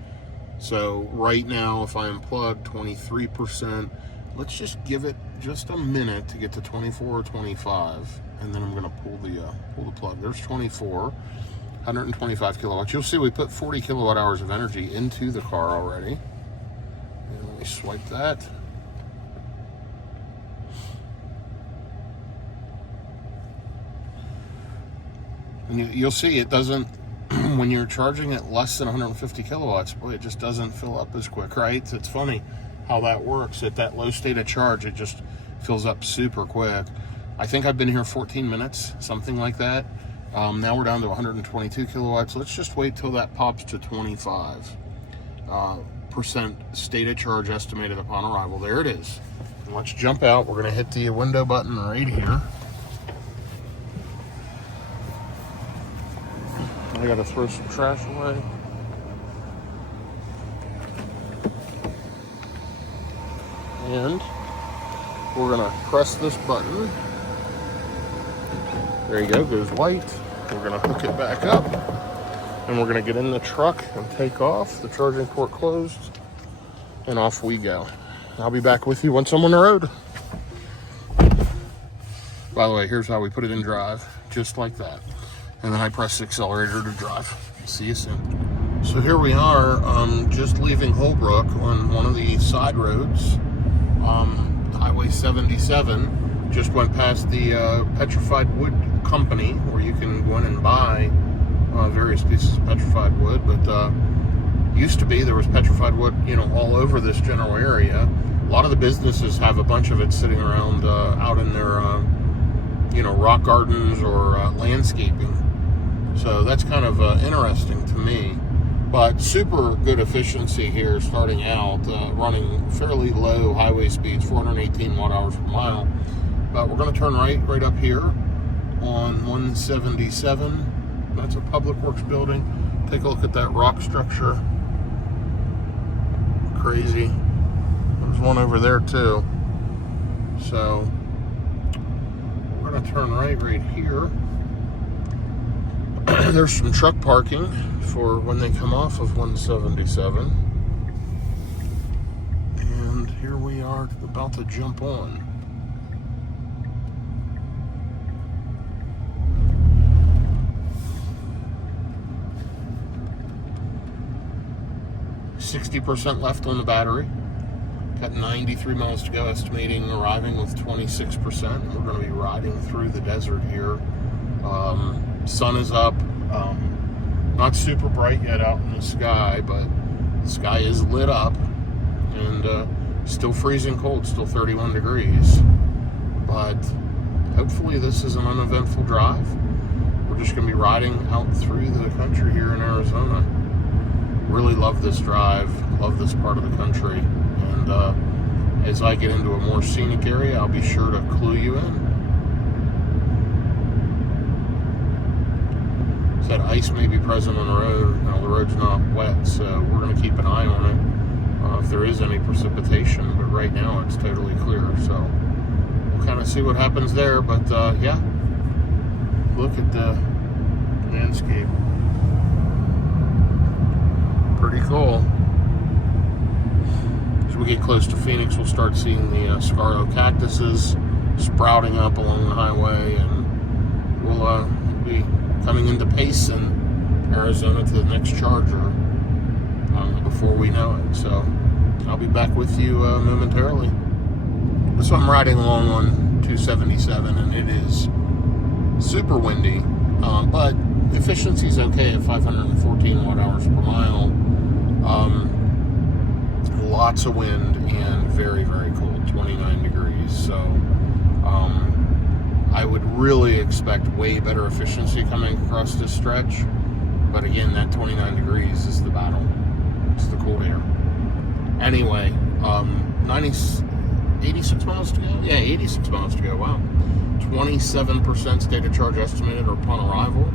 So right now, if I unplug 23%, let's just give it just a minute to get to 24 or 25, and then I'm going to pull the plug. There's 24, 125 kilowatts. You'll see we put 40 kilowatt hours of energy into the car already. And let me swipe that. And you'll see it doesn't, when you're charging at less than 150 kilowatts, boy, it just doesn't fill up as quick, right? It's funny how that works. At that low state of charge, it just fills up super quick. I think I've been here 14 minutes, something like that. Now we're down to 122 kilowatts. Let's just wait till that pops to 25% state of charge estimated upon arrival. There it is. And let's jump out. We're going to hit the window button right here. I got to throw some trash away. And we're going to press this button. There you go, goes white. We're going to hook it back up. And we're going to get in the truck and take off. The charging port closed. And off we go. I'll be back with you once I'm on the road. By the way, here's how we put it in drive. Just like that. And then I press the accelerator to drive. See you soon. So here we are, just leaving Holbrook on one of the side roads. Highway 77. Just went past the petrified wood company where you can go in and buy various pieces of petrified wood. But used to be there was petrified wood, all over this general area. A lot of the businesses have a bunch of it sitting around out in their, rock gardens or landscaping. So that's kind of interesting to me. But super good efficiency here starting out, running fairly low highway speeds, 418 watt hours per mile. But we're going to turn right up here on 177. That's a public works building. Take a look at that rock structure. Crazy. There's one over there too. So we're going to turn right here. There's some truck parking for when they come off of 177. And here we are about to jump on. %, left on the battery. Got 93 miles to go, estimating arriving with 26%. We're going to be riding through the desert here. Sun is up. Not super bright yet out in the sky, but the sky is lit up, and still freezing cold, still 31 degrees. But hopefully this is an uneventful drive. We're just going to be riding out through the country here in Arizona. Really love this drive, love this part of the country, and as I get into a more scenic area, I'll be sure to clue you in. That ice may be present on the road. Now the road's not wet, so we're going to keep an eye on it if there is any precipitation, but right now it's totally clear, so we'll kind of see what happens there. But yeah, look at the landscape. Pretty cool. As we get close to Phoenix, we'll start seeing the scarlet cactuses sprouting up along the highway, and we'll be coming into Payson, Arizona, to the next charger before we know it. So I'll be back with you momentarily. So I'm riding along on 277, and it is super windy, but efficiency is okay at 514 watt hours per mile. Lots of wind and very, very cold, 29 degrees. So I would really expect way better efficiency coming across this stretch. But again, that 29 degrees is the battle. It's the cold air. Anyway, 86 miles to go? Yeah, 86 miles to go. Wow. 27% state of charge estimated upon arrival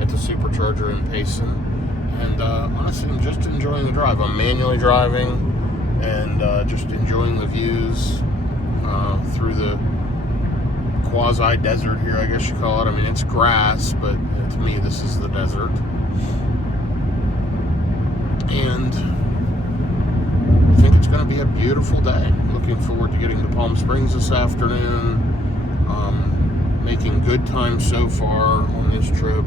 at the supercharger in Payson. And honestly, I'm just enjoying the drive. I'm manually driving and just enjoying the views through the quasi-desert here, I guess you call it. I mean, it's grass, but to me, this is the desert. And I think it's going to be a beautiful day. Looking forward to getting to Palm Springs this afternoon. Making good time so far on this trip,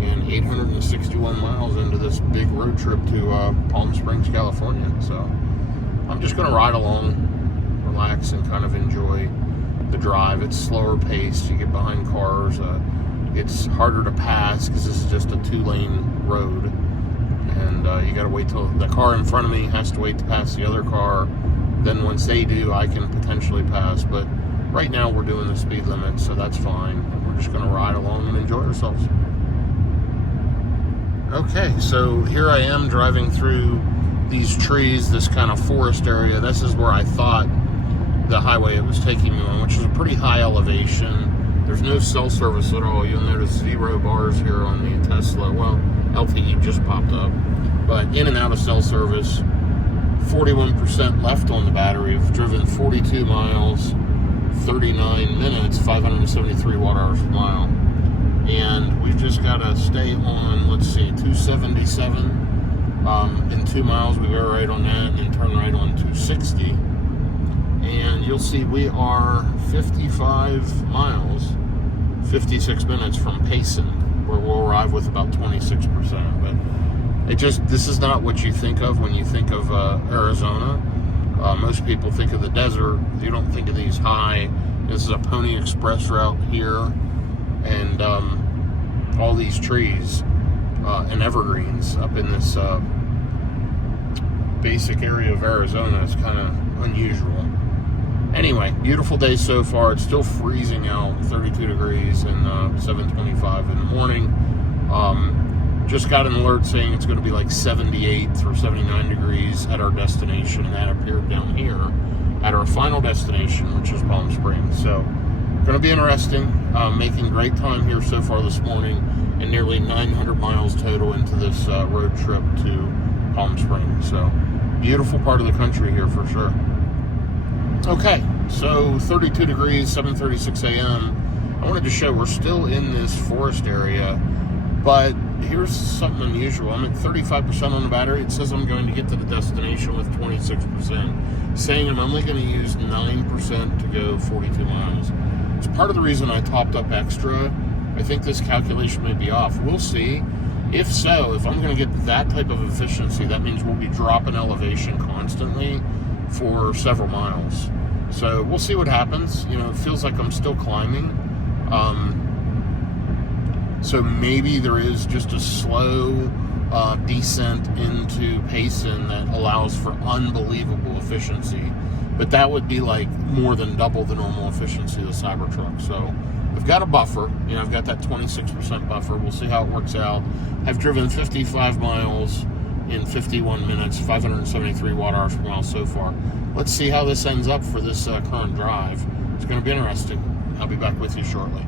and 861 miles into this big road trip to Palm Springs, California. So I'm just going to ride along, relax, and kind of enjoy the drive. It's slower paced. You get behind cars. It's harder to pass because this is just a 2-lane road, and you got to wait till the car in front of me has to wait to pass the other car. Then once they do, I can potentially pass. But right now we're doing the speed limit, so that's fine. We're just going to ride along and enjoy ourselves. Okay, so here I am driving through these trees, this kind of forest area. This is where I thought the highway it was taking me on, which is a pretty high elevation. There's no cell service at all. You'll notice 0 bars here on the Tesla. Well, LTE just popped up, but in and out of cell service. 41% left on the battery. I've driven 42 miles, 39 minutes, 573 watt hours per mile. And we've just got to stay on, let's see, 277. In 2 miles, we go right on that, and then turn right on 260. And you'll see we are 55 miles, 56 minutes from Payson, where we'll arrive with about 26%. But this is not what you think of when you think of Arizona. Most people think of the desert. You don't think of these high. This is a Pony Express route here, and all these trees and evergreens up in this basic area of Arizona is kind of unusual. Anyway, beautiful day so far. It's still freezing out, 32 degrees and 7:25 in the morning. Just got an alert saying it's going to be like 78 through 79 degrees at our destination, and that appeared down here at our final destination, which is Palm Springs. So, going to be interesting. Making great time here so far this morning, and nearly 900 miles total into this road trip to Palm Springs. So, beautiful part of the country here for sure. Okay, so 32 degrees, 7:36 a.m. I wanted to show we're still in this forest area, but here's something unusual. I'm at 35% on the battery. It says I'm going to get to the destination with 26%, saying I'm only going to use 9% to go 42 miles. It's part of the reason I topped up extra. I think this calculation may be off. We'll see. If so, if I'm going to get that type of efficiency, that means we'll be dropping elevation constantly for several miles. So we'll see what happens. You know, it feels like I'm still climbing. So maybe there is just a slow descent into Payson that allows for unbelievable efficiency. But that would be like more than double the normal efficiency of the Cybertruck. So I've got a buffer. You know, I've got that 26% buffer. We'll see how it works out. I've driven 55 miles in 51 minutes, 573 watt-hours per mile so far. Let's see how this ends up for this current drive. It's going to be interesting. I'll be back with you shortly.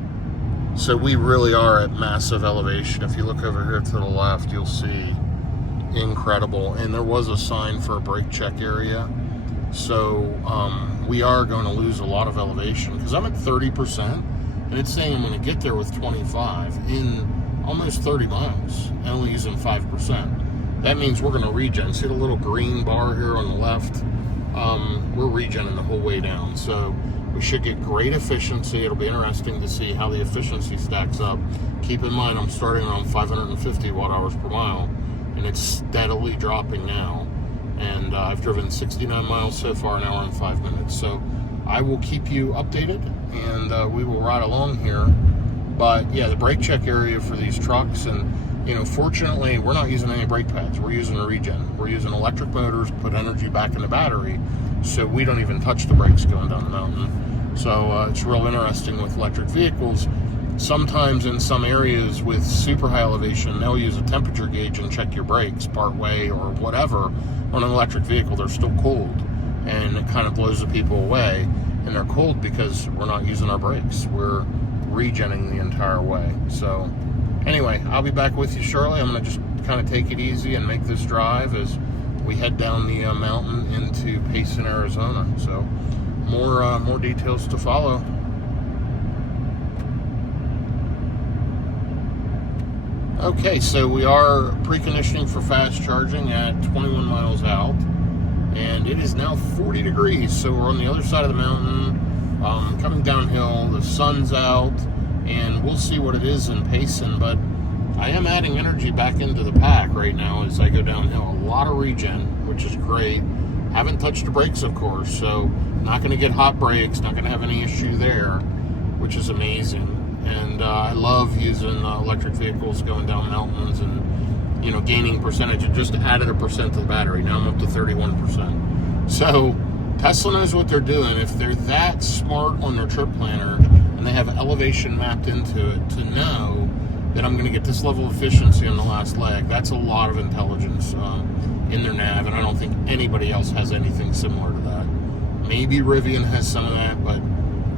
So we really are at massive elevation. If you look over here to the left, you'll see incredible. And there was a sign for a brake check area. So we are going to lose a lot of elevation because I'm at 30%, and it's saying I'm going to get there with 25 in almost 30 miles, and only using 5%. That means we're going to regen. See the little green bar here on the left? We're regenning the whole way down. So we should get great efficiency. It'll be interesting to see how the efficiency stacks up. Keep in mind, I'm starting around 550 watt-hours per mile, and it's steadily dropping now. And I've driven 69 miles so far, an hour and 5 minutes. So I will keep you updated, and we will ride along here. But yeah, the brake check area for these trucks, and you know, fortunately, we're not using any brake pads. We're using a regen. We're using electric motors, put energy back in the battery, so we don't even touch the brakes going down the mountain. So it's real interesting with electric vehicles. Sometimes in some areas with super high elevation, they'll use a temperature gauge and check your brakes part way or whatever. On an electric vehicle, they're still cold, and it kind of blows the people away. And they're cold because we're not using our brakes. We're regenning the entire way. So anyway, I'll be back with you shortly. I'm going to just kind of take it easy and make this drive as we head down the mountain into Payson, Arizona. So more details to follow. Okay, so we are preconditioning for fast charging at 21 miles out, and it is now 40 degrees. So we're on the other side of the mountain, coming downhill. The sun's out, and we'll see what it is in Payson. But I am adding energy back into the pack right now as I go downhill. A lot of regen, which is great. Haven't touched the brakes, of course, so not going to get hot brakes, not going to have any issue there, which is amazing. And I love using electric vehicles going down mountains and, you know, gaining percentage. It just added 1% to the battery. Now I'm up to 31%. So Tesla knows what they're doing. If they're that smart on their trip planner and they have elevation mapped into it to know that I'm going to get this level of efficiency on the last leg, that's a lot of intelligence in their nav, and I don't think anybody else has anything similar to that. Maybe Rivian has some of that, but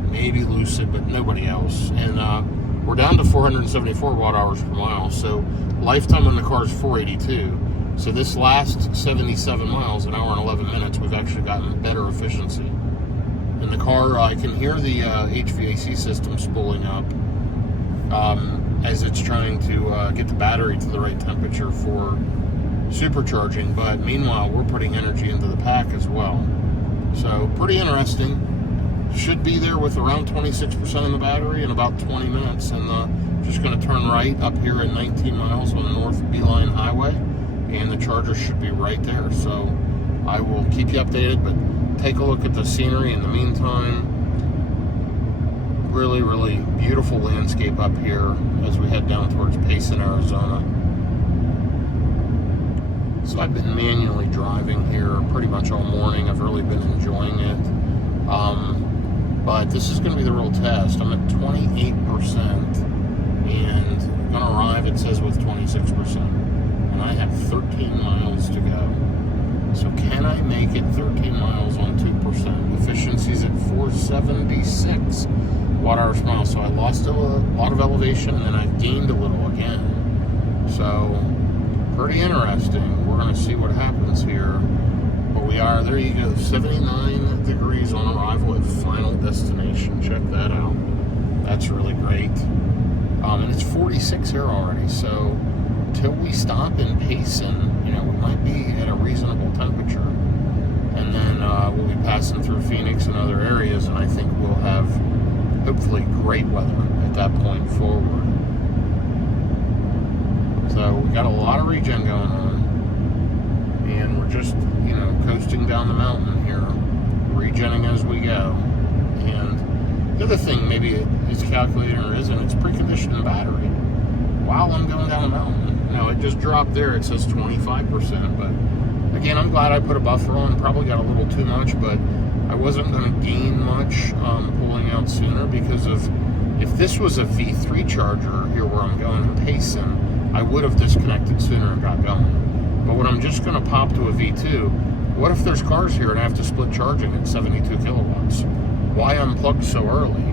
maybe Lucid, but nobody else. And we're down to 474 watt-hours per mile, so lifetime on the car is 482. So this last 77 miles, an hour and 11 minutes, we've actually gotten better efficiency. In the car, I can hear the HVAC system spooling up as it's trying to get the battery to the right temperature for supercharging, but meanwhile, we're putting energy into the pack as well. So pretty interesting. Should be there with around 26% in the battery in about 20 minutes, and just going to turn right up here at 19 miles on the North Beeline Highway, and the charger should be right there. So I will keep you updated, but take a look at the scenery in the meantime. Really, really beautiful landscape up here as we head down towards Payson, Arizona. So I've been manually driving here pretty much all morning. I've really been enjoying it. But this is going to be the real test. I'm at 28%, and going to arrive, it says, with 26%. And I have 13 miles to go. So can I make it 13 miles on 2%? Efficiency's at 476 watt-hours per mile. So I lost a lot of elevation, and then I gained a little again. So pretty interesting. We're going to see what happens here. But we are, there you go, 79 degrees on arrival at final destination. Check that out. That's really great. And it's 46 here already. So till we stop in Payson, we might be at a reasonable temperature. And then we'll be passing through Phoenix and other areas, and I think we'll have hopefully great weather at that point forward. So we got a lot of regen going on, and we're just, coasting down the mountain here, regenning as we go. And the other thing, maybe it's calculated or isn't, it's preconditioned battery while I'm going down the mountain. It just dropped there. It says 25%, but again, I'm glad I put a buffer on. Probably got a little too much, but I wasn't going to gain much pulling out sooner, because if this was a V3 charger here where I'm going in Payson, I would have disconnected sooner and got going. But when I'm just going to pop to a V2, what if there's cars here and I have to split charging at 72 kilowatts? Why unplug so early?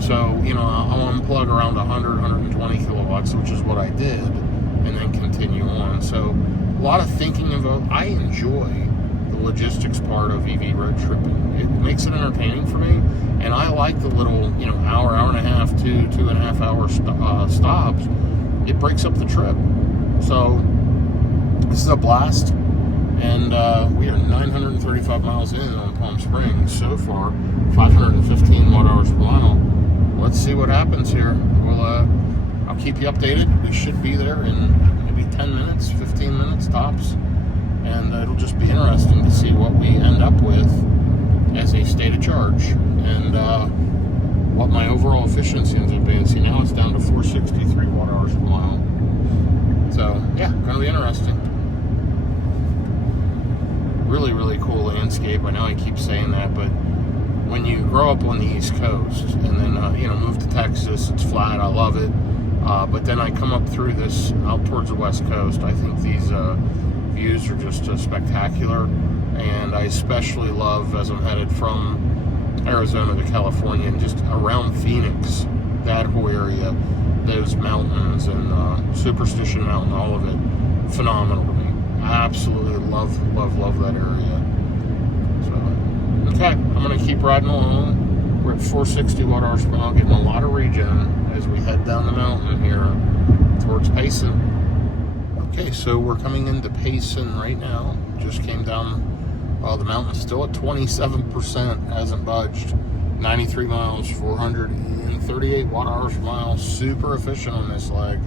So, I'll unplug around 100, 120 kilowatts, which is what I did, and then continue on. So a lot of thinking about. I enjoy the logistics part of EV road tripping. It makes it entertaining for me, and I like the little hour and a half, 2.5 hour stops. It breaks up the trip. So this is a blast, and we are 935 miles in on Palm Springs so far, 515 watt-hours per mile. Let's see what happens here. I'll keep you updated. We should be there in maybe 10 minutes, 15 minutes tops. And it'll just be interesting to see what we end up with as a state of charge. And what my overall efficiency ends up being. See, now it's down to 463 watt-hours per mile. So, yeah, going to be interesting. Really, really cool landscape. I know I keep saying that, but when you grow up on the East Coast and then, move to Texas, it's flat. I love it. But then I come up through this out towards the West Coast. I think these views are just spectacular. And I especially love, as I'm headed from Arizona to California and just around Phoenix, that whole area, those mountains and Superstition Mountain, all of it, phenomenal to me. I absolutely love that area. So, okay, I'm going to keep riding along. We're at 460 watt-hours per mile, getting a lot of regen as we head down the mountain here towards Payson. Okay, so we're coming into Payson right now. Just came down the mountain, still at 27%, hasn't budged. 93 miles, 438 watt-hours per mile, super efficient on this leg.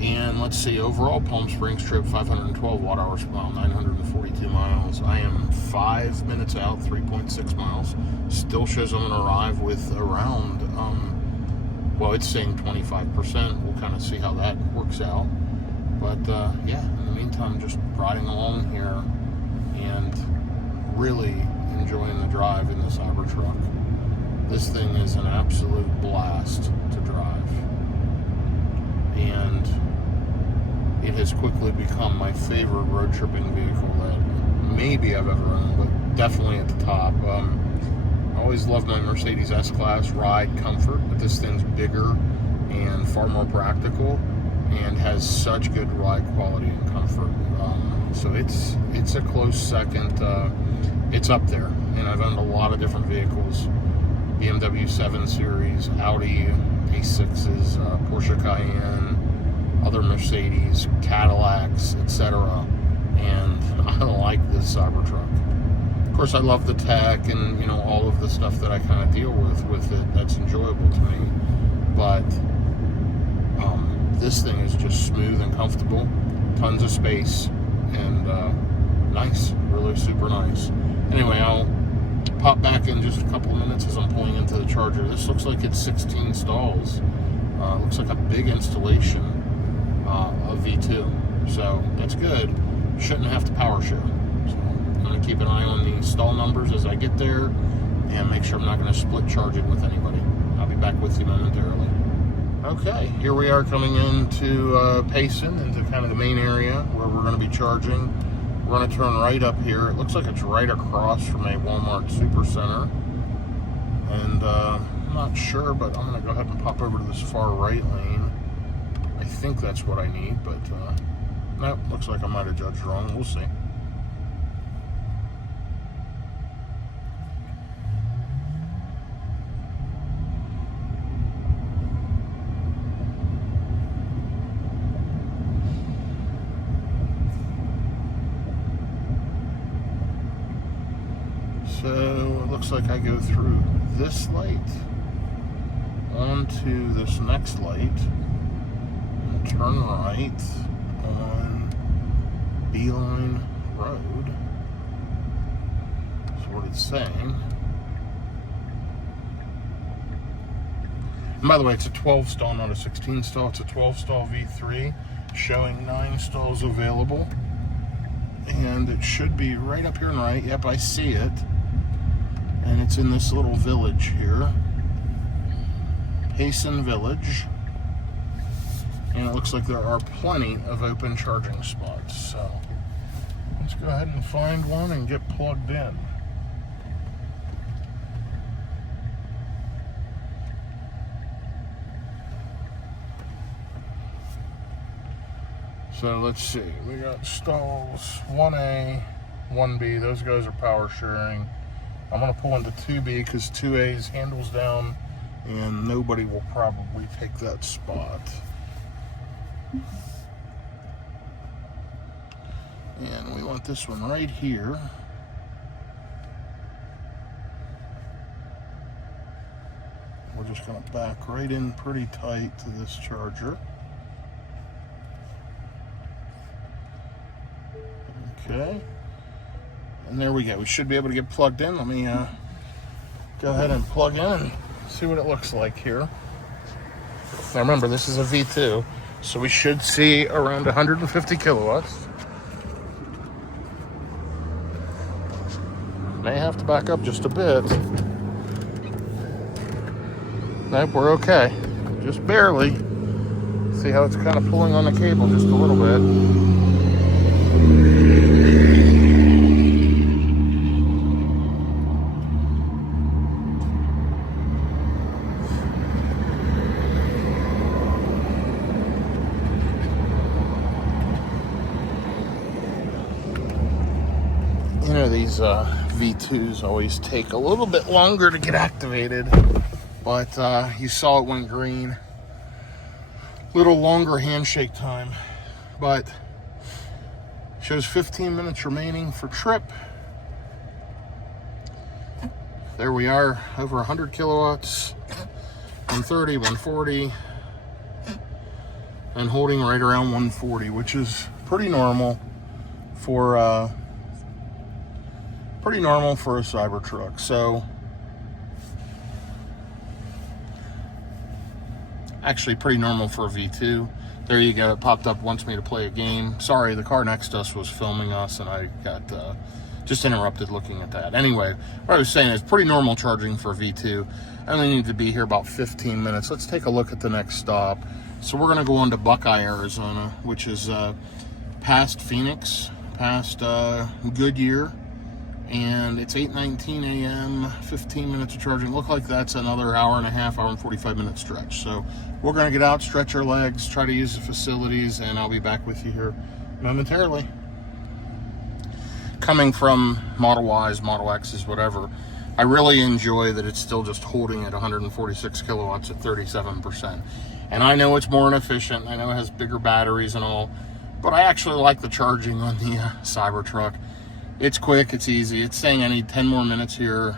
And let's see, overall Palm Springs trip, 512 watt-hours per mile, 942 miles. I am 5 minutes out, 3.6 miles. Still shows I'm going to arrive with around, it's saying 25%. We'll kind of see how that works out. But, yeah, in the meantime, just riding along here and really enjoying the drive in the Cybertruck. This thing is an absolute blast to drive. And it has quickly become my favorite road tripping vehicle that maybe I've ever owned, but definitely at the top. I always loved my Mercedes S-Class ride comfort, but this thing's bigger and far more practical and has such good ride quality and comfort. So it's a close second. It's up there, and I've owned a lot of different vehicles. BMW 7 Series, Audi A6s, Porsche Cayenne, other Mercedes, Cadillacs, etc. And I like this Cybertruck. Of course, I love the tech and all of the stuff that I kind of deal with it. That's enjoyable to me. But this thing is just smooth and comfortable, tons of space, and nice, really super nice. Anyway, I'll pop back in just a couple of minutes as I'm pulling into the charger. This looks like it's 16 stalls. Looks like a big installation of V2. So that's good. Shouldn't have to power share. So I'm going to keep an eye on the stall numbers as I get there and make sure I'm not going to split charge it with anybody. I'll be back with you momentarily. Okay, here we are coming into Payson, into kind of the main area where we're going to be charging. We're going to turn right up here. It looks like it's right across from a Walmart Supercenter. And I'm not sure, but I'm going to go ahead and pop over to this far right lane. I think that's what I need, but nope, looks like I might have judged wrong. We'll see. So it looks like I go through this light onto this next light and turn right on Beeline Road. That's what it's saying. And by the way, it's a 12 stall, not a 16 stall. It's a 12 stall V3 showing 9 stalls available. And it should be right up here and right. Yep, I see it. And it's in this little village here, Payson Village, and it looks like there are plenty of open charging spots. So let's go ahead and find one and get plugged in. So let's see, we got stalls 1A, 1B, those guys are power sharing. I'm going to pull into 2B because 2A's handles down and nobody will probably take that spot. And we want this one right here. We're just going to back right in pretty tight to this charger. Okay. And there we go. We should be able to get plugged in. Let me go ahead and plug in and see what it looks like here. Now remember, this is a V2, so we should see around 150 kilowatts. May have to back up just a bit. Nope, we're okay. Just barely. See how it's kind of pulling on the cable just a little bit. You know, these V2s always take a little bit longer to get activated, but you saw it went green. Little longer handshake time, but shows 15 minutes remaining for trip. There we are, over 100 kilowatts, 130, 140, and holding right around 140, which is pretty normal for a Cybertruck. So actually pretty normal for a V2. There you go. It popped up, wants me to play a game. Sorry, the car next to us was filming us and I got just interrupted looking at that. Anyway, what I was saying is pretty normal charging for a V2. I only need to be here about 15 minutes. Let's take a look at the next stop. So we're going to go on to Buckeye, Arizona, which is past Phoenix, past Goodyear. And it's 8:19 a.m., 15 minutes of charging. Look like that's another hour and a half, hour and 45-minute stretch. So we're going to get out, stretch our legs, try to use the facilities, and I'll be back with you here momentarily. Coming from Model Ys, Model X's, whatever, I really enjoy that it's still just holding at 146 kilowatts at 37%. And I know it's more inefficient. I know it has bigger batteries and all, but I actually like the charging on the Cybertruck. It's quick, it's easy. It's saying I need 10 more minutes here.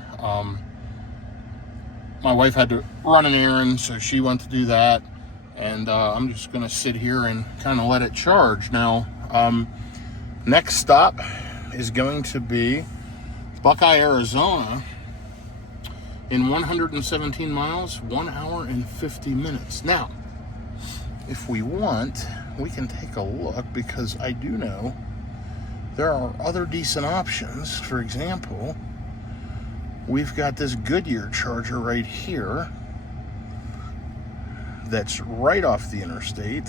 My wife had to run an errand, so she went to do that. And I'm just gonna sit here and kind of let it charge. Now, next stop is going to be Buckeye, Arizona, in 117 miles, 1 hour and 50 minutes. Now, if we want, we can take a look, because I do know there are other decent options. For example, we've got this Goodyear charger right here that's right off the interstate.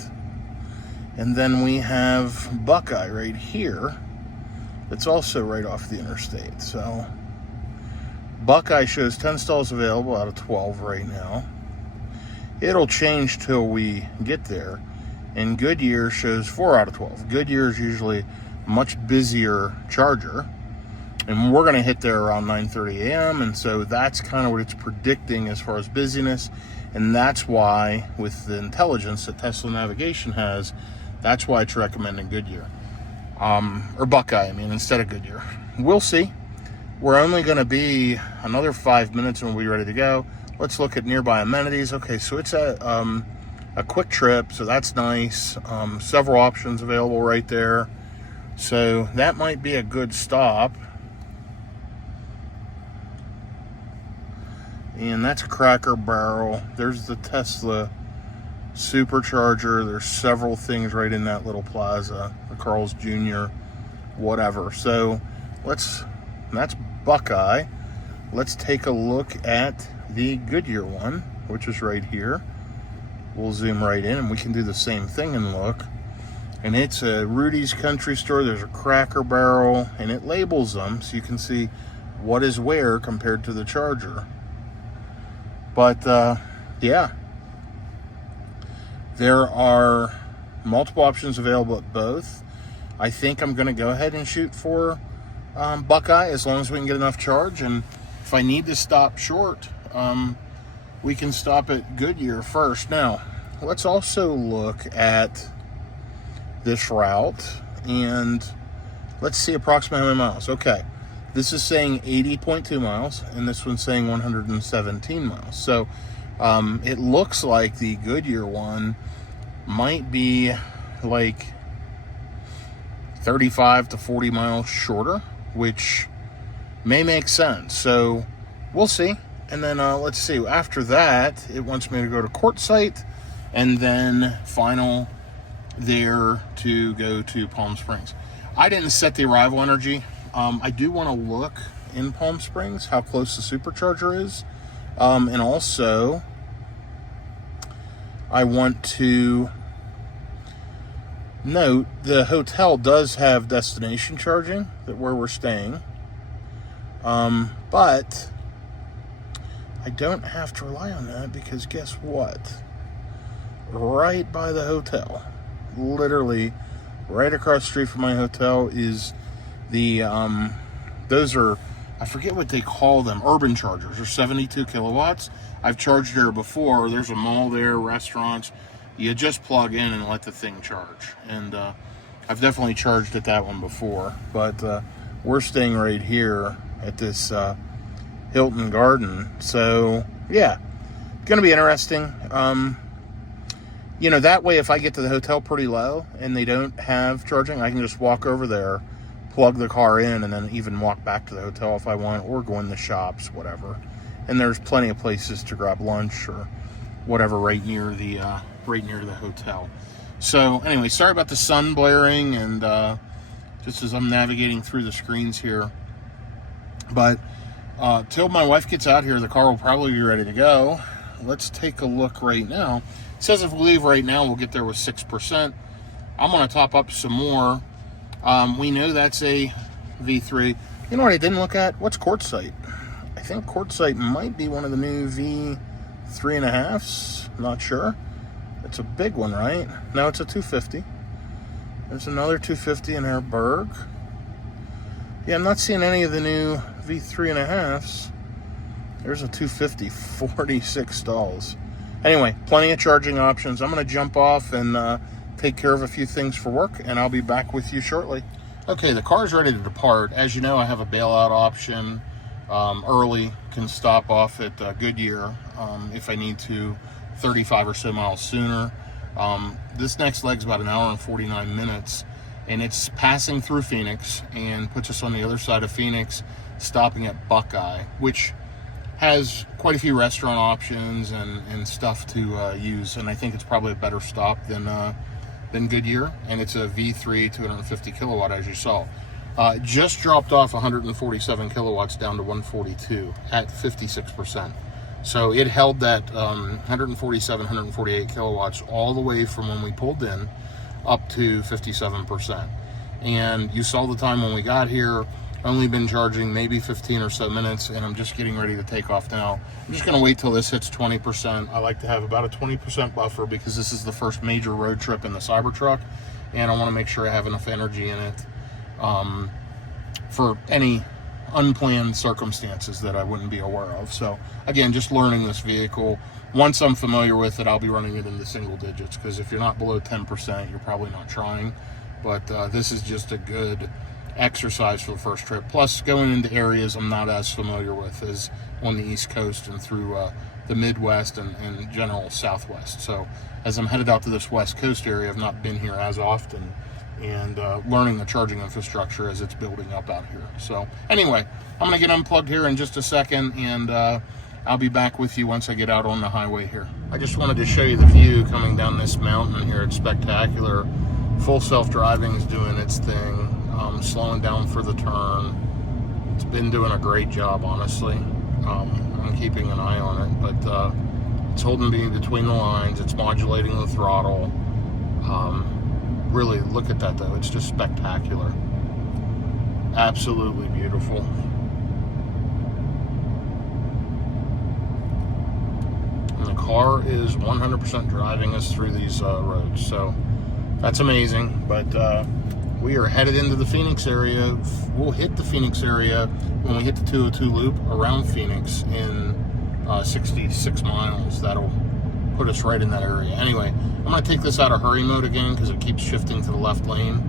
And then we have Buckeye right here that's also right off the interstate. So Buckeye shows 10 stalls available out of 12 right now. It'll change till we get there. And Goodyear shows 4 out of 12. Goodyear is usually a much busier charger. And we're going to hit there around 9:30 a.m. And so that's kind of what it's predicting as far as busyness. And that's why, with the intelligence that Tesla Navigation has, that's why it's recommending Goodyear. Or Buckeye, instead of Goodyear. We'll see. We're only going to be another 5 minutes and we'll be ready to go. Let's look at nearby amenities. Okay, so it's a quick trip, so that's nice. Several options available right there. So that might be a good stop. And that's Cracker Barrel. There's the Tesla supercharger. There's several things right in that little plaza. The Carl's Jr., whatever. So that's Buckeye. Let's take a look at the Goodyear one, which is right here. We'll zoom right in and we can do the same thing and look. And it's a Rudy's Country Store. There's a Cracker Barrel, and it labels them so you can see what is where compared to the charger. But yeah, there are multiple options available at both. I think I'm going to go ahead and shoot for Buckeye as long as we can get enough charge. And if I need to stop short, we can stop at Goodyear first. Now, let's also look at this route and let's see approximately how many miles. Okay, this is saying 80.2 miles and this one's saying 117 miles. So it looks like the Goodyear one might be like 35 to 40 miles shorter, which may make sense. So we'll see. And then let's see, after that, it wants me to go to Quartzsite and then final there to go to Palm Springs. I didn't set the arrival energy. I do want to look in Palm Springs how close the supercharger is. And also, I want to note the hotel does have destination charging where we're staying. But I don't have to rely on that because guess what? Right by the hotel, literally right across the street from my hotel is the, those are, I forget what they call them, urban chargers. They're 72 kilowatts. I've charged there before. There's a mall there, restaurants. You just plug in and let the thing charge. And I've definitely charged at that one before. But we're staying right here at this Hilton Garden. So, yeah, going to be interesting. You know, that way if I get to the hotel pretty low and they don't have charging, I can just walk over there, plug the car in, and then even walk back to the hotel if I want, or go in the shops, whatever. And there's plenty of places to grab lunch or whatever right near the hotel. So anyway, sorry about the sun blaring and just as I'm navigating through the screens here. But till my wife gets out here, the car will probably be ready to go. Let's take a look right now. It says if we leave right now, we'll get there with 6%. I'm going to top up some more. We know that's a V3. You know what I didn't look at? What's Quartzsite? I think Quartzsite might be one of the new V3.5s. Not sure. It's a big one, right? No, it's a 250. There's another 250 in Berg. Yeah, I'm not seeing any of the new V3.5s. There's a 250, 46 stalls. Anyway, plenty of charging options. I'm going to jump off and take care of a few things for work, and I'll be back with you shortly. Okay, the car's ready to depart. As you know, I have a bailout option. Early, can stop off at Goodyear if I need to, 35 or so miles sooner. This next leg's about an hour and 49 minutes, and it's passing through Phoenix and puts us on the other side of Phoenix, stopping at Buckeye, which has quite a few restaurant options and stuff to use, and I think it's probably a better stop than Goodyear, and it's a V3 250 kilowatt, as you saw. Just dropped off 147 kilowatts down to 142 at 56%. So it held that 147, 148 kilowatts all the way from when we pulled in up to 57%. And you saw the time when we got here, only been charging maybe 15 or so minutes, and I'm just getting ready to take off now. I'm just gonna wait till this hits 20%. I like to have about a 20% buffer because this is the first major road trip in the Cybertruck, and I wanna make sure I have enough energy in it for any unplanned circumstances that I wouldn't be aware of. So again, just learning this vehicle. Once I'm familiar with it, I'll be running it into single digits, because if you're not below 10%, you're probably not trying. But this is just a good exercise for the first trip. Plus, going into areas I'm not as familiar with as on the East Coast and through the Midwest and general Southwest. So as I'm headed out to this West Coast area, I've not been here as often, and learning the charging infrastructure as it's building up out here. So anyway, I'm gonna get unplugged here in just a second, and I'll be back with you once I get out on the highway here. I just wanted to show you the view coming down this mountain here. It's spectacular. Full self-driving is doing its thing, slowing down for the turn. It's been doing a great job, honestly. I'm keeping an eye on it, but it's holding me between the lines. It's modulating the throttle. Really, look at that though. It's just spectacular. Absolutely beautiful. And the car is 100% driving us through these roads, so that's amazing. But we are headed into the Phoenix area. We'll hit the Phoenix area when we hit the 202 loop around Phoenix in 66 miles. That'll put us right in that area. Anyway, I'm going to take this out of hurry mode again because it keeps shifting to the left lane,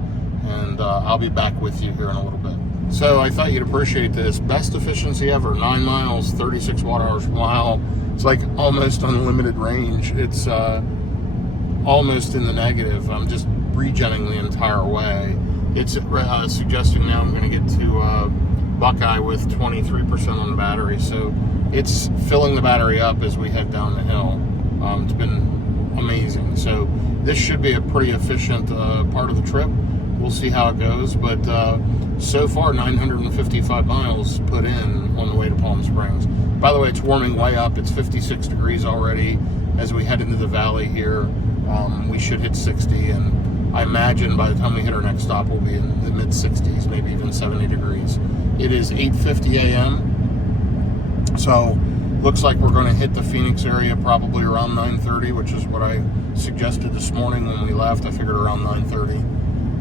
and I'll be back with you here in a little bit. So I thought you'd appreciate this. Best efficiency ever, 9 miles, 36 watt-hours per mile. It's like almost unlimited range. It's almost in the negative. I'm just regenning the entire way. It's suggesting now I'm going to get to Buckeye with 23% on the battery, so it's filling the battery up as we head down the hill. It's been amazing. So this should be a pretty efficient part of the trip. We'll see how it goes, but so far 955 miles put in on the way to Palm Springs. By the way, it's warming way up. It's 56 degrees already. As we head into the valley here, we should hit 60, and I imagine by the time we hit our next stop, we'll be in the mid 60s, maybe even 70 degrees. It is 8:50 a.m. So looks like we're going to hit the Phoenix area probably around 9:30, which is what I suggested this morning when we left. I figured around 9:30,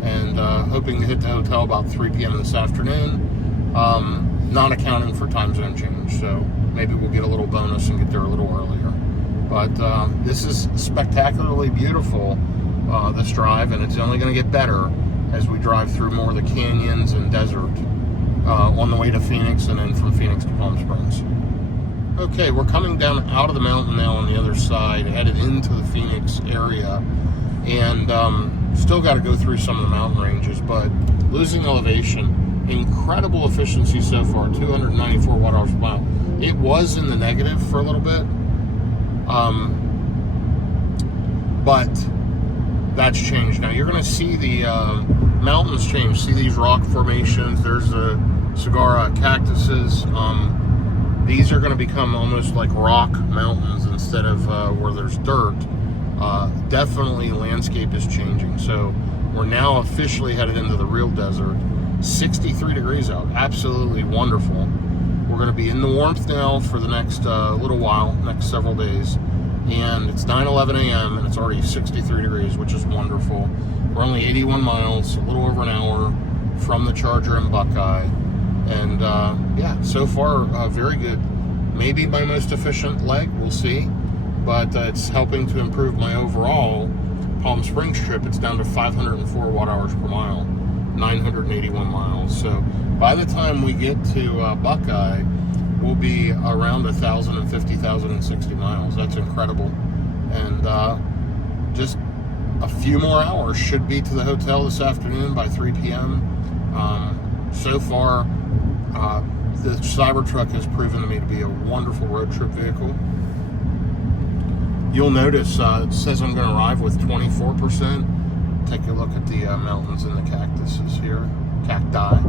and hoping to hit the hotel about 3 p.m. this afternoon, not accounting for time zone change. So maybe we'll get a little bonus and get there a little earlier. But this is spectacularly beautiful, this drive, and it's only going to get better as we drive through more of the canyons and desert on the way to Phoenix, and then from Phoenix to Palm Springs. Okay, we're coming down out of the mountain now on the other side, headed into the Phoenix area, and still got to go through some of the mountain ranges, but losing elevation, incredible efficiency so far, 294 watt-hours per mile. It was in the negative for a little bit, but that's changed now. You're going to see the mountains change. See these rock formations. There's the saguaro cactuses. These are going to become almost like rock mountains instead of where there's dirt. Definitely landscape is changing. So we're now officially headed into the real desert. 63 degrees out. Absolutely wonderful. We're going to be in the warmth now for the next little while, next several days. And it's 9:11 a.m. and it's already 63 degrees, which is wonderful. We're only 81 miles, a little over an hour from the charger in Buckeye. And yeah, so far, very good. Maybe my most efficient leg, we'll see. But it's helping to improve my overall Palm Springs trip. It's down to 504 watt-hours per mile, 981 miles. So by the time we get to Buckeye, we'll be around 1,050, 1,060 miles. That's incredible. And just a few more hours should be to the hotel this afternoon by 3 p.m. So far, the Cybertruck has proven to me to be a wonderful road trip vehicle. You'll notice it says I'm going to arrive with 24%. Take a look at the mountains and the cactuses here, cacti.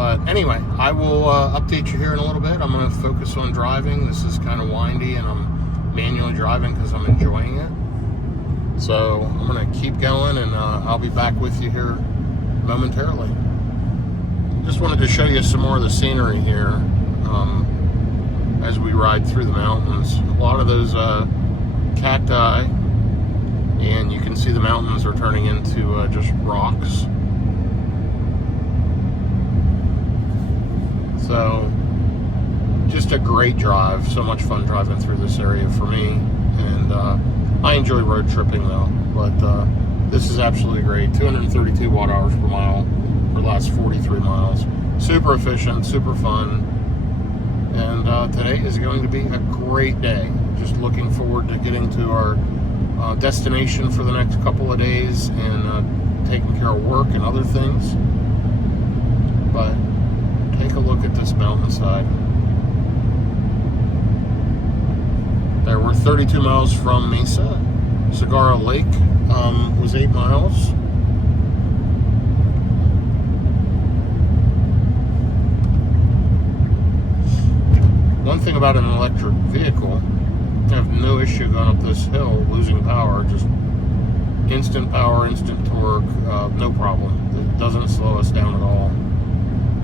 But anyway, I will update you here in a little bit. I'm going to focus on driving. This is kind of windy, and I'm manually driving because I'm enjoying it. So I'm going to keep going, and I'll be back with you here momentarily. Just wanted to show you some more of the scenery here as we ride through the mountains. A lot of those cacti, and you can see the mountains are turning into just rocks. So just a great drive. So much fun driving through this area for me, and I enjoy road tripping though, but this is absolutely great. 232 watt hours per mile for the last 43 miles. Super efficient, super fun, and today is going to be a great day. Just looking forward to getting to our destination for the next couple of days, and taking care of work and other things. But take a look at this mountainside. There, we're 32 miles from Mesa. Cigarra Lake was 8 miles. One thing about an electric vehicle, I have no issue going up this hill, losing power, just instant power, instant torque, no problem. It doesn't slow us down at all.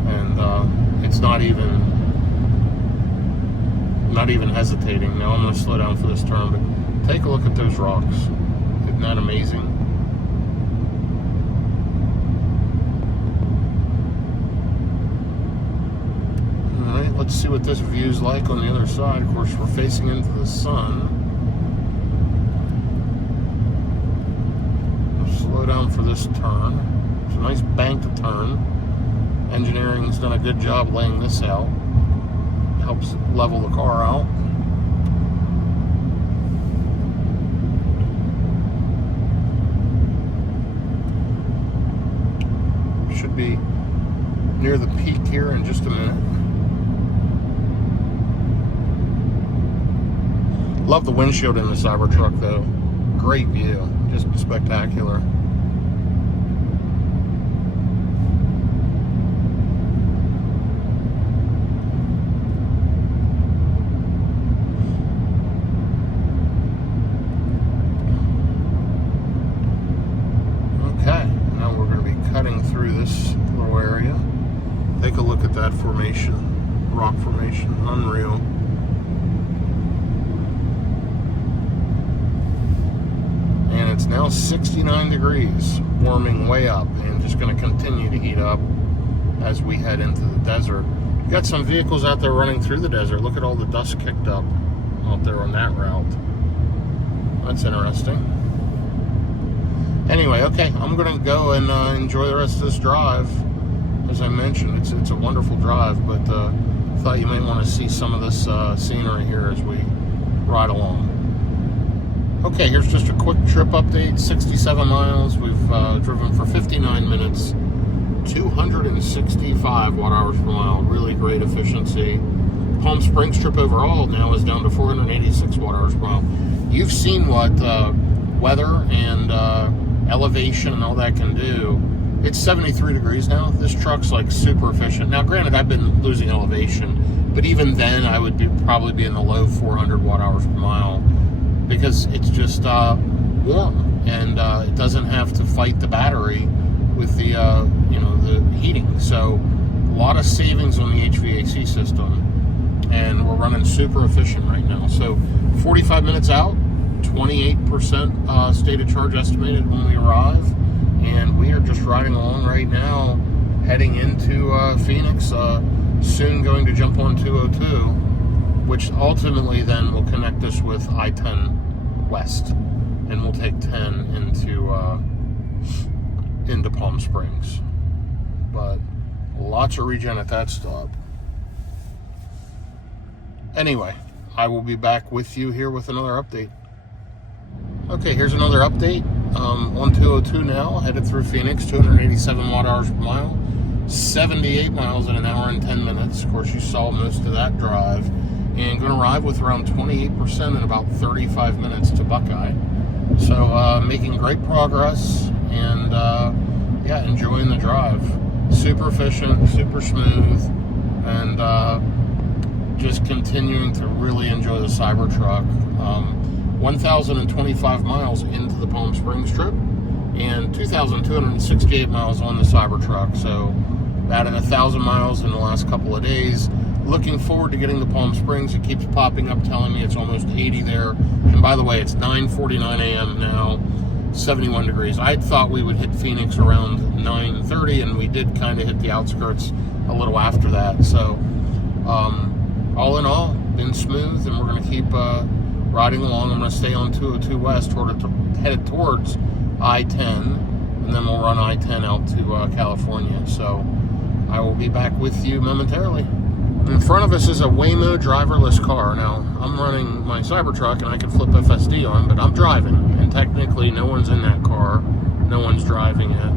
And it's not even hesitating. Now I'm going to slow down for this turn, but take a look at those rocks. Isn't that amazing? Alright, let's see what this view's like on the other side. Of course, we're facing into the sun. We'll slow down for this turn. It's a nice bank to turn. Engineering's done a good job laying this out. Helps level the car out. Should be near the peak here in just a minute. Love the windshield in the Cybertruck though. Great view, just spectacular. Take a look at that formation, rock formation, unreal. And it's now 69 degrees, warming way up, and just going to continue to heat up as we head into the desert. We've got some vehicles out there running through the desert. Look at all the dust kicked up out there on that route. That's interesting. Anyway, okay, I'm going to go and enjoy the rest of this drive. As I mentioned, it's a wonderful drive, but I thought you might want to see some of this scenery here as we ride along. Okay, here's just a quick trip update. 67 miles. We've driven for 59 minutes. 265 watt hours per mile. Really great efficiency. Palm Springs trip overall now is down to 486 watt hours per mile. You've seen what weather and elevation and all that can do. It's 73 degrees now. This truck's like super efficient. Now, granted, I've been losing elevation, but even then I would probably be in the low 400 watt hours per mile because it's just warm, and it doesn't have to fight the battery with the the heating. So a lot of savings on the HVAC system, and we're running super efficient right now. So 45 minutes out, 28% state of charge estimated when we arrive. And we are just riding along right now, heading into Phoenix, soon going to jump on 202, which ultimately then will connect us with I-10 West, and we'll take 10 into Palm Springs. But lots of regen at that stop. Anyway, I will be back with you here with another update. Okay, here's another update. On 202 now, headed through Phoenix, 287 watt hours per mile, 78 miles in an hour and 10 minutes. Of course, you saw most of that drive. And going to arrive with around 28% in about 35 minutes to Buckeye. So making great progress, and yeah, enjoying the drive. super efficient, super smooth, and just continuing to really enjoy the Cybertruck. 1,025 miles into the Palm Springs trip and 2,268 miles on the Cybertruck. So added 1,000 miles in the last couple of days. Looking forward to getting to Palm Springs. It keeps popping up telling me it's almost 80 there. And by the way, it's 9:49 a.m. now, 71 degrees. I thought we would hit Phoenix around 9:30, and we did kind of hit the outskirts a little after that. So all in all, been smooth, and we're going to keep riding along. I'm going to stay on 202 West, headed towards I-10, and then we'll run I-10 out to California. So I will be back with you momentarily. In front of us is a Waymo driverless car. Now, I'm running my Cybertruck, and I can flip FSD on, but I'm driving, and technically no one's in that car. No one's driving it.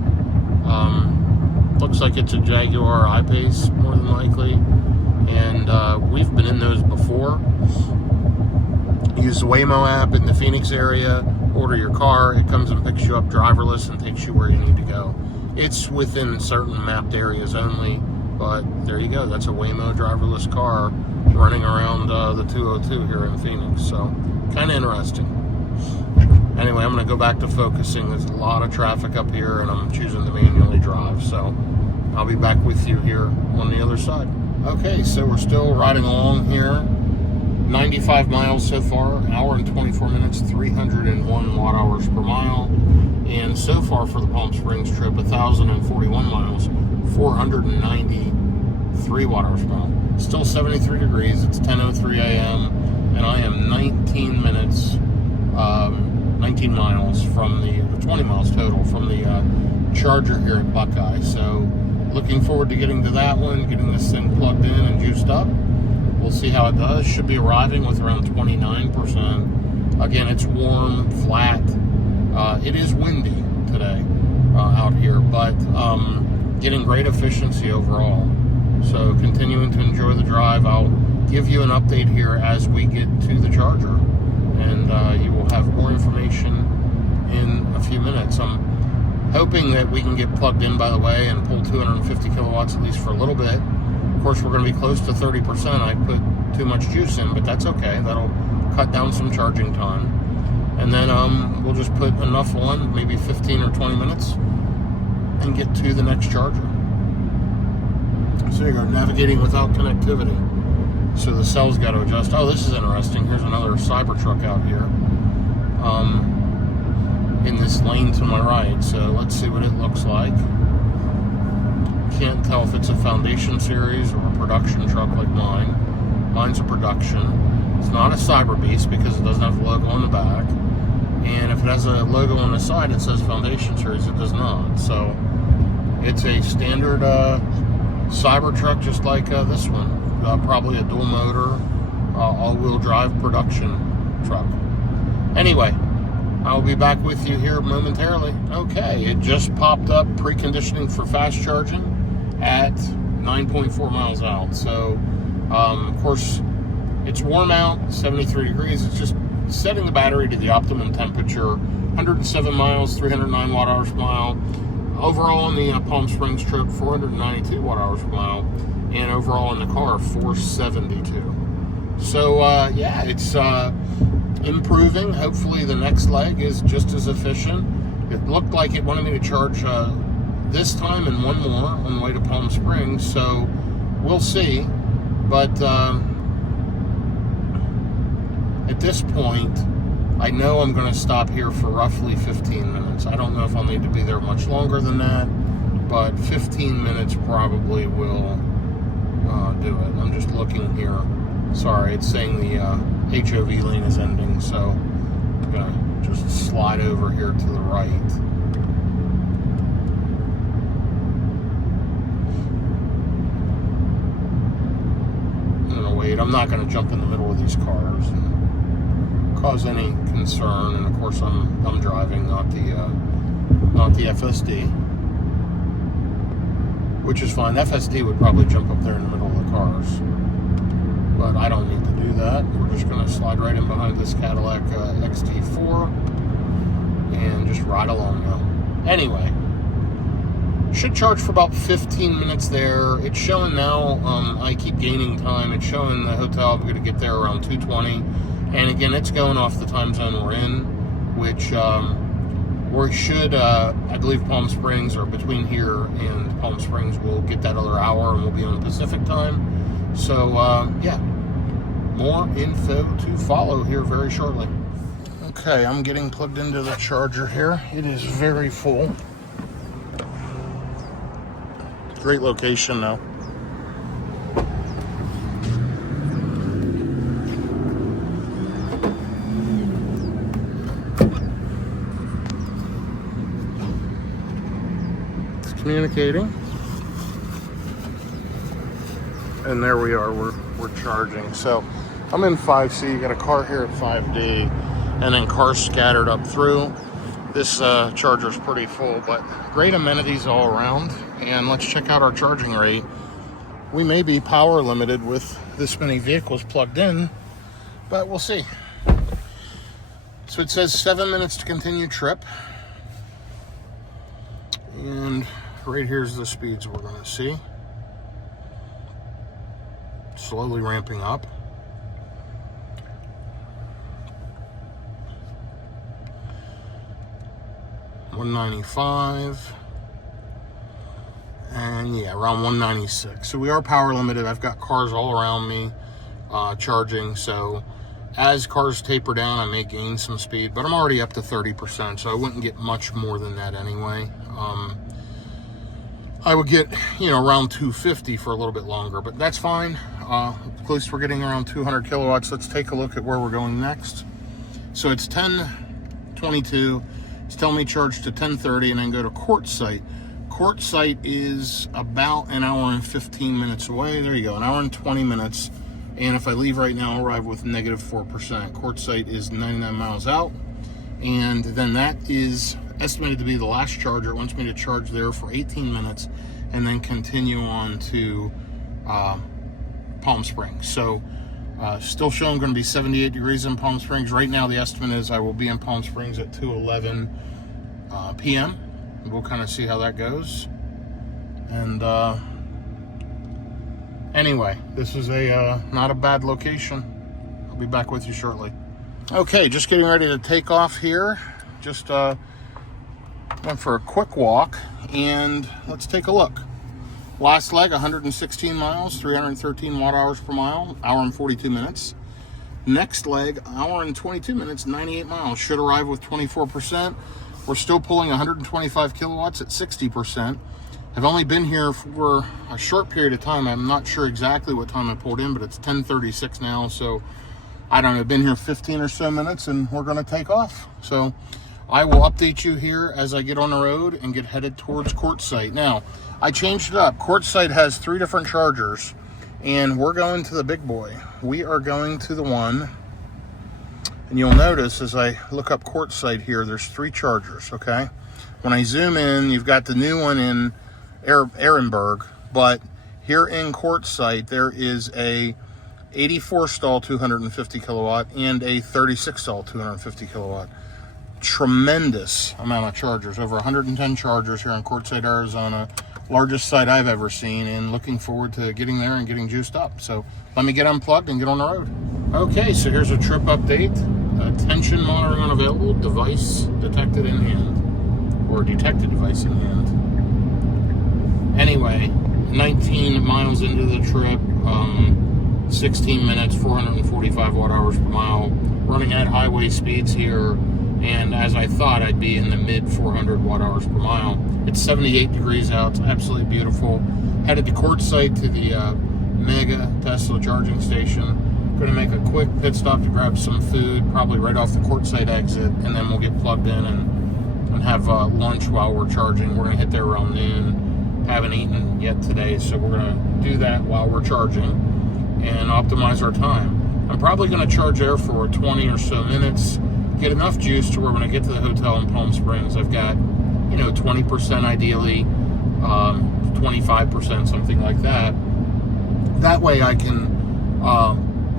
Looks like it's a Jaguar I-Pace, more than likely, and we've been in those before. Use the Waymo app in the Phoenix area, order your car, it comes and picks you up driverless and takes you where you need to go. It's within certain mapped areas only, but there you go. That's a Waymo driverless car running around the 202 here in Phoenix, so kind of interesting. Anyway, I'm going to go back to focusing. There's a lot of traffic up here, and I'm choosing to manually drive, so I'll be back with you here on the other side. Okay, so we're still riding along here. 95 miles so far, hour and 24 minutes, 301 watt hours per mile. And so far for the Palm Springs trip, 1,041 miles, 493 watt hours per mile. Still 73 degrees, it's 10:03 a.m. and I am 19 miles from the, 20 miles total from the charger here at Buckeye. So looking forward to getting to that one, getting this thing plugged in and juiced up. We'll see how it does. Should be arriving with around 29%. Again, it's warm, flat. It is windy today out here, but getting great efficiency overall. So continuing to enjoy the drive. I'll give you an update here as we get to the charger, and you will have more information in a few minutes. I'm hoping that we can get plugged in, by the way, and pull 250 kilowatts at least for a little bit. Of course, we're going to be close to 30%. I put too much juice in, but that's okay. That'll cut down some charging time. And then we'll just put enough on, maybe 15 or 20 minutes, and get to the next charger. So you go, navigating without connectivity. So the cell's got to adjust. Oh, this is interesting. Here's another Cybertruck out here in this lane to my right. So let's see what it looks like. Can't tell if it's a Foundation series or a production truck like mine. Mine's a production. It's not a Cyber Beast because it doesn't have a logo on the back. And if it has a logo on the side, it says Foundation series. It does not. So it's a standard Cybertruck, just like this one. Probably a dual motor, all-wheel drive production truck. Anyway, I'll be back with you here momentarily. Okay, it just popped up preconditioning for fast charging at 9.4 miles out. So, of course, it's warm out, 73 degrees. It's just setting the battery to the optimum temperature. 107 miles, 309 watt hours per mile. Overall on the Palm Springs trip, 492 watt hours per mile. And overall in the car, 472. So, yeah, it's improving. Hopefully the next leg is just as efficient. It looked like it wanted me to charge this time and one more on the way to Palm Springs, so we'll see. But at this point, I know I'm going to stop here for roughly 15 minutes. I don't know if I'll need to be there much longer than that, but 15 minutes probably will do it. I'm just looking here. Sorry, it's saying the HOV lane is ending, so I'm going to just slide over here to the right. I'm going to wait. I'm not going to jump in the middle of these cars and cause any concern. And of course, I'm driving, not the FSD, which is fine. FSD would probably jump up there in the middle of the cars, but I don't need to do that. We're just going to slide right in behind this Cadillac XT4 and just ride along now. Anyway, Should charge for about 15 minutes there. It's showing now, I keep gaining time. It's showing the hotel I'm going to get there around 2:20. And again, it's going off the time zone we're in, which we should, I believe Palm Springs, or between here and Palm Springs, we'll get that other hour and we'll be on Pacific time. So, yeah, more info to follow here very shortly. Okay, I'm getting plugged into the charger here. It is very full. Great location though. It's communicating. And there we are, we're charging. So I'm in 5C, you got a car here at 5D, and then cars scattered up through. This charger is pretty full, but great amenities all around. And let's check out our charging rate. We may be power limited with this many vehicles plugged in, but we'll see. So it says 7 minutes to continue trip. And right here's the speeds we're gonna see. Slowly ramping up. $195, and yeah, around 196. So we are power limited. I've got cars all around me charging, so as cars taper down, I may gain some speed, but I'm already up to 30%, so I wouldn't get much more than that anyway. I would get, around 250 for a little bit longer, but that's fine. At least we're getting around 200 kilowatts. Let's take a look at where we're going next. So it's 10:22. It's telling me charge to 10:30 and then go to Quartzsite. Quartzsite is about an hour and 15 minutes away. There you go, an hour and 20 minutes. And if I leave right now, I'll arrive with -4%. Quartzsite is 99 miles out. And then that is estimated to be the last charger. It wants me to charge there for 18 minutes and then continue on to Palm Springs. So still showing going to be 78 degrees in Palm Springs. Right now the estimate is I will be in Palm Springs at 2:11 p.m. We'll kind of see how that goes. And anyway, this is a not a bad location. I'll be back with you shortly. Okay, just getting ready to take off here. Just went for a quick walk, and let's take a look. Last leg, 116 miles, 313 watt hours per mile, hour and 42 minutes. Next leg, hour and 22 minutes, 98 miles. Should arrive with 24%. We're still pulling 125 kilowatts at 60%. I've only been here for a short period of time. I'm not sure exactly what time I pulled in, but it's 10:36 now. So I don't know, I've been here 15 or so minutes, and we're gonna take off. So I will update you here as I get on the road and get headed towards Quartzsite. Now, I changed it up. Quartzsite has 3 different chargers, and we're going to the big boy. We are going to the one, and you'll notice as I look up Quartzsite here, there's 3 chargers, okay? When I zoom in, you've got the new one in Ehrenberg, but here in Quartzsite, there is a 84 stall 250 kilowatt and a 36 stall 250 kilowatt. Tremendous amount of chargers, over 110 chargers here in Quartzsite, Arizona. Largest site I've ever seen, and looking forward to getting there and getting juiced up. So let me get unplugged and get on the road. Okay, so here's a trip update. Tension monitoring unavailable, device detected in hand, or detected device in hand. Anyway, 19 miles into the trip, 16 minutes, 445 watt hours per mile, running at highway speeds here. And as I thought, I'd be in the mid 400 watt hours per mile. It's 78 degrees out. It's absolutely beautiful. Headed to Quartzsite to the Mega Tesla charging station. Going to make a quick pit stop to grab some food, probably right off the Quartzsite exit, and then we'll get plugged in and have lunch while we're charging. We're going to hit there around noon. Haven't eaten yet today, so we're going to do that while we're charging and optimize our time. I'm probably going to charge there for 20 or so minutes. Get enough juice to where when I get to the hotel in Palm Springs, I've got, 20% ideally, 25%, something like that. That way I can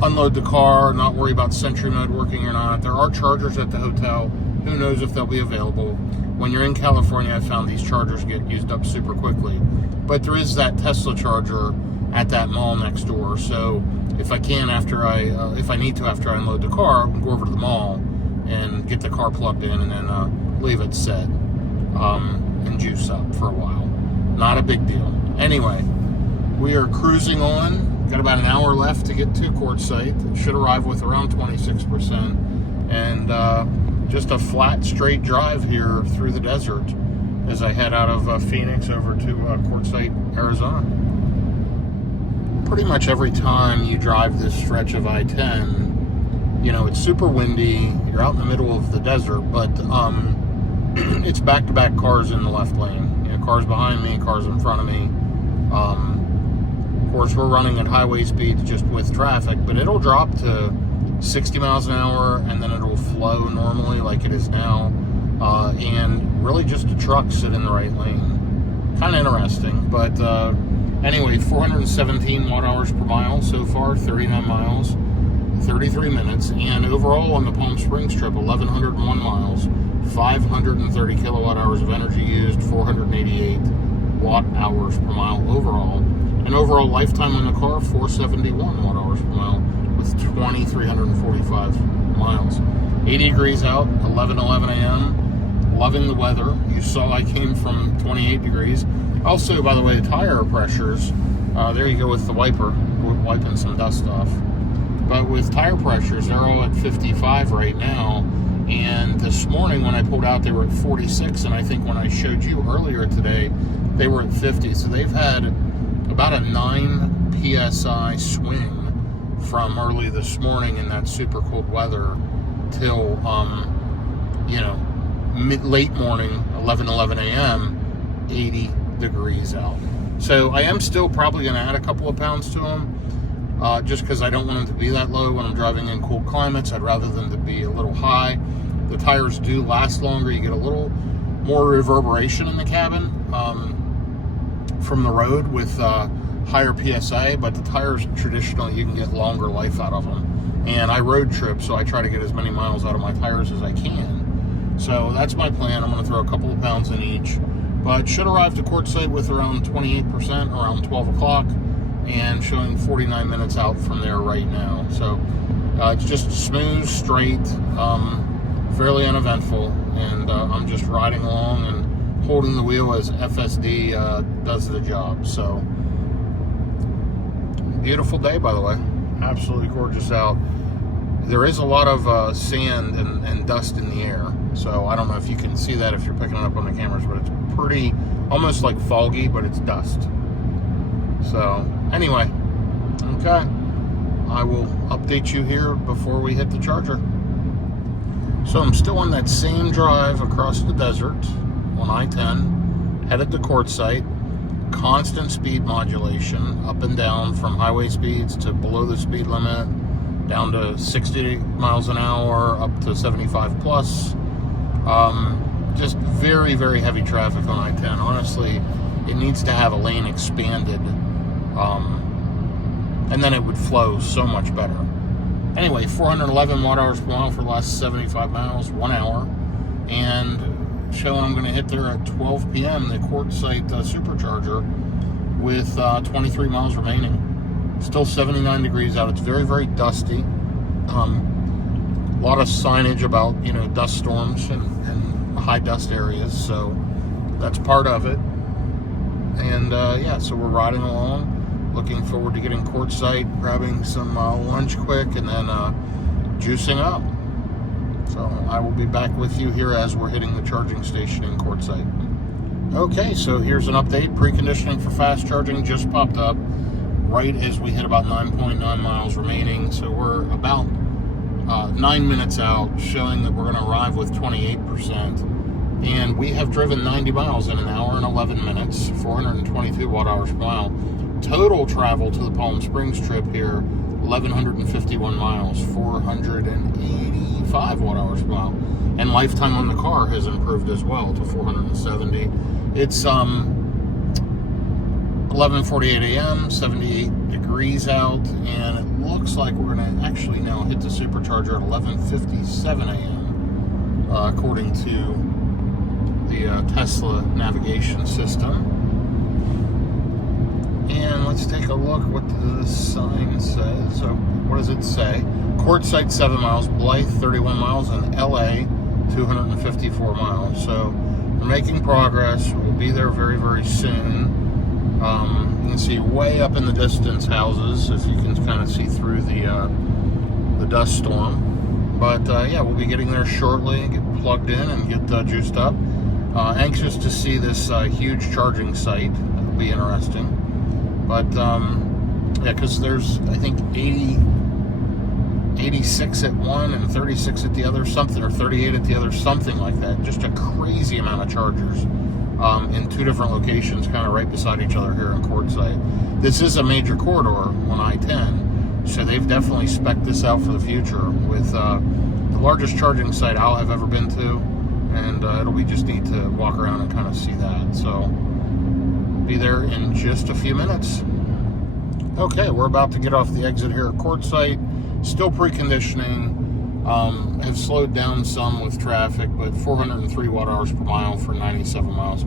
unload the car, not worry about Sentry Mode working or not. There are chargers at the hotel. Who knows if they'll be available. when you're in California, I found these chargers get used up super quickly. But there is that Tesla charger at that mall next door. So if I can, if I need to, after I unload the car, I'll go over to the mall and get the car plugged in and then leave it set and juice up for a while. Not a big deal. Anyway, we are cruising on. Got about an hour left to get to Quartzsite. Should arrive with around 26%. And just a flat, straight drive here through the desert as I head out of Phoenix over to Quartzsite, Arizona. Pretty much every time you drive this stretch of I-10, you know, it's super windy. You're out in the middle of the desert, but it's back-to-back cars in the left lane. You know, cars behind me, cars in front of me. Of course, we're running at highway speeds just with traffic, but it'll drop to 60 miles an hour and then it'll flow normally like it is now. And really just a truck sit in the right lane. Kind of interesting, but anyway, 417 watt-hours per mile so far, 39 miles, 33 minutes, and overall on the Palm Springs trip, 1,101 miles, 530 kilowatt-hours of energy used, 488 watt-hours per mile overall. And overall lifetime on the car, 471 watt-hours per mile with 2,345 miles. 80 degrees out, 11:11 a.m. Loving the weather. You saw I came from 28 degrees. Also, by the way, tire pressures, there you go with the wiper, wiping some dust off. But with tire pressures, they're all at 55 right now. And this morning when I pulled out, they were at 46. And I think when I showed you earlier today, they were at 50. So they've had about a 9 PSI swing from early this morning in that super cold weather till, you know, late morning, 11:11 a.m., 80 degrees out. So I am still probably going to add a couple of pounds to them, just because I don't want them to be that low when I'm driving in cold climates. I'd rather them to be a little high. The tires do last longer. You get a little more reverberation in the cabin from the road with higher PSA, but the tires traditionally you can get longer life out of them. And I road trip, so I try to get as many miles out of my tires as I can. So that's my plan. I'm going to throw a couple of pounds in each, but should arrive to Quartzsite with around 28%, around 12 o'clock, and showing 49 minutes out from there right now. So it's just smooth, straight, fairly uneventful, and I'm just riding along and holding the wheel as FSD does the job. So beautiful day, by the way. Absolutely gorgeous out. There is a lot of sand and dust in the air, so I don't know if you can see that if you're picking it up on the cameras, but it's pretty, almost like foggy, but it's dust. So anyway, okay, I will update you here before we hit the charger. So I'm still on that same drive across the desert on I-10, headed to Quartzsite. Constant speed modulation up and down from highway speeds to below the speed limit, down to 60 miles an hour, up to 75 plus. Just very, very heavy traffic on I-10. Honestly, it needs to have a lane expanded, and then it would flow so much better. Anyway, 411 watt-hours per mile for the last 75 miles, 1 hour, and showing I'm going to hit there at 12 p.m. the Quartzsite supercharger with 23 miles remaining. Still 79 degrees out. It's very, very dusty. A lot of signage about, you know, dust storms and high dust areas, so that's part of it. And yeah, so we're riding along. Looking forward to getting Quartzsite, grabbing some lunch quick, and then juicing up. So I will be back with you here as we're hitting the charging station in Quartzsite. Okay, so here's an update. Preconditioning for fast charging just popped up right as we hit about 9.9 miles remaining. So we're about 9 minutes out, showing that we're going to arrive with 28%. And we have driven 90 miles in an hour and 11 minutes, 422 watt-hours per mile. Total travel to the Palm Springs trip here, 1,151 miles, 485 watt-hours per mile. And lifetime on the car has improved as well to 470. It's 11:48 a.m., 78 degrees out, and it looks like we're going to actually now hit the supercharger at 11:57 a.m., according to the Tesla navigation system. And let's take a look what the sign says. So what does it say? Quartzsite 7 miles, Blythe 31 miles, and LA 254 miles. So we're making progress. We'll be there very, very soon. You can see way up in the distance houses, if you can kind of see through the dust storm. But yeah, we'll be getting there shortly, get plugged in and get juiced up. Anxious to see this huge charging site. It'll be interesting. But yeah, because there's, I think, 86 at one and 36 at the other, something, or 38 at the other, something like that. Just a crazy amount of chargers in 2 different locations, kind of right beside each other here in Quartzsite. This is a major corridor on I-10, so they've definitely spec'd this out for the future with the largest charging site I'll have ever been to, and it'll be just neat to walk around and kind of see that. So be there in just a few minutes. Okay, we're about to get off the exit here at Quartzsite. Still preconditioning. Have slowed down some with traffic, but 403 watt-hours per mile for 97 miles.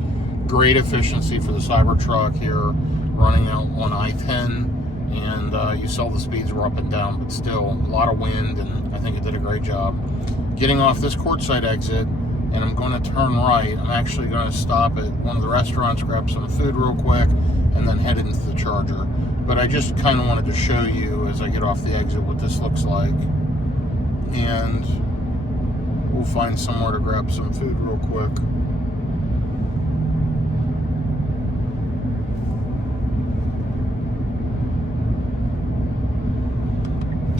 Great efficiency for the Cybertruck here, running out on I-10. And you saw the speeds were up and down, but still a lot of wind, and I think it did a great job. Getting off this Quartzsite exit, and I'm going to turn right. I'm actually going to stop at one of the restaurants, grab some food real quick, and then head into the charger. But I just kind of wanted to show you as I get off the exit what this looks like. And we'll find somewhere to grab some food real quick.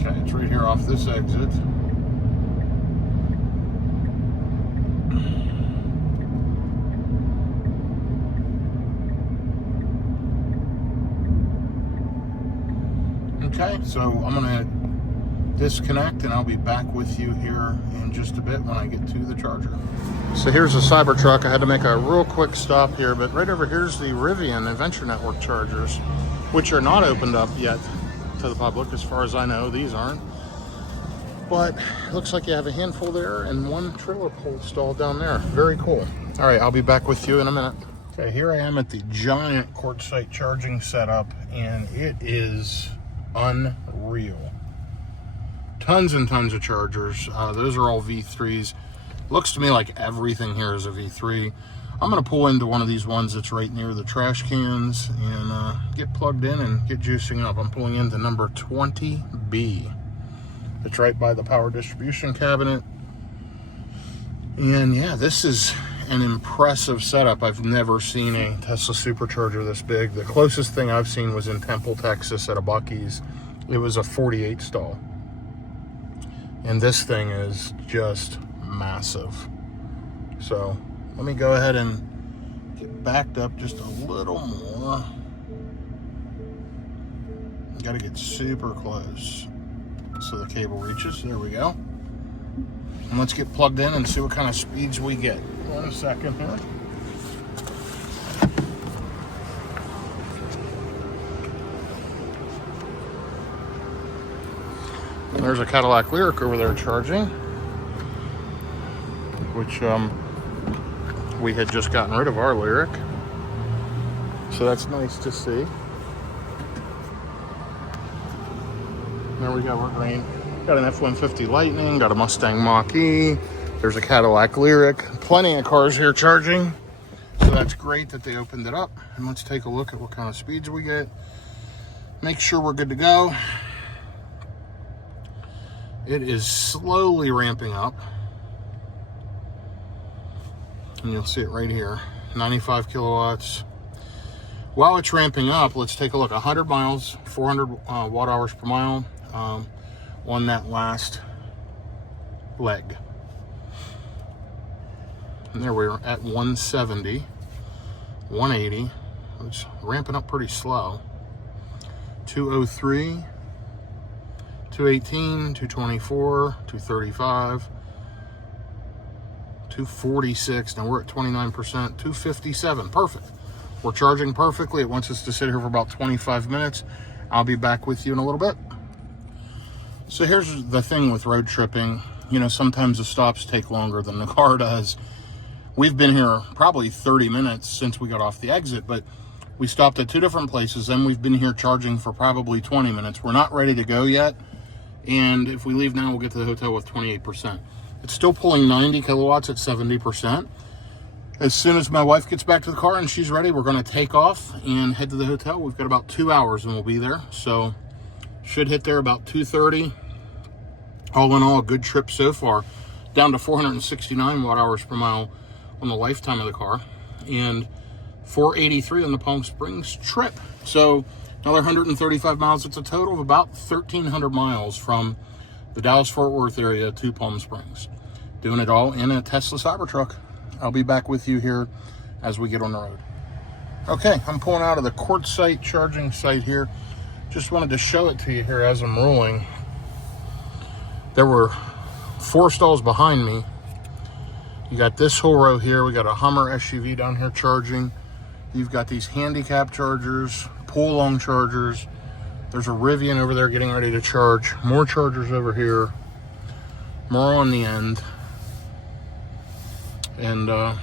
Okay, it's right here off this exit. Okay, so I'm going to disconnect and I'll be back with you here in just a bit when I get to the charger. So here's the Cybertruck. I had to make a real quick stop here, but right over here's the Rivian Adventure Network chargers, which are not opened up yet to the public. As far as I know, these aren't. But it looks like you have a handful there and 1 trailer pull stall down there. Very cool. All right, I'll be back with you in a minute. Okay, here I am at the giant Quartzsite charging setup, and it is unreal. Tons and tons of chargers. Those are all V3s. Looks to me like everything here is a V3. I'm going to pull into one of these ones that's right near the trash cans and get plugged in and get juicing up. I'm pulling into number 20B. It's right by the power distribution cabinet. And yeah, this is an impressive setup. I've never seen a Tesla supercharger this big. The closest thing I've seen was in Temple, Texas at a Bucky's. It was a 48 stall. And this thing is just massive. So let me go ahead and get backed up just a little more. Got to get super close so the cable reaches. There we go. And let's get plugged in and see what kind of speeds we get. 1 second here. There's a Cadillac Lyric over there charging, which we had just gotten rid of our Lyric. So that's nice to see. There we go, we're green. Got an F-150 Lightning, got a Mustang Mach-E. There's a Cadillac Lyric. Plenty of cars here charging. So that's great that they opened it up. And let's take a look at what kind of speeds we get. Make sure we're good to go. It is slowly ramping up. And you'll see it right here. 95 kilowatts. While it's ramping up, let's take a look. 100 miles, 400 watt hours per mile on that last leg. And there we're at 170, 180. It's ramping up pretty slow. 203, 218, 224, 235, 246. Now we're at 29%, 257. Perfect. We're charging perfectly. It wants us to sit here for about 25 minutes. I'll be back with you in a little bit. So here's the thing with road tripping. You know, sometimes the stops take longer than the car does. We've been here probably 30 minutes since we got off the exit, but we stopped at 2 different places, and we've been here charging for probably 20 minutes. We're not ready to go yet, and if we leave now, we'll get to the hotel with 28%. It's still pulling 90 kilowatts at 70%. As soon as my wife gets back to the car and she's ready, we're going to take off and head to the hotel. We've got about 2 hours and we'll be there, so should hit there about 2:30. All in all, a good trip so far. Down to 469 watt hours per mile on the lifetime of the car, and 483 on the Palm Springs trip. So another 135 miles. It's a total of about 1,300 miles from the Dallas-Fort Worth area to Palm Springs. Doing it all in a Tesla Cybertruck. I'll be back with you here as we get on the road. Okay, I'm pulling out of the Quartzsite charging site here. Just wanted to show it to you here as I'm rolling. There were 4 stalls behind me. You got this whole row here. We got a Hummer SUV down here charging. You've got these handicap chargers, pull-along chargers. There's a Rivian over there getting ready to charge. More chargers over here. More on the end. And that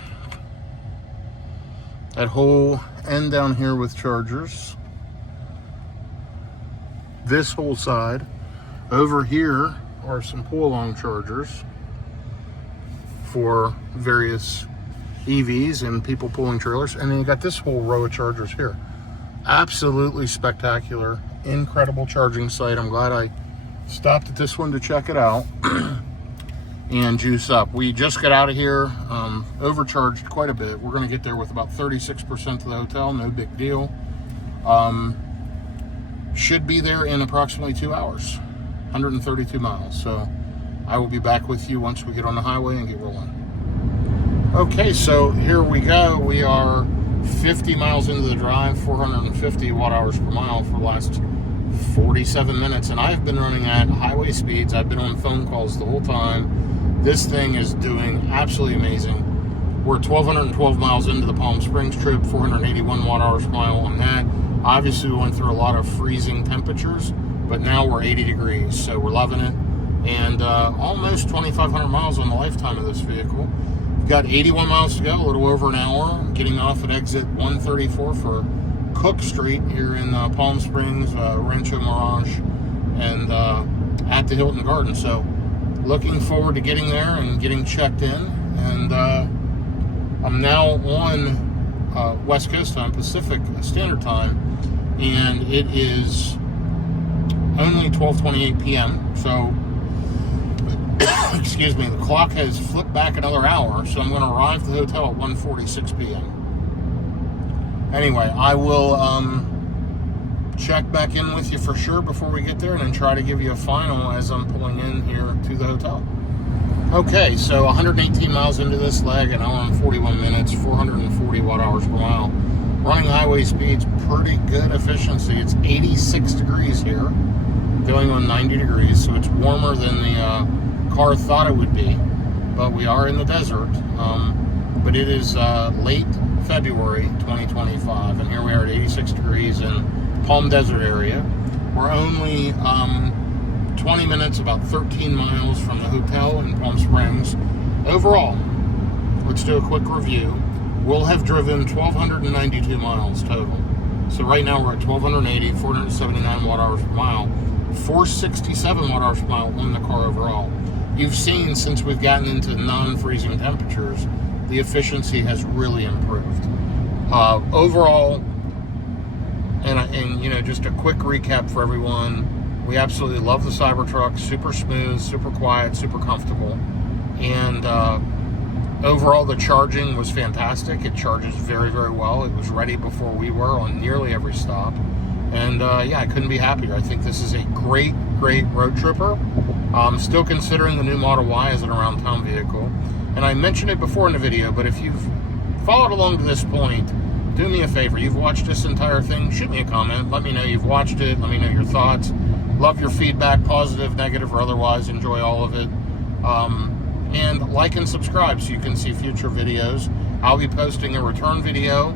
whole end down here with chargers. This whole side. Over here are some pull-along chargers for various EVs and people pulling trailers. And then you got this whole row of chargers here. Absolutely spectacular, incredible charging site. I'm glad I stopped at this one to check it out and juice up. We just got out of here, overcharged quite a bit. We're going to get there with about 36% to the hotel, no big deal. Should be there in approximately 2 hours, 132 miles. So I will be back with you once we get on the highway and get rolling. Okay, so here we go. We are 50 miles into the drive, 450 watt hours per mile for the last 47 minutes. And I've been running at highway speeds. I've been on phone calls the whole time. This thing is doing absolutely amazing. We're 1,212 miles into the Palm Springs trip, 481 watt hours per mile on that. Obviously, we went through a lot of freezing temperatures, but now we're 80 degrees, so we're loving it. And almost 2,500 miles on the lifetime of this vehicle. We've got 81 miles to go, a little over an hour. Getting off at exit 134 for Cook Street here in Palm Springs, Rancho Mirage, and at the Hilton Garden. So looking forward to getting there and getting checked in. And I'm now on West Coast time, Pacific Standard Time, and it is only 12:28 p.m. So, excuse me, the clock has flipped back another hour, so I'm going to arrive at the hotel at 1:46 p.m. Anyway, I will check back in with you for sure before we get there, and then try to give you a final as I'm pulling in here to the hotel. Okay, so 118 miles into this leg, an hour and 41 minutes, 440 watt hours per mile. Running highway speeds, pretty good efficiency. It's 86 degrees here, going on 90 degrees, so it's warmer than the car thought it would be. But we are in the desert. But it is late February 2025, and here we are at 86 degrees in Palm Desert area. We're only 20 minutes, about 13 miles from the hotel in Palm Springs. Overall, let's do a quick review. We'll have driven 1,292 miles total. So right now we're at 1,280, 479 watt hours per mile, 467 watt hours per mile on the car overall. You've seen, since we've gotten into non-freezing temperatures, the efficiency has really improved. Overall, and you know, just a quick recap for everyone. We absolutely love the Cybertruck. Super smooth, super quiet, super comfortable. And overall, the charging was fantastic. It charges very, very well. It was ready before we were on nearly every stop. And yeah, I couldn't be happier. I think this is a great, great road tripper. I'm still considering the new Model Y as an around-town vehicle. And I mentioned it before in the video, but if you've followed along to this point, do me a favor. You've watched this entire thing, shoot me a comment. Let me know you've watched it. Let me know your thoughts. Love your feedback, positive, negative, or otherwise. Enjoy all of it. And like and subscribe so you can see future videos. I'll be posting a return video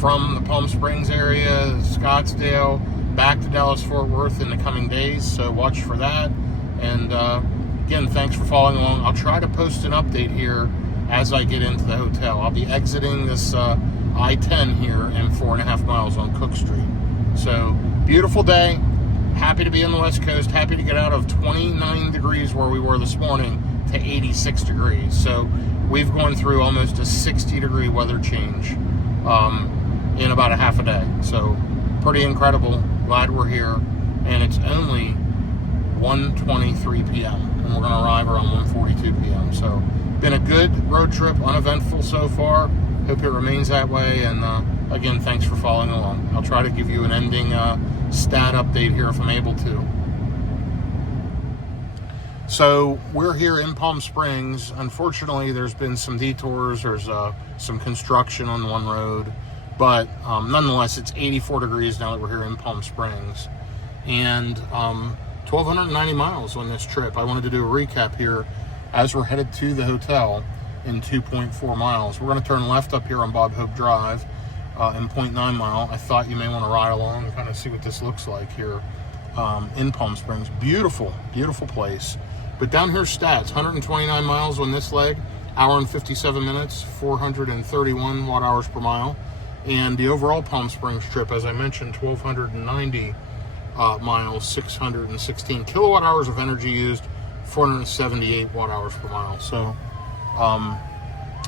from the Palm Springs area, Scottsdale, back to Dallas-Fort Worth in the coming days. So watch for that. And again, thanks for following along. I'll try to post an update here as I get into the hotel. I'll be exiting this I-10 here in 4.5 miles on Cook Street. So, beautiful day. Happy to be on the West Coast. Happy to get out of 29 degrees where we were this morning to 86 degrees. So, we've gone through almost a 60-degree weather change in about a half a day. So, pretty incredible. Glad we're here. And it's only 1:23 p.m. and we're going to arrive around 1:42 p.m. So, been a good road trip, uneventful so far. Hope it remains that way. And again, thanks for following along. I'll try to give you an ending stat update here if I'm able to. So we're here in Palm Springs. Unfortunately, there's been some detours. There's some construction on one road. But nonetheless, it's 84 degrees now that we're here in Palm Springs. And 1,290 miles on this trip. I wanted to do a recap here as we're headed to the hotel in 2.4 miles. We're going to turn left up here on Bob Hope Drive in 0.9 mile. I thought you may want to ride along and kind of see what this looks like here in Palm Springs. Beautiful, beautiful place. But down here stats, 129 miles on this leg, hour and 57 minutes, 431 watt hours per mile. And the overall Palm Springs trip, as I mentioned, 1,290 miles, 616 kilowatt hours of energy used, 478 watt hours per mile. So,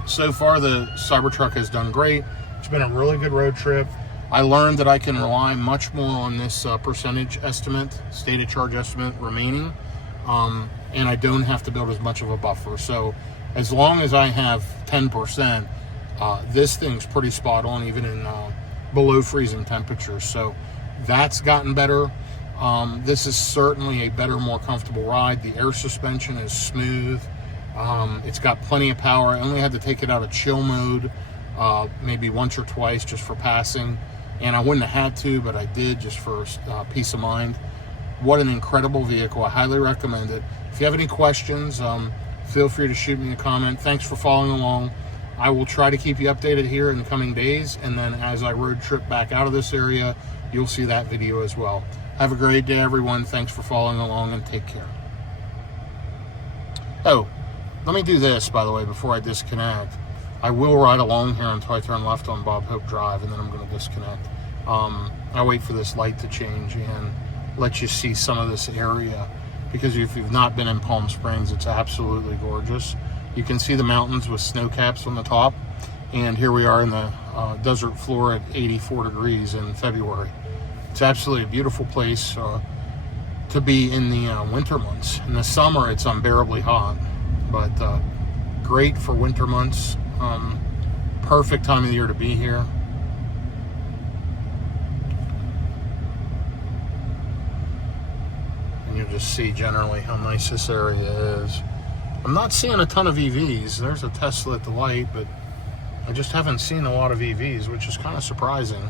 so far the Cybertruck has done great. It's been a really good road trip. I learned that I can rely much more on this percentage estimate, stated charge estimate remaining, and I don't have to build as much of a buffer. So as long as I have 10%, this thing's pretty spot on, even in below freezing temperatures. So that's gotten better. This is certainly a better, more comfortable ride. The air suspension is smooth. It's got plenty of power. I only had to take it out of chill mode maybe once or twice just for passing. And I wouldn't have had to, but I did just for peace of mind. What an incredible vehicle. I highly recommend it. If you have any questions, feel free to shoot me a comment. Thanks for following along. I will try to keep you updated here in the coming days. And then as I road trip back out of this area, you'll see that video as well. Have a great day, everyone. Thanks for following along and take care. Oh, let me do this, by the way, before I disconnect. I will ride along here until I turn left on Bob Hope Drive, and then I'm going to disconnect. I'll wait for this light to change and let you see some of this area, because if you've not been in Palm Springs, it's absolutely gorgeous. You can see the mountains with snow caps on the top, and here we are in the desert floor at 84 degrees in February. It's absolutely a beautiful place to be in the winter months. In the summer, it's unbearably hot, but great for winter months. Perfect time of the year to be here. And you'll just see generally how nice this area is. I'm not seeing a ton of EVs. There's a Tesla at the light, but I just haven't seen a lot of EVs, which is kind of surprising.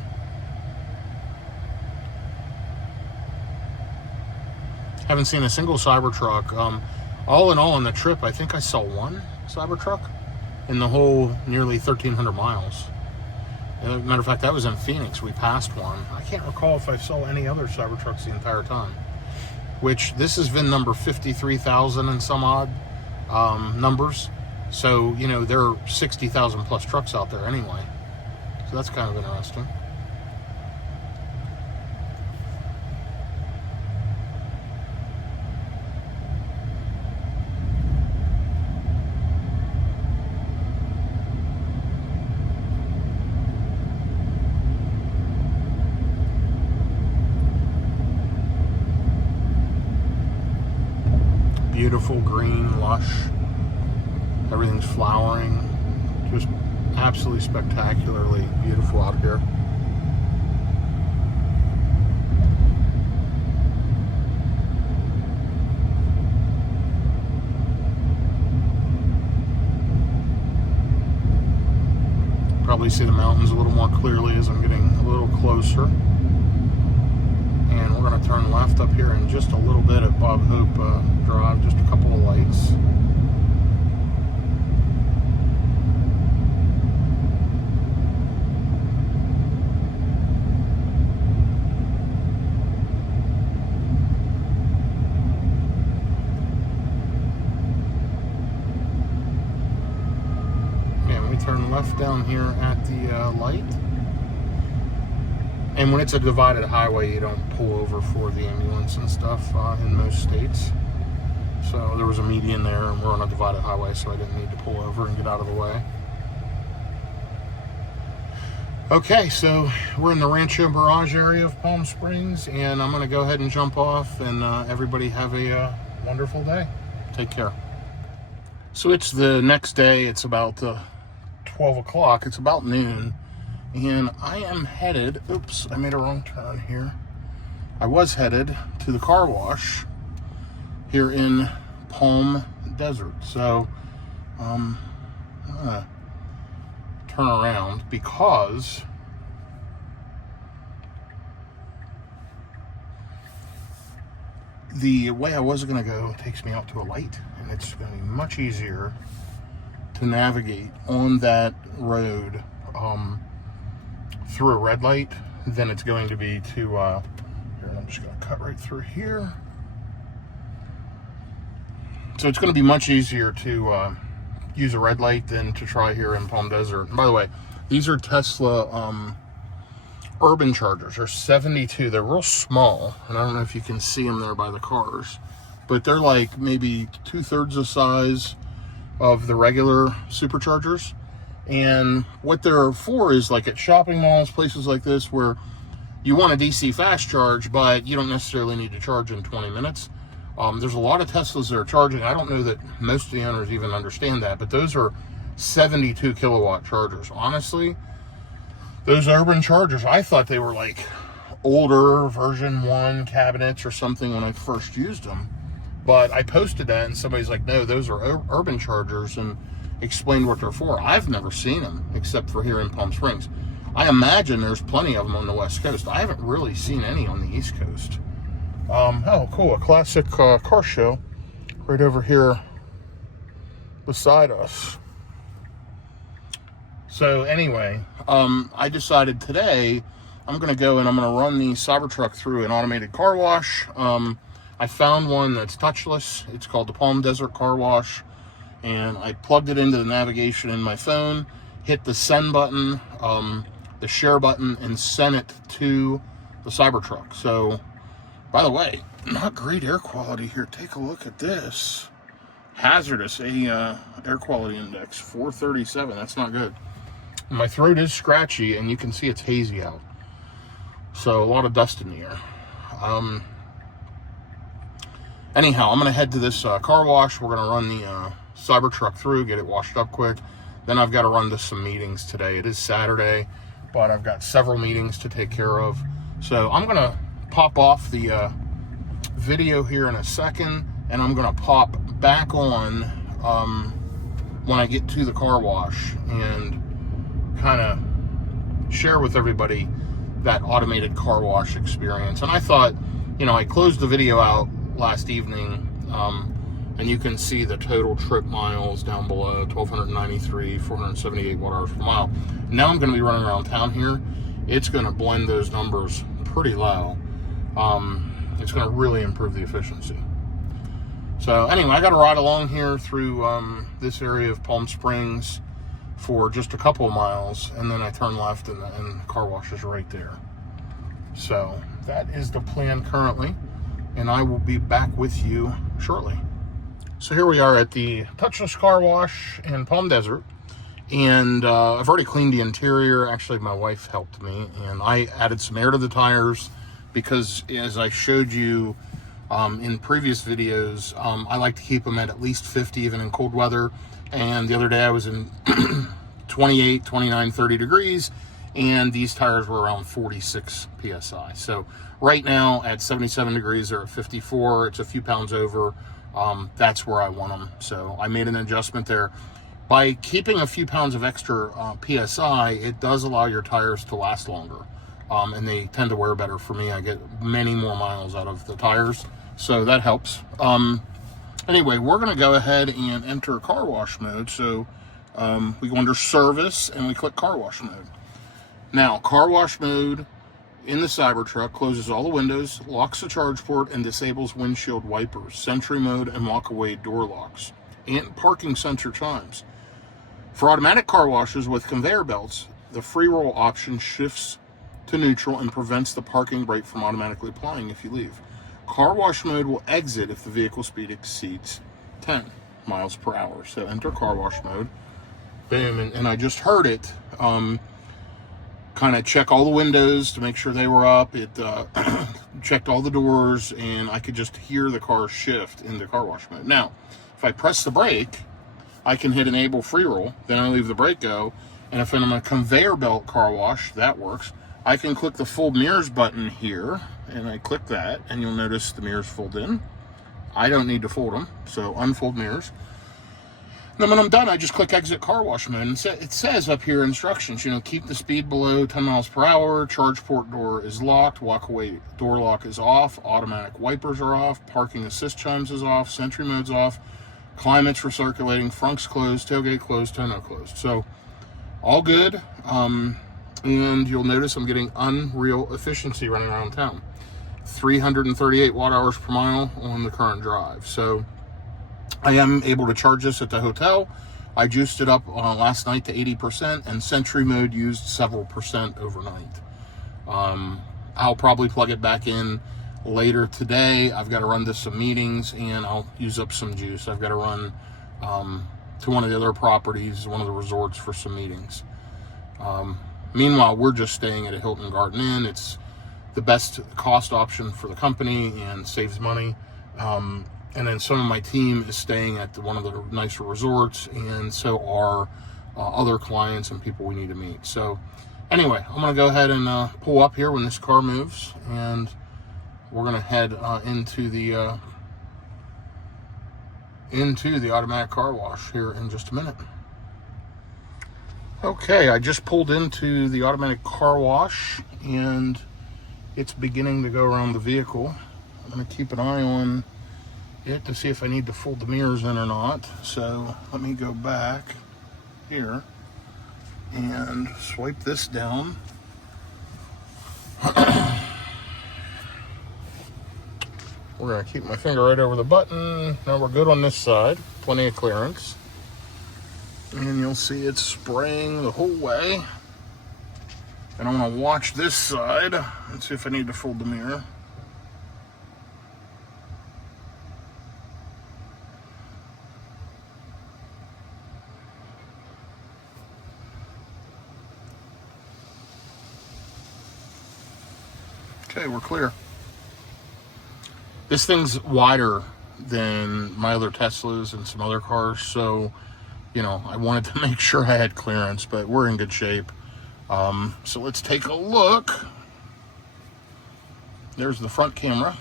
Haven't seen a single Cybertruck. All in all, on the trip, I think I saw one Cybertruck in the whole nearly 1,300 miles. As a matter of fact, that was in Phoenix. We passed one. I can't recall if I saw any other Cybertrucks the entire time. Which, this is VIN number 53,000 and some odd numbers. So, you know, there are 60,000 plus trucks out there anyway. So that's kind of interesting. Beautiful green, lush. Everything's flowering. Just absolutely spectacularly beautiful out here. Probably see the mountains a little more clearly as I'm getting a little closer. And we're going to turn left up here in just a little bit at Bob Hope Drive, just a couple of lights. turn left down here at the light. And when it's a divided highway, you don't pull over for the ambulance and stuff in most states. So there was a median there, and we're on a divided highway, so I didn't need to pull over and get out of the way. Okay, so we're in the Rancho Mirage area of Palm Springs, and I'm going to go ahead and jump off, and everybody have a wonderful day. Take care. So it's the next day. It's about 12 o'clock. It's about noon, and I am headed, oops, I made a wrong turn here. I was headed to the car wash here in Palm Desert. So I'm gonna turn around because the way I was gonna go takes me out to a light, and it's gonna be much easier to navigate on that road through a red light than it's going to be to here. I'm just gonna cut right through here. So it's going to be much easier to use a red light than to try here in Palm Desert. And by the way, these are Tesla urban chargers. They're 72. They're real small, and I don't know if you can see them there by the cars, but they're like maybe 2/3 the size of the regular superchargers. And what they're for is like at shopping malls, places like this, where you want a DC fast charge, but you don't necessarily need to charge in 20 minutes. There's a lot of Teslas that are charging. I don't know that most of the owners even understand that, but those are 72 kilowatt chargers. Honestly, those urban chargers, I thought they were like older version 1 cabinets or something when I first used them. But I posted that and somebody's like, no, those are urban chargers, and explained what they're for. I've never seen them except for here in Palm Springs. I imagine there's plenty of them on the West Coast. I haven't really seen any on the East Coast. Oh, cool, a classic car show right over here beside us. So anyway, I decided today I'm going to go and I'm going to run the Cybertruck through an automated car wash. I found one that's touchless. It's called the Palm Desert Car Wash, and I plugged it into the navigation in my phone, hit the send button, the share button, and sent it to the Cybertruck. So, by the way, not great air quality here. Take a look at this. Hazardous, air quality index, 437. That's not good. My throat is scratchy, and you can see it's hazy out. So, a lot of dust in the air. Anyhow, I'm going to head to this car wash. We're going to run the Cybertruck through, get it washed up quick. Then I've got to run to some meetings today. It is Saturday, but I've got several meetings to take care of. So, I'm going to pop off the video here in a second, and I'm going to pop back on when I get to the car wash and kind of share with everybody that automated car wash experience. And I thought, you know, I closed the video out last evening, and you can see the total trip miles down below, 1,293, 478 watt-hours per mile. Now I'm going to be running around town here. It's going to blend those numbers pretty low. It's going to really improve the efficiency. So anyway, I got to ride along here through this area of Palm Springs for just a couple of miles, and then I turn left, and the car wash is right there. So that is the plan currently, and I will be back with you shortly. So here we are at the touchless car wash in Palm Desert, and I've already cleaned the interior. Actually, my wife helped me, and I added some air to the tires because, as I showed you in previous videos, I like to keep them at least 50 even in cold weather. And the other day I was in 28, 29, 30 degrees, and these tires were around 46 psi. So right now at 77 degrees, they're at 54. It's a few pounds over. That's where I want them. So I made an adjustment there. By keeping a few pounds of extra psi, it does allow your tires to last longer. And they tend to wear better for me. I get many more miles out of the tires, so that helps. Anyway, we're going to go ahead and enter car wash mode. So we go under service and we click car wash mode. Now, car wash mode in the Cybertruck closes all the windows, locks the charge port, and disables windshield wipers, sentry mode, and walk-away door locks, and parking sensor chimes. For automatic car washes with conveyor belts, the free roll option shifts to neutral and prevents the parking brake from automatically applying if you leave. Car wash mode will exit if the vehicle speed exceeds 10 miles per hour. So enter car wash mode. Boom, and I just heard it. Kind of check all the windows to make sure they were up. It checked all the doors, and I could just hear the car shift into car wash mode. Now, if I press the brake, I can hit enable free roll, then I leave the brake go, and if I'm a conveyor belt car wash, that works. I can click the fold mirrors button here, and I click that, and you'll notice the mirrors fold in. I don't need to fold them, so unfold mirrors. Then when I'm done, I just click exit car wash mode, and it says up here instructions, keep the speed below 10 miles per hour, charge port door is locked, walk away door lock is off, automatic wipers are off, parking assist chimes is off, sentry mode's off, climate's recirculating, front's closed, tailgate closed, tonneau closed. So all good. And you'll notice I'm getting unreal efficiency running around town. 338 watt hours per mile on the current drive. So I am able to charge this at the hotel. I juiced it up last night to 80%, and Sentry mode used several percent overnight. I'll probably plug it back in later today. I've got to run to some meetings, and I'll use up some juice. I've got to run to one of the other properties, one of the resorts, for some meetings. Meanwhile, we're just staying at a Hilton Garden Inn. It's the best cost option for the company and saves money. And then some of my team is staying at one of the nicer resorts, and so are other clients and people we need to meet. So anyway, I'm going to go ahead and pull up here when this car moves, and we're going to head into the automatic car wash here in just a minute. Okay, I just pulled into the automatic car wash, and it's beginning to go around the vehicle. I'm going to keep an eye on it to see if I need to fold the mirrors in or not. So let me go back here and swipe this down. We're going to keep my finger right over the button. Now we're good on this side. Plenty of clearance. And you'll see it's spraying the whole way. And I'm going to watch this side and see if I need to fold the mirror. Okay, we're clear. This thing's wider than my other Teslas and some other cars, so I wanted to make sure I had clearance, but we're in good shape. So let's take a look. There's the front camera.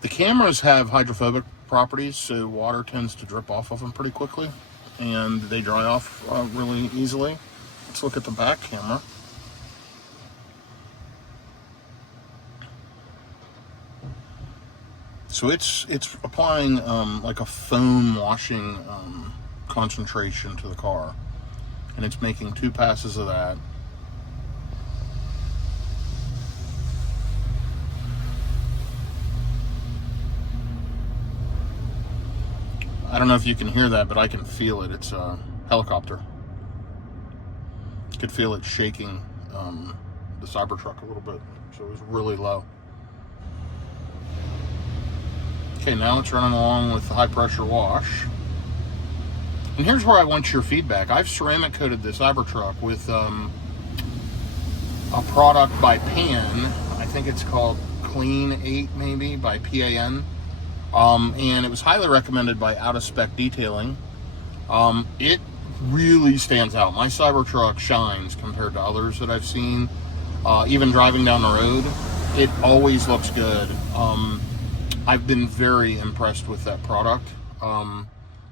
The cameras have hydrophobic properties, so water tends to drip off of them pretty quickly, and they dry off really easily. Let's look at the back camera. So it's applying like a foam washing concentration to the car, and it's making 2 passes of that. I don't know if you can hear that, but I can feel it. It's a helicopter. You could feel it shaking the Cybertruck a little bit, so it was really low. Okay, now it's running along with the high pressure wash. And here's where I want your feedback. I've ceramic coated this Cybertruck with a product by Pan. I think it's called Clean 8 maybe, by PAN. And it was highly recommended by Out of Spec Detailing. It really stands out. My Cybertruck shines compared to others that I've seen. Even driving down the road, it always looks good. I've been very impressed with that product.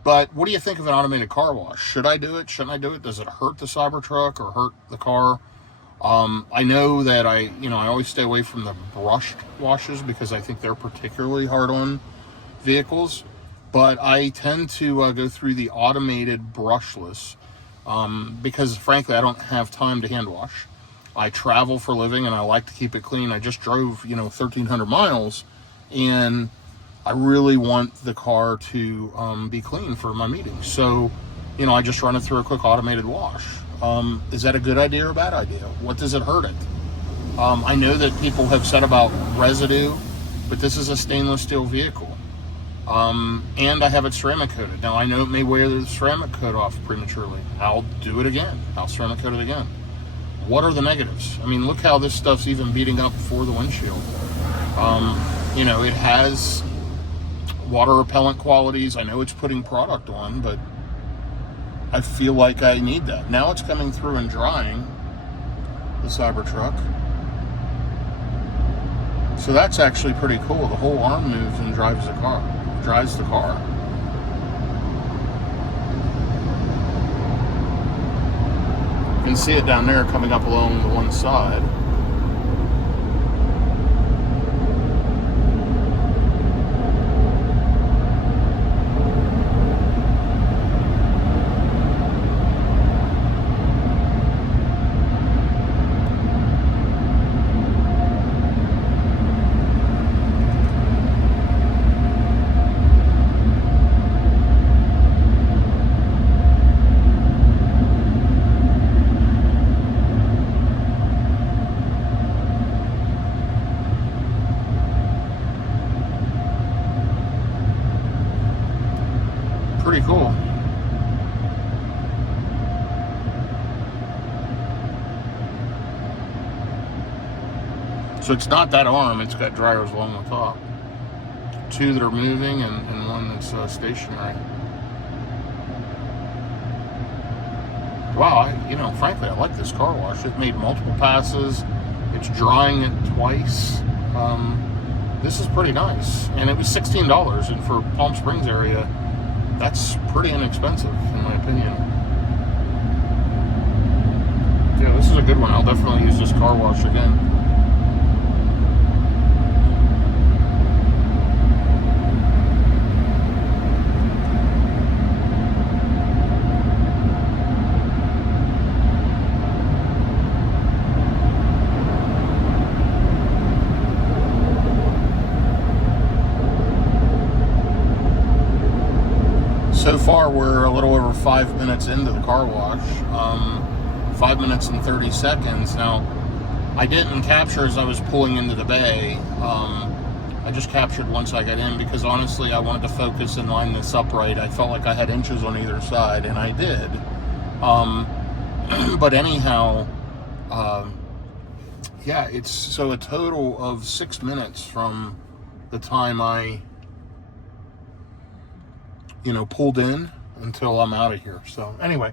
But what do you think of an automated car wash? Should I do it? Shouldn't I do it? Does it hurt the Cybertruck or hurt the car? I know that I always stay away from the brushed washes because I think they're particularly hard on vehicles. But I tend to go through the automated brushless because, frankly, I don't have time to hand wash. I travel for a living and I like to keep it clean. I just drove, 1,300 miles. And I really want the car to be clean for my meetings. So you know, I just run it through a quick automated wash. Is that a good idea or a bad idea? What does it hurt it? I know that people have said about residue, but this is a stainless steel vehicle. And I have it ceramic coated. Now, I know it may wear the ceramic coat off prematurely. I'll do it again. I'll ceramic coat it again. What are the negatives? I mean, look how this stuff's even beating up for the windshield. You know, it has water repellent qualities. I know it's putting product on, but I feel like I need that. Now it's coming through and drying, the Cybertruck. So that's actually pretty cool. The whole arm moves and drives the car. You can see it down there coming up along the one side. Pretty cool. So it's not that arm, it's got dryers along the top. Two that are moving and one that's stationary. Wow, you know, frankly, I like this car wash. It made multiple passes. It's drying it twice. This is pretty nice. And it was $16, and for Palm Springs area, that's pretty inexpensive, in my opinion. Yeah, this is a good one. I'll definitely use this car wash again. So far, we're a little over 5 minutes into the car wash. 5 minutes and 30 seconds. Now, I didn't capture as I was pulling into the bay. I just captured once I got in because honestly, I wanted to focus and line this up right. I felt like I had inches on either side, and I did. But anyhow, yeah, it's so a total of 6 minutes from the time I pulled in until I'm out of here. So anyway,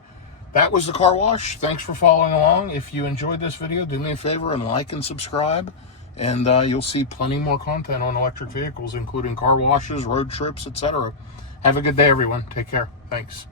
that was the car wash. Thanks for following along. If you enjoyed this video, do me a favor and like and subscribe, and you'll see plenty more content on electric vehicles, including car washes, road trips, etc. Have a good day, everyone. Take care. Thanks.